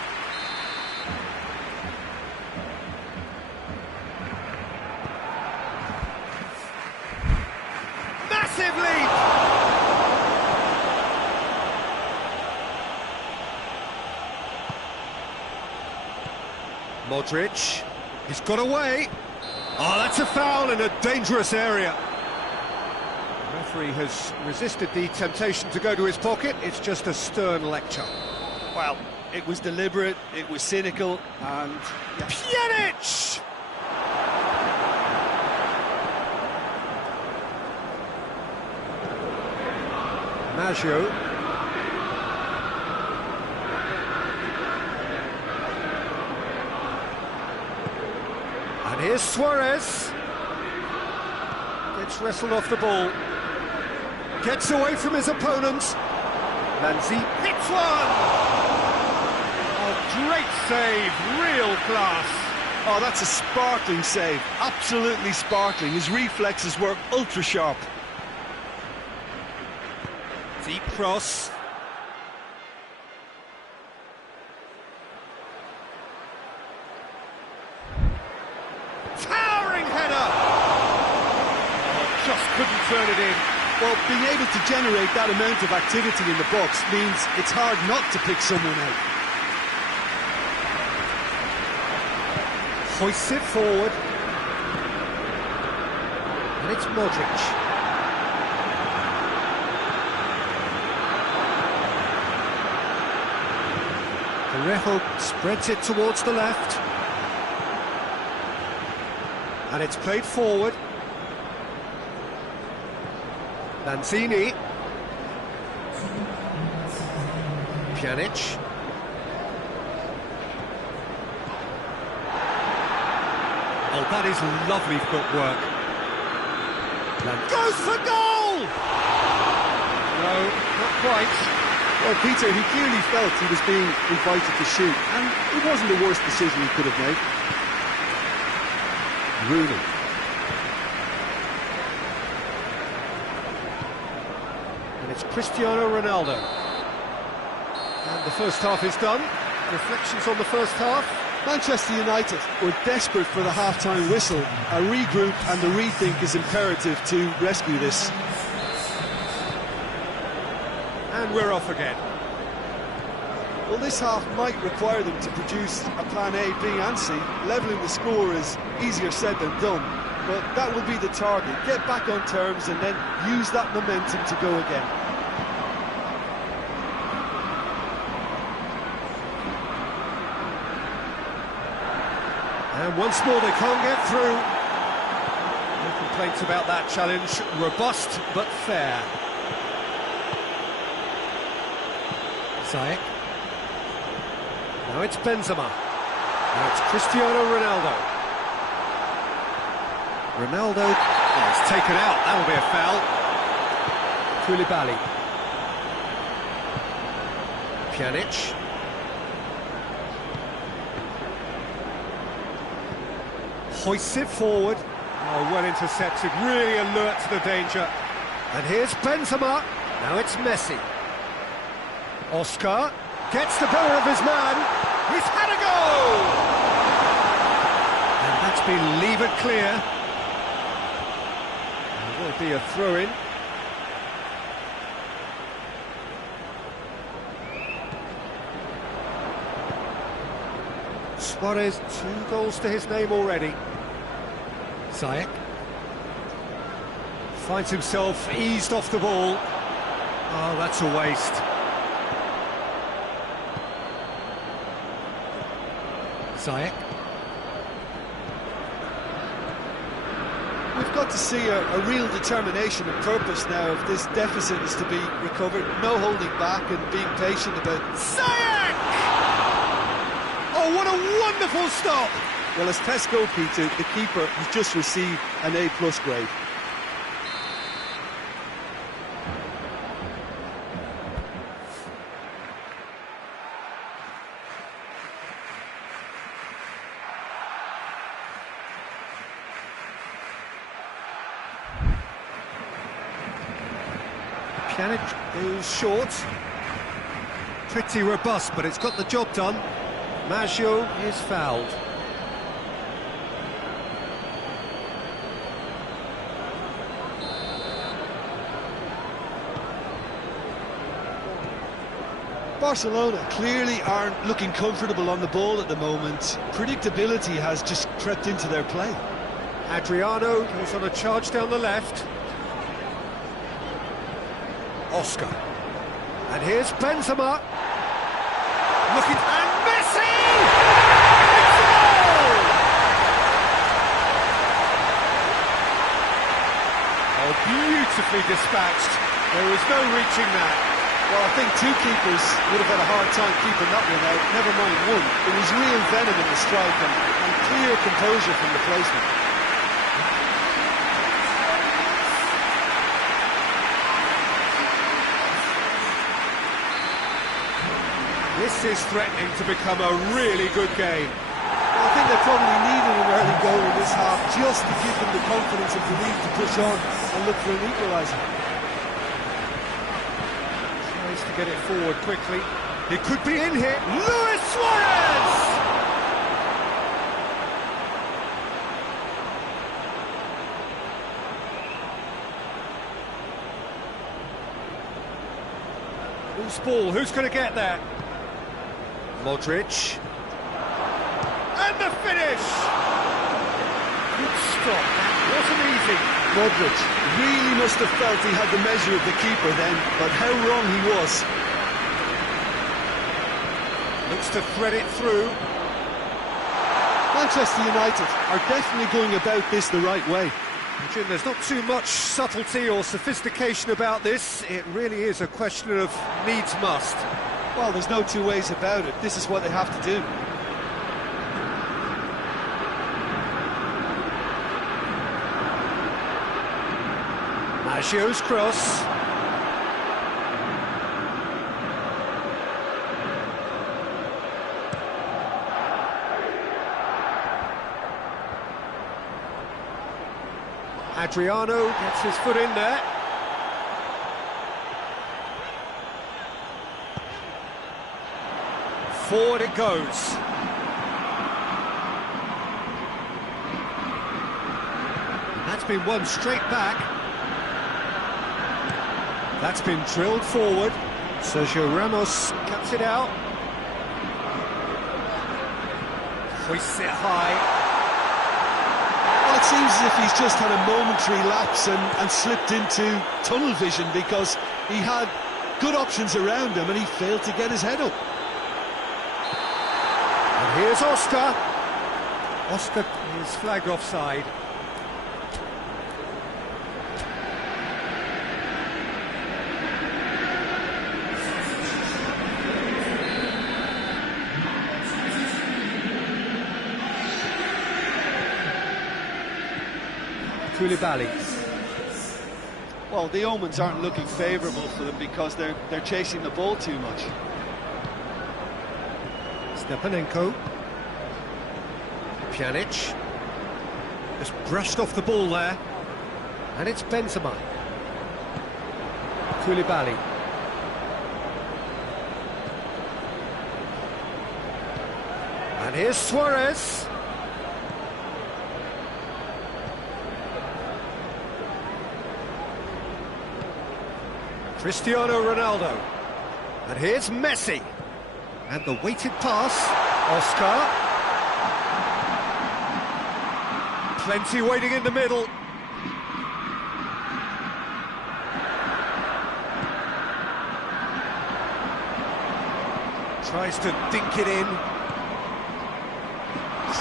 Modric, he's got away. Oh, that's a foul in a dangerous area. The referee has resisted the temptation to go to his pocket. It's just a stern lecture. Well, it was deliberate, it was cynical, and... yeah. Pjanic! Maggio. And here's Suarez. Gets wrestled off the ball. Gets away from his opponent. Lanzi hits one! Oh, great save, real class. Oh, that's a sparkling save, absolutely sparkling. His reflexes were ultra sharp. Deep cross. Towering header! Oh, just couldn't turn it in. Well, being able to generate that amount of activity in the box means it's hard not to pick someone out. Hoists it forward. And it's Modric. Parejo spreads it towards the left. And it's played forward. Lanzini. Pjanic. Oh, that is lovely footwork. Goes for goal! No, not quite. Well, Peter, he clearly felt he was being invited to shoot, and it wasn't the worst decision he could have made. Rooney. And it's Cristiano Ronaldo. And the first half is done. Reflections on the first half. Manchester United were desperate for the half-time whistle. A regroup and a rethink is imperative to rescue this. And we're off again. Well, this half might require them to produce a plan A, B and C. Levelling the score is easier said than done, but that will be the target. Get back on terms and then use that momentum to go again. And once more they can't get through. No complaints about that challenge. Robust but fair. Ziyech. Now it's Benzema. Now it's Cristiano Ronaldo. Ronaldo. Oh, it's taken out. That'll be a foul. Koulibaly. Pjanic. Hoists it forward. Oh, well intercepted, really alert to the danger. And here's Benzema. Now it's Messi. Oscar gets the better of his man. He's had a go! And that's been levered clear. And there'll be a throw-in. Suarez, 2 goals to his name already. Ziyech finds himself eased off the ball. Oh, that's a waste. Ziyech. We've got to see a real determination and purpose now if this deficit is to be recovered. No holding back and being patient about it. Ziyech! Oh, what a wonderful stop! Well, as tests go, Peter, the keeper has just received an A+ grade. Pjanic is short. Pretty robust, but it's got the job done. Maggio is fouled. Barcelona clearly aren't looking comfortable on the ball at the moment. Predictability has just crept into their play. Adriano goes on a charge down the left. Oscar. And here's Benzema. Looking, and Messi! It's a goal! Oh, beautifully dispatched. There was no reaching that. Well, I think two keepers would have had a hard time keeping that one out, never mind one. There was real venom in the strike and clear composure from the placement. This is threatening to become a really good game. Well, I think they probably needed an early goal in this half just to give them the confidence and belief to push on and look for an equaliser. Tries to get it forward quickly. It could be in here. Luis Suarez! Loose ball, who's going to get there? Modric. And the finish! Good stop, that wasn't easy. Modric really must have felt he had the measure of the keeper then, but how wrong he was. Looks to thread it through. Manchester United are definitely going about this the right way. Jim, there's not too much subtlety or sophistication about this. It really is a question of needs must. Well, there's no two ways about it. This is what they have to do. Maggio's cross. Adriano gets his foot in there. Forward it goes. That's been won straight back. That's been drilled forward. Sergio Ramos cuts it out. Hoists it high. Well, it seems as if he's just had a momentary lapse and slipped into tunnel vision because he had good options around him and he failed to get his head up. And here's Oscar. Oscar is flagged offside. Koulibaly. Well, the omens aren't looking favourable for them because they're chasing the ball too much. Stepanenko. Pjanic. Just brushed off the ball there. And it's Benzema. Koulibaly. And here's Suarez. Cristiano Ronaldo. And here's Messi. And the weighted pass. Oscar. Plenty waiting in the middle. Tries to dink it in.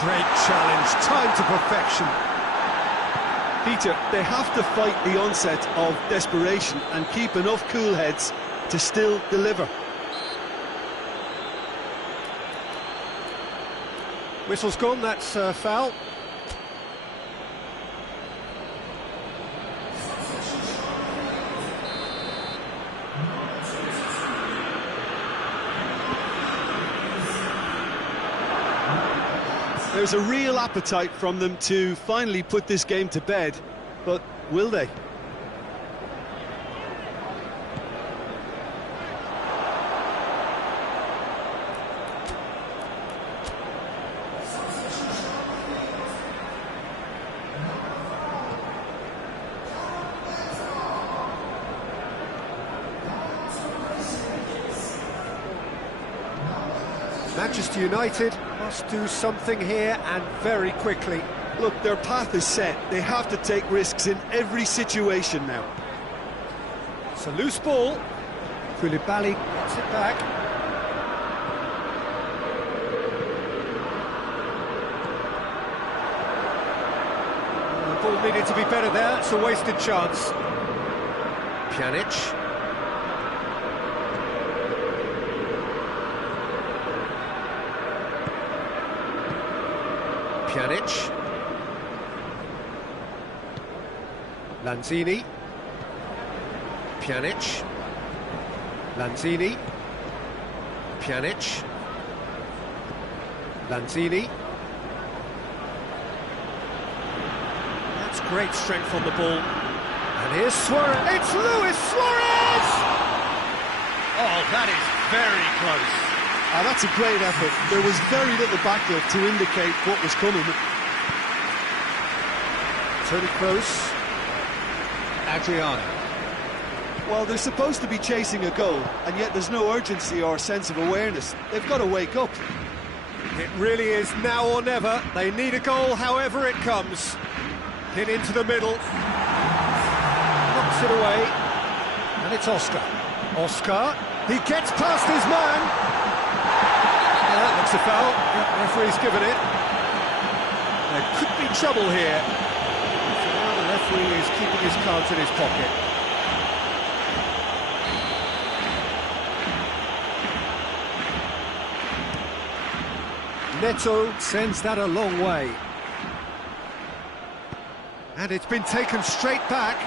Great challenge, time to perfection. Peter, they have to fight the onset of desperation and keep enough cool heads to still deliver. Whistle's gone, that's foul. There's a real appetite from them to finally put this game to bed, but will they? Manchester United must do something here, and very quickly. Look, their path is set. They have to take risks in every situation now. It's a loose ball. Koulibaly gets it back. The ball needed to be better there. It's a wasted chance. Pjanic. Pjanic. Lanzini. Pjanic. Lanzini. Pjanic. Lanzini. That's great strength on the ball. And here's Suarez. It's Luis Suarez! Oh, that is very close. That's a great effort. There was very little backup to indicate what was coming. Toni Kroos. Adriano. Well, they're supposed to be chasing a goal, and yet there's no urgency or sense of awareness. They've got to wake up. It really is now or never. They need a goal however it comes. Hit into the middle. Knocks it away. And it's Oscar. Oscar. He gets past his man. Yeah, that looks a foul. Yep, the referee's given it. There could be trouble here. So now the referee is keeping his cards in his pocket. Neto sends that a long way. And it's been taken straight back.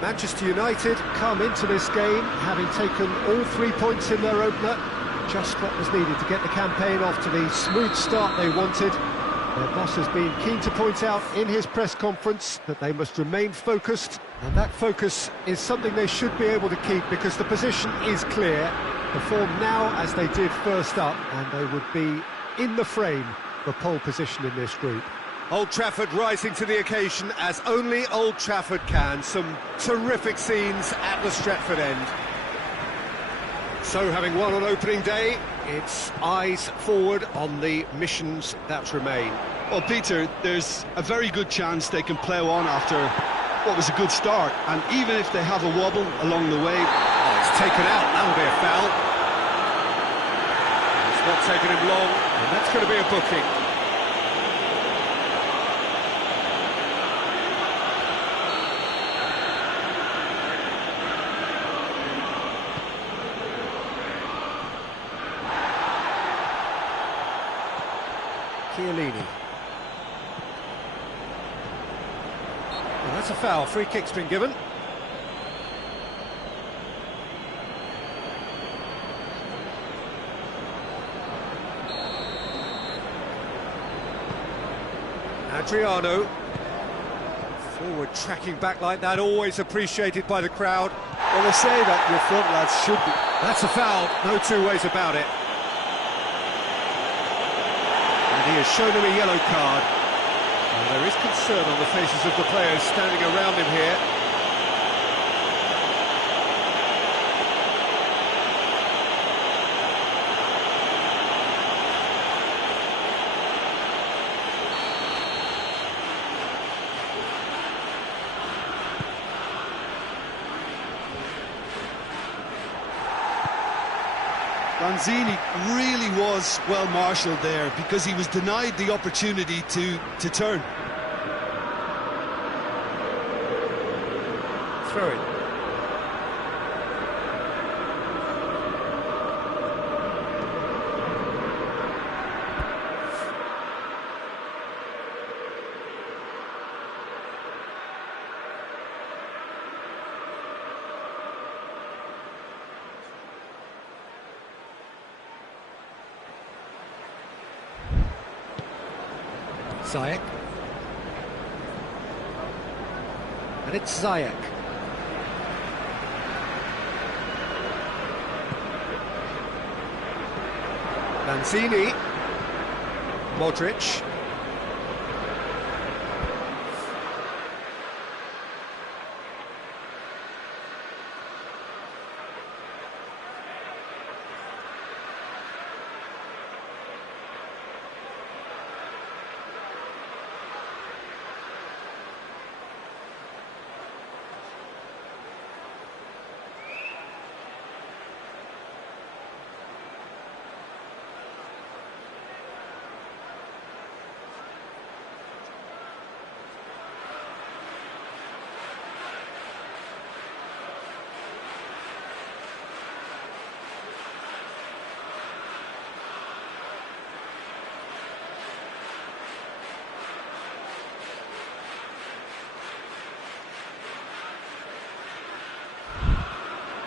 Manchester United come into this game having taken all 3 points in their opener. Just what was needed to get the campaign off to the smooth start they wanted. Their boss has been keen to point out in his press conference that they must remain focused, and that focus is something they should be able to keep because the position is clear. Perform now as they did first up, and they would be in the frame for pole position in this group. Old Trafford rising to the occasion as only Old Trafford can. Some terrific scenes at the Stretford end. So, having won on opening day, it's eyes forward on the missions that remain. Well, Peter, there's a very good chance they can plough on after what was a good start, and even if they have a wobble along the way... Oh, it's taken out, that'll be a foul. It's not taken him long, and that's going to be a booking. Chiellini. Well, that's a foul. Free kick's been given. Adriano. Forward tracking back like that, always appreciated by the crowd. Well, they say that your front lads should be. That's a foul, no two ways about it. And he has shown him a yellow card. And there is concern on the faces of the players standing around him here. Lanzini really was well marshalled there because he was denied the opportunity to turn. Throw it. Ziyech. And it's Ziyech. Lanzini. Modric.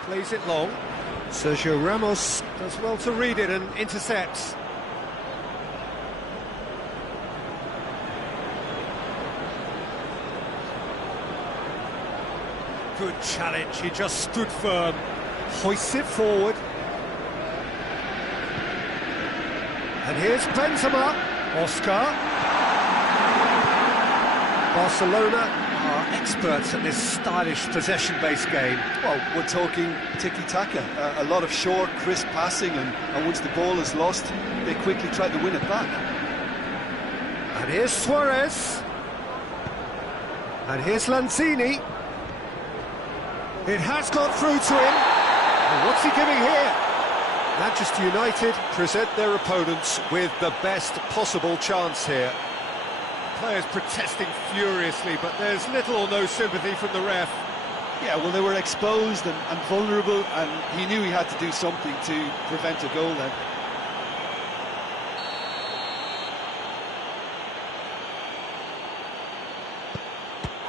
Plays it long. Sergio Ramos does well to read it and intercepts. Good challenge, he just stood firm. Hoists it forward. And here's Benzema. Oscar. Barcelona are experts at this stylish possession-based game. Well, we're talking tiki-taka, a lot of short, crisp passing, and once the ball is lost, they quickly try to win it back. And here's Suarez. And here's Lanzini. It has got through to him. And what's he giving here? Manchester United present their opponents with the best possible chance here. Players protesting furiously, but there's little or no sympathy from the ref. Yeah, well, they were exposed and vulnerable, and he knew he had to do something to prevent a goal then.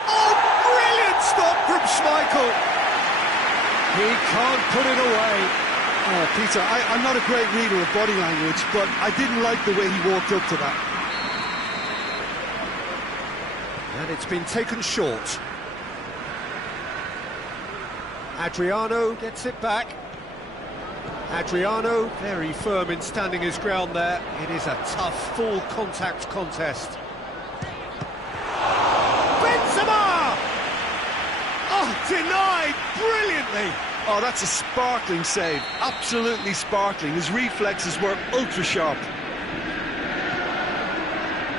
Oh, brilliant stop from Schmeichel! He can't put it away. Oh, Peter, I'm not a great reader of body language, but I didn't like the way he walked up to that. And it's been taken short. Adriano gets it back. Adriano very firm in standing his ground there. It is a tough, full contact contest. Benzema! Oh, denied brilliantly. Oh, that's a sparkling save. Absolutely sparkling. His reflexes were ultra sharp.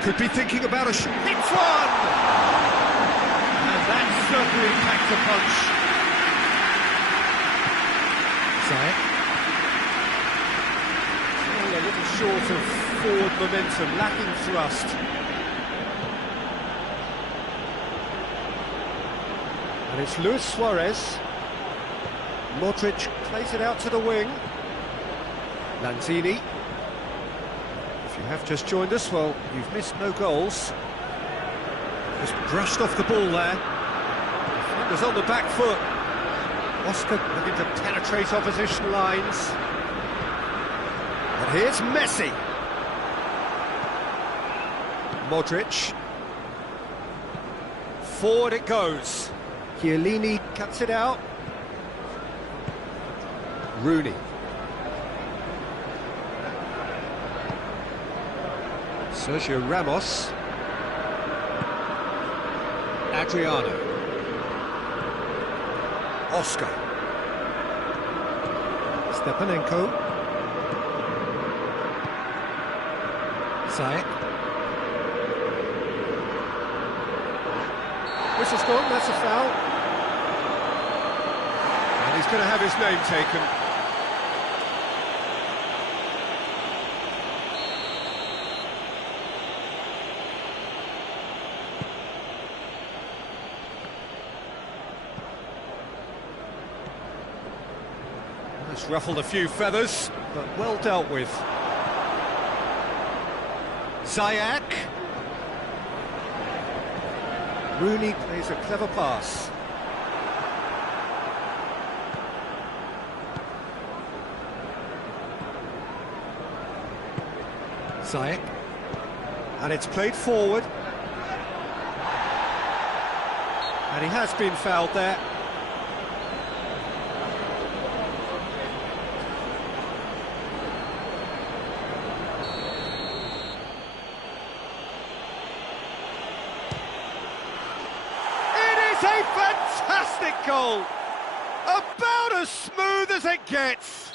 Could be thinking about a shot. Hits one! And that certainly packs a punch. Ziyech. A little short of forward momentum, lacking thrust. And it's Luis Suarez. Modric plays it out to the wing. Lanzini. If you have just joined us, well, you've missed no goals. Just brushed off the ball there. Defenders on the back foot. Oscar looking to penetrate opposition lines. And here's Messi. Modric. Forward it goes. Chiellini cuts it out. Rooney. Sergio Ramos. Adriano. Oscar. Stepanenko. Ziyech. Whistle's gone, that's a foul. And he's going to have his name taken. It's ruffled a few feathers, but well dealt with. Ziyech. Rooney plays a clever pass. Ziyech. And it's played forward. And he has been fouled there. A fantastic goal! About as smooth as it gets!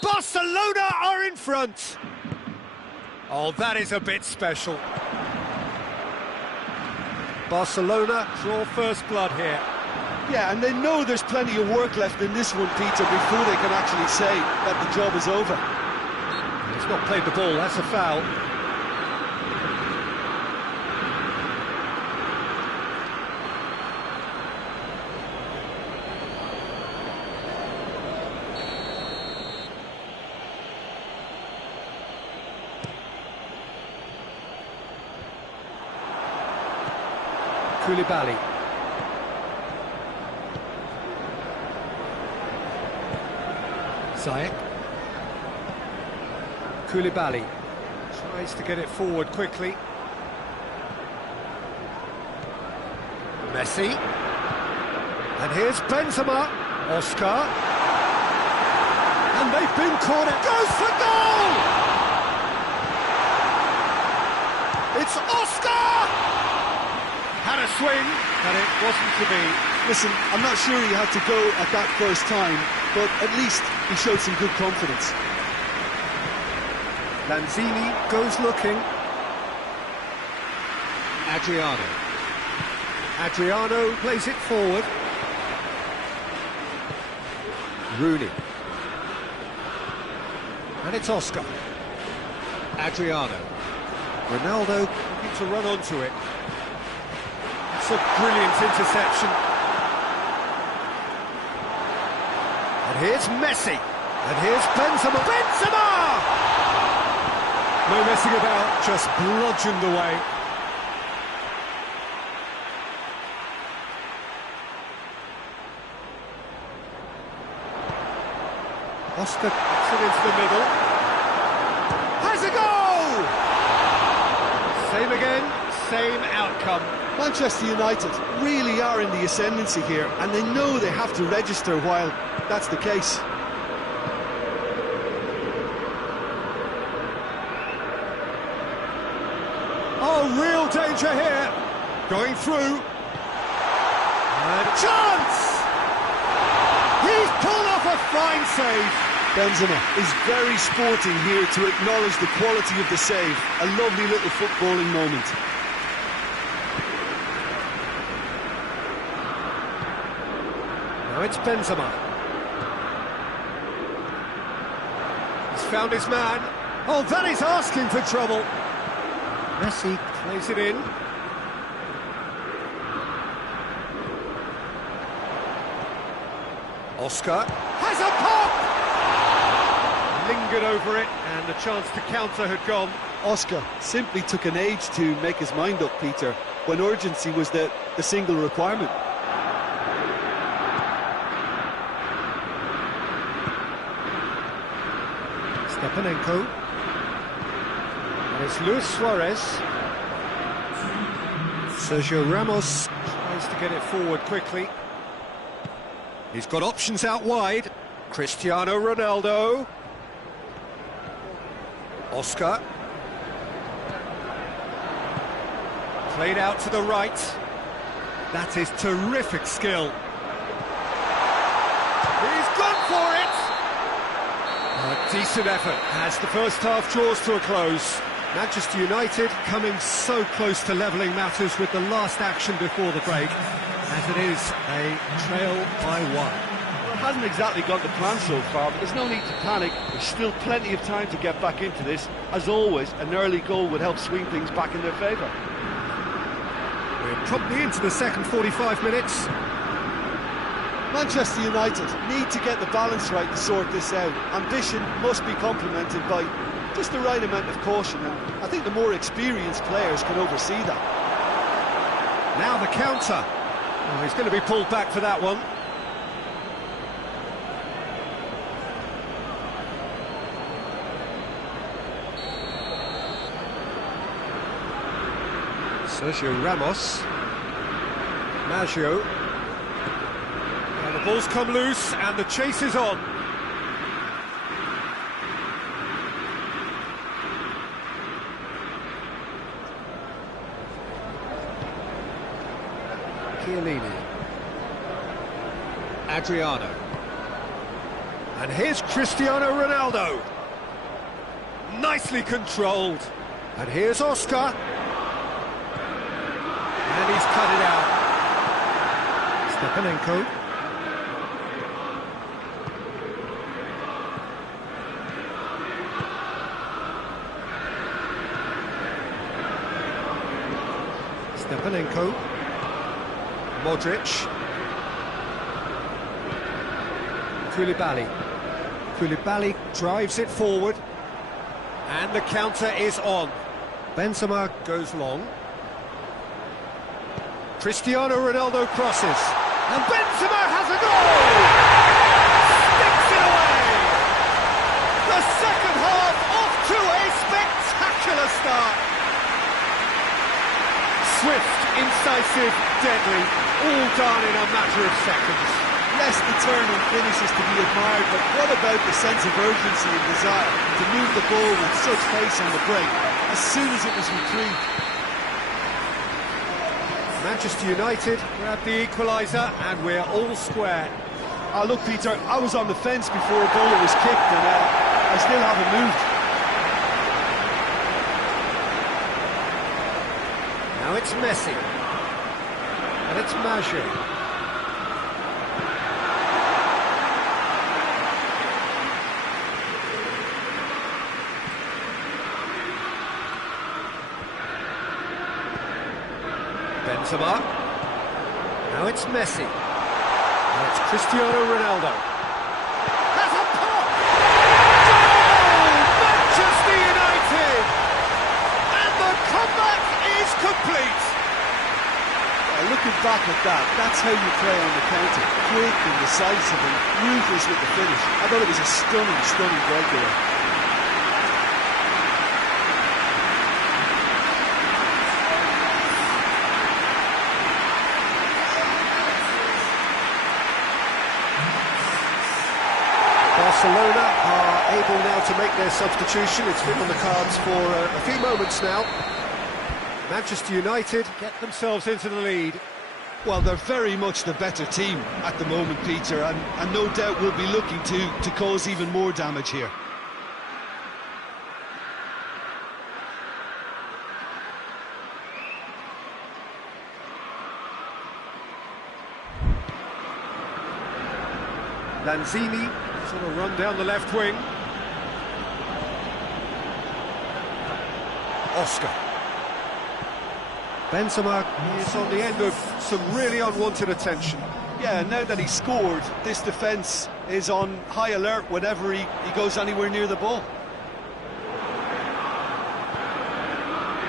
Barcelona are in front! Oh, that is a bit special. Barcelona draw first blood here. Yeah, and they know there's plenty of work left in this one, Peter, before they can actually say that the job is over. He's not played the ball, that's a foul. Koulibaly. Ziyech. Koulibaly tries to get it forward quickly. Messi. And here's Benzema. Oscar. And they've been cornered. Goes for goal! It's Oscar! Had a swing, but it wasn't to be. Listen, I'm not sure he had to go at that first time, but at least he showed some good confidence. Lanzini goes looking. Adriano. Adriano plays it forward. Rooney. And it's Oscar. Adriano. Ronaldo looking to run onto it. It's a brilliant interception. And here's Messi. And here's Benzema. Benzema! No messing about, just bludgeoned away. Oscar gets it into the middle. Has a goal! Same again, same outcome. Manchester United really are in the ascendancy here, and they know they have to register while that's the case. Oh, real danger here. Going through. A chance! He's pulled off a fine save. Benzema is very sporting here to acknowledge the quality of the save. A lovely little footballing moment. Now it's Benzema. He's found his man. Oh, that is asking for trouble. Messi plays it in. Oscar has a pop! Lingered over it, and the chance to counter had gone. Oscar simply took an age to make his mind up, Peter, when urgency was the single requirement. Stepanenko. And it's Luis Suarez. Sergio Ramos tries to get it forward quickly. He's got options out wide. Cristiano Ronaldo. Oscar. Played out to the right. That is terrific skill. He's gone for it! A decent effort as the first half draws to a close. Manchester United coming so close to levelling matters with the last action before the break. As it is, a trail by one. Well, it hasn't exactly gone to plan so far, but there's no need to panic. There's still plenty of time to get back into this. As always, an early goal would help swing things back in their favour. We're probably into the second 45 minutes. Manchester United need to get the balance right to sort this out. Ambition must be complemented by just the right amount of caution, and I think the more experienced players can oversee that. Now the counter. Oh, he's going to be pulled back for that one. Sergio Ramos. Maggio. And the ball's come loose and the chase is on. Chiellini. Adriano. And here's Cristiano Ronaldo. Nicely controlled. And here's Oscar. And he's cut it out. Stepanenko. Stepanenko. Modric. Koulibaly. Koulibaly drives it forward. And the counter is on. Benzema goes long. Cristiano Ronaldo crosses. And Benzema has a goal! Sticks it away! The second half off to a spectacular start. Swift, incisive, deadly, all done in a matter of seconds. Yes, the turn and finish is to be admired, but what about the sense of urgency and desire to move the ball with such pace on the break as soon as it was retrieved? Manchester United grab the equaliser and we're all square. Look, Peter, I was on the fence before a goal was kicked and I still haven't moved. Now it's Messi. And it's Maggio. Benzema. Now it's Messi. And it's Cristiano Ronaldo. Has a pop! Goal! Manchester United! And the comeback is complete! Looking back at that, that's how you play on the counter. Quick and decisive and ruthless with the finish. I thought it was a stunning, stunning breakaway. Barcelona are able now to make their substitution. It's been on the cards for a few moments now. Manchester United get themselves into the lead. Well, they're very much the better team at the moment, Peter, and no doubt will be looking to cause even more damage here. Lanzini sort of run down the left wing. Oscar. Benzema is on the end of some really unwanted attention. Yeah, now that he's scored, this defence is on high alert whenever he goes anywhere near the ball.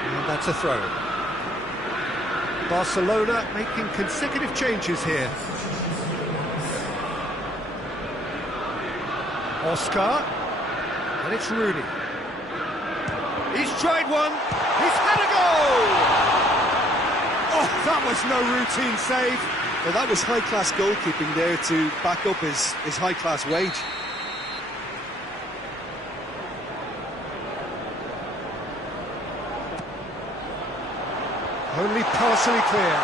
And that's a throw. Barcelona making consecutive changes here. Oscar, and it's Rooney. He's tried one, he's had a goal! Oh, that was no routine save, Well, that was high-class goalkeeping there to back up his high-class wage. Only partially clear.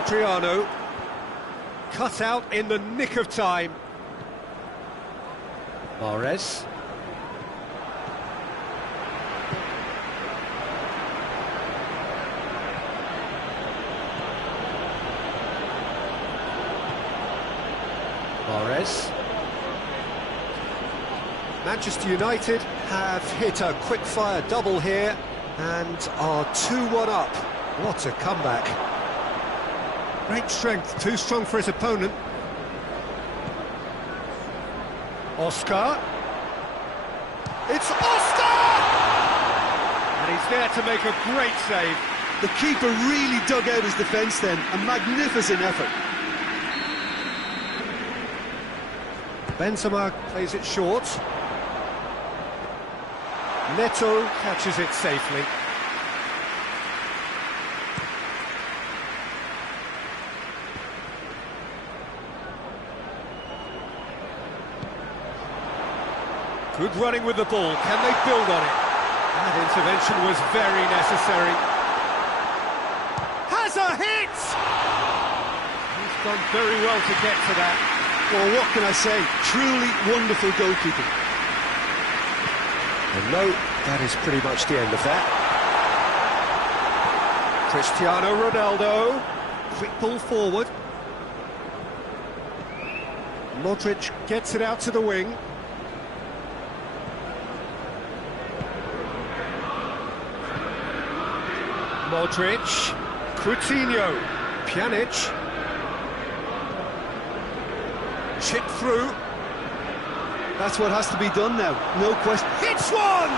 Adriano. Cut out in the nick of time. Mahrez. Mahrez. Manchester United have hit a quick-fire double here and are 2-1 up. What a comeback. Great strength, too strong for his opponent. Oscar. It's Oscar! And he's there to make a great save. The keeper really dug out his defence then. A magnificent effort. Benzema plays it short. Neto catches it safely. Good running with the ball. Can they build on it? That intervention was very necessary. Has a hit! He's done very well to get to that. Well, what can I say? Truly wonderful goalkeeping. And no, that is pretty much the end of that. Cristiano Ronaldo. Quick ball forward. Modric gets it out to the wing. Modric. Coutinho. Pjanic. Chip through. That's what has to be done now, no question. Hits one!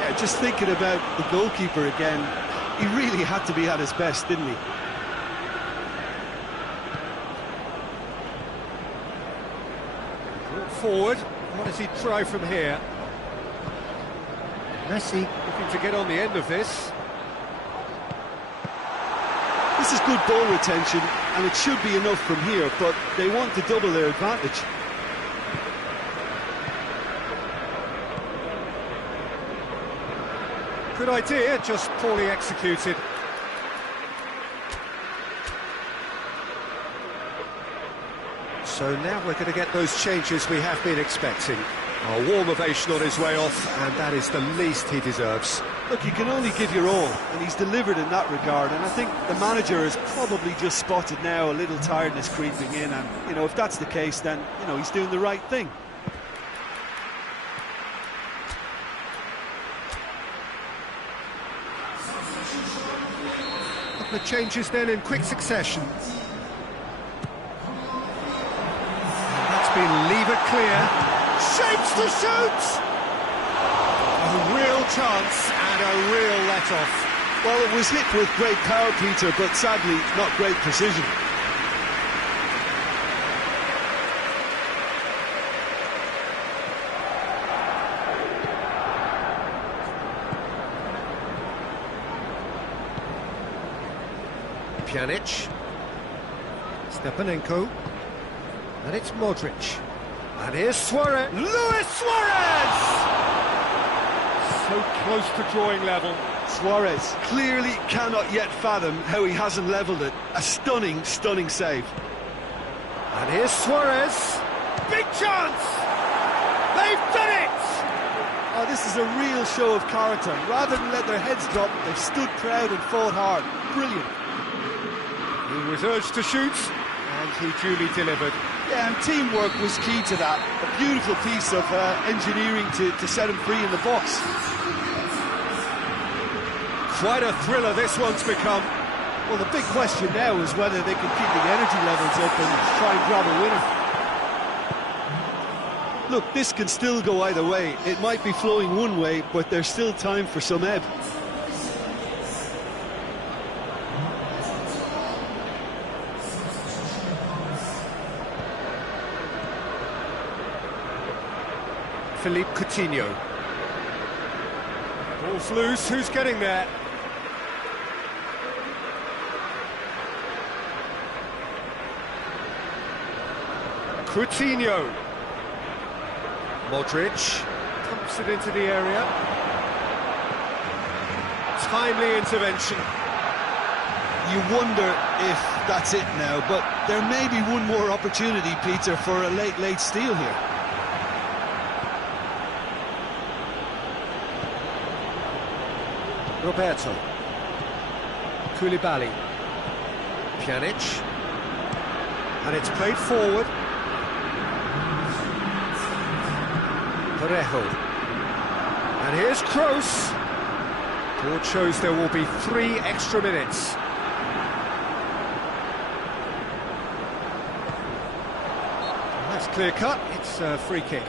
Yeah, just thinking about the goalkeeper again, he really had to be at his best, didn't he? Brought forward. What does he try from here? Messi looking to get on the end of this. This is good ball retention, and it should be enough from here, but they want to double their advantage. Good idea, just poorly executed. So now we're going to get those changes we have been expecting. A warm ovation on his way off, and that is the least he deserves. Look, you can only give your all, and he's delivered in that regard, and I think the manager has probably just spotted now a little tiredness creeping in, and, you know, if that's the case, then, you know, he's doing the right thing. A couple of changes then in quick succession. And that's been levered clear. Shapes to shoot! A real chance and a real let-off. Well, it was hit with great power, Peter, but sadly, not great precision. Pjanic. Stepanenko. And it's Modric. And here's Suarez. Luis Suarez! So close to drawing level. Suarez clearly cannot yet fathom how he hasn't levelled it. A stunning, stunning save. And here's Suarez. Big chance! They've done it! Oh, this is a real show of character. Rather than let their heads drop, they've stood proud and fought hard. Brilliant. He was urged to shoot, and he duly delivered. Yeah, and teamwork was key to that. A beautiful piece of engineering to set him free in the box. Quite a thriller this one's become. Well, the big question now is whether they can keep the energy levels up and try and grab a winner. Look, this can still go either way. It might be flowing one way, but there's still time for some ebb. Philippe Coutinho. Ball's loose, who's getting there? Coutinho. Modric pumps it into the area. Timely intervention. You wonder if that's it now, but there may be one more opportunity, Peter, for a late steal here. Roberto. Koulibaly. Pjanic. And it's played forward. Parejo. And here's Kroos. Board shows there will be 3 extra minutes. That's clear cut, it's a free kick.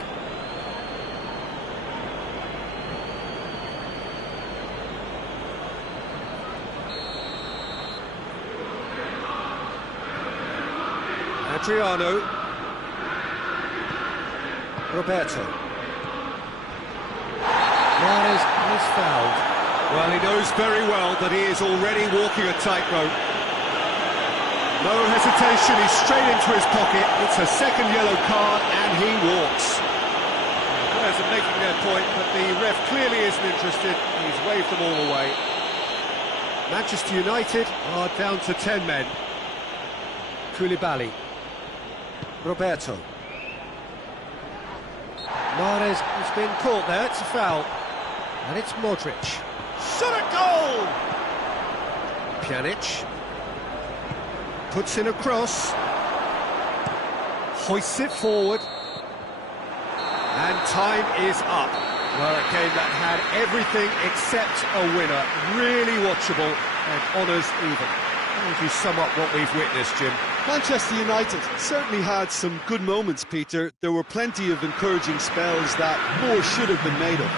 Adriano. Roberto. Mahrez is fouled. Well, he knows very well that he is already walking a tightrope. No hesitation, he's straight into his pocket. It's a second yellow card, and he walks. The players are making their point, but the ref clearly isn't interested. He's waved them all away. Manchester United are down to 10 men. Koulibaly. Roberto. Mahrez has been caught there, it's a foul. And it's Modric. Shot a goal! Pjanic. Puts in a cross. Hoists it forward. And time is up. Well, a game that had everything except a winner. Really watchable and honours even. How would you sum up what we've witnessed, Jim? Manchester United certainly had some good moments, Peter. There were plenty of encouraging spells that more should have been made of.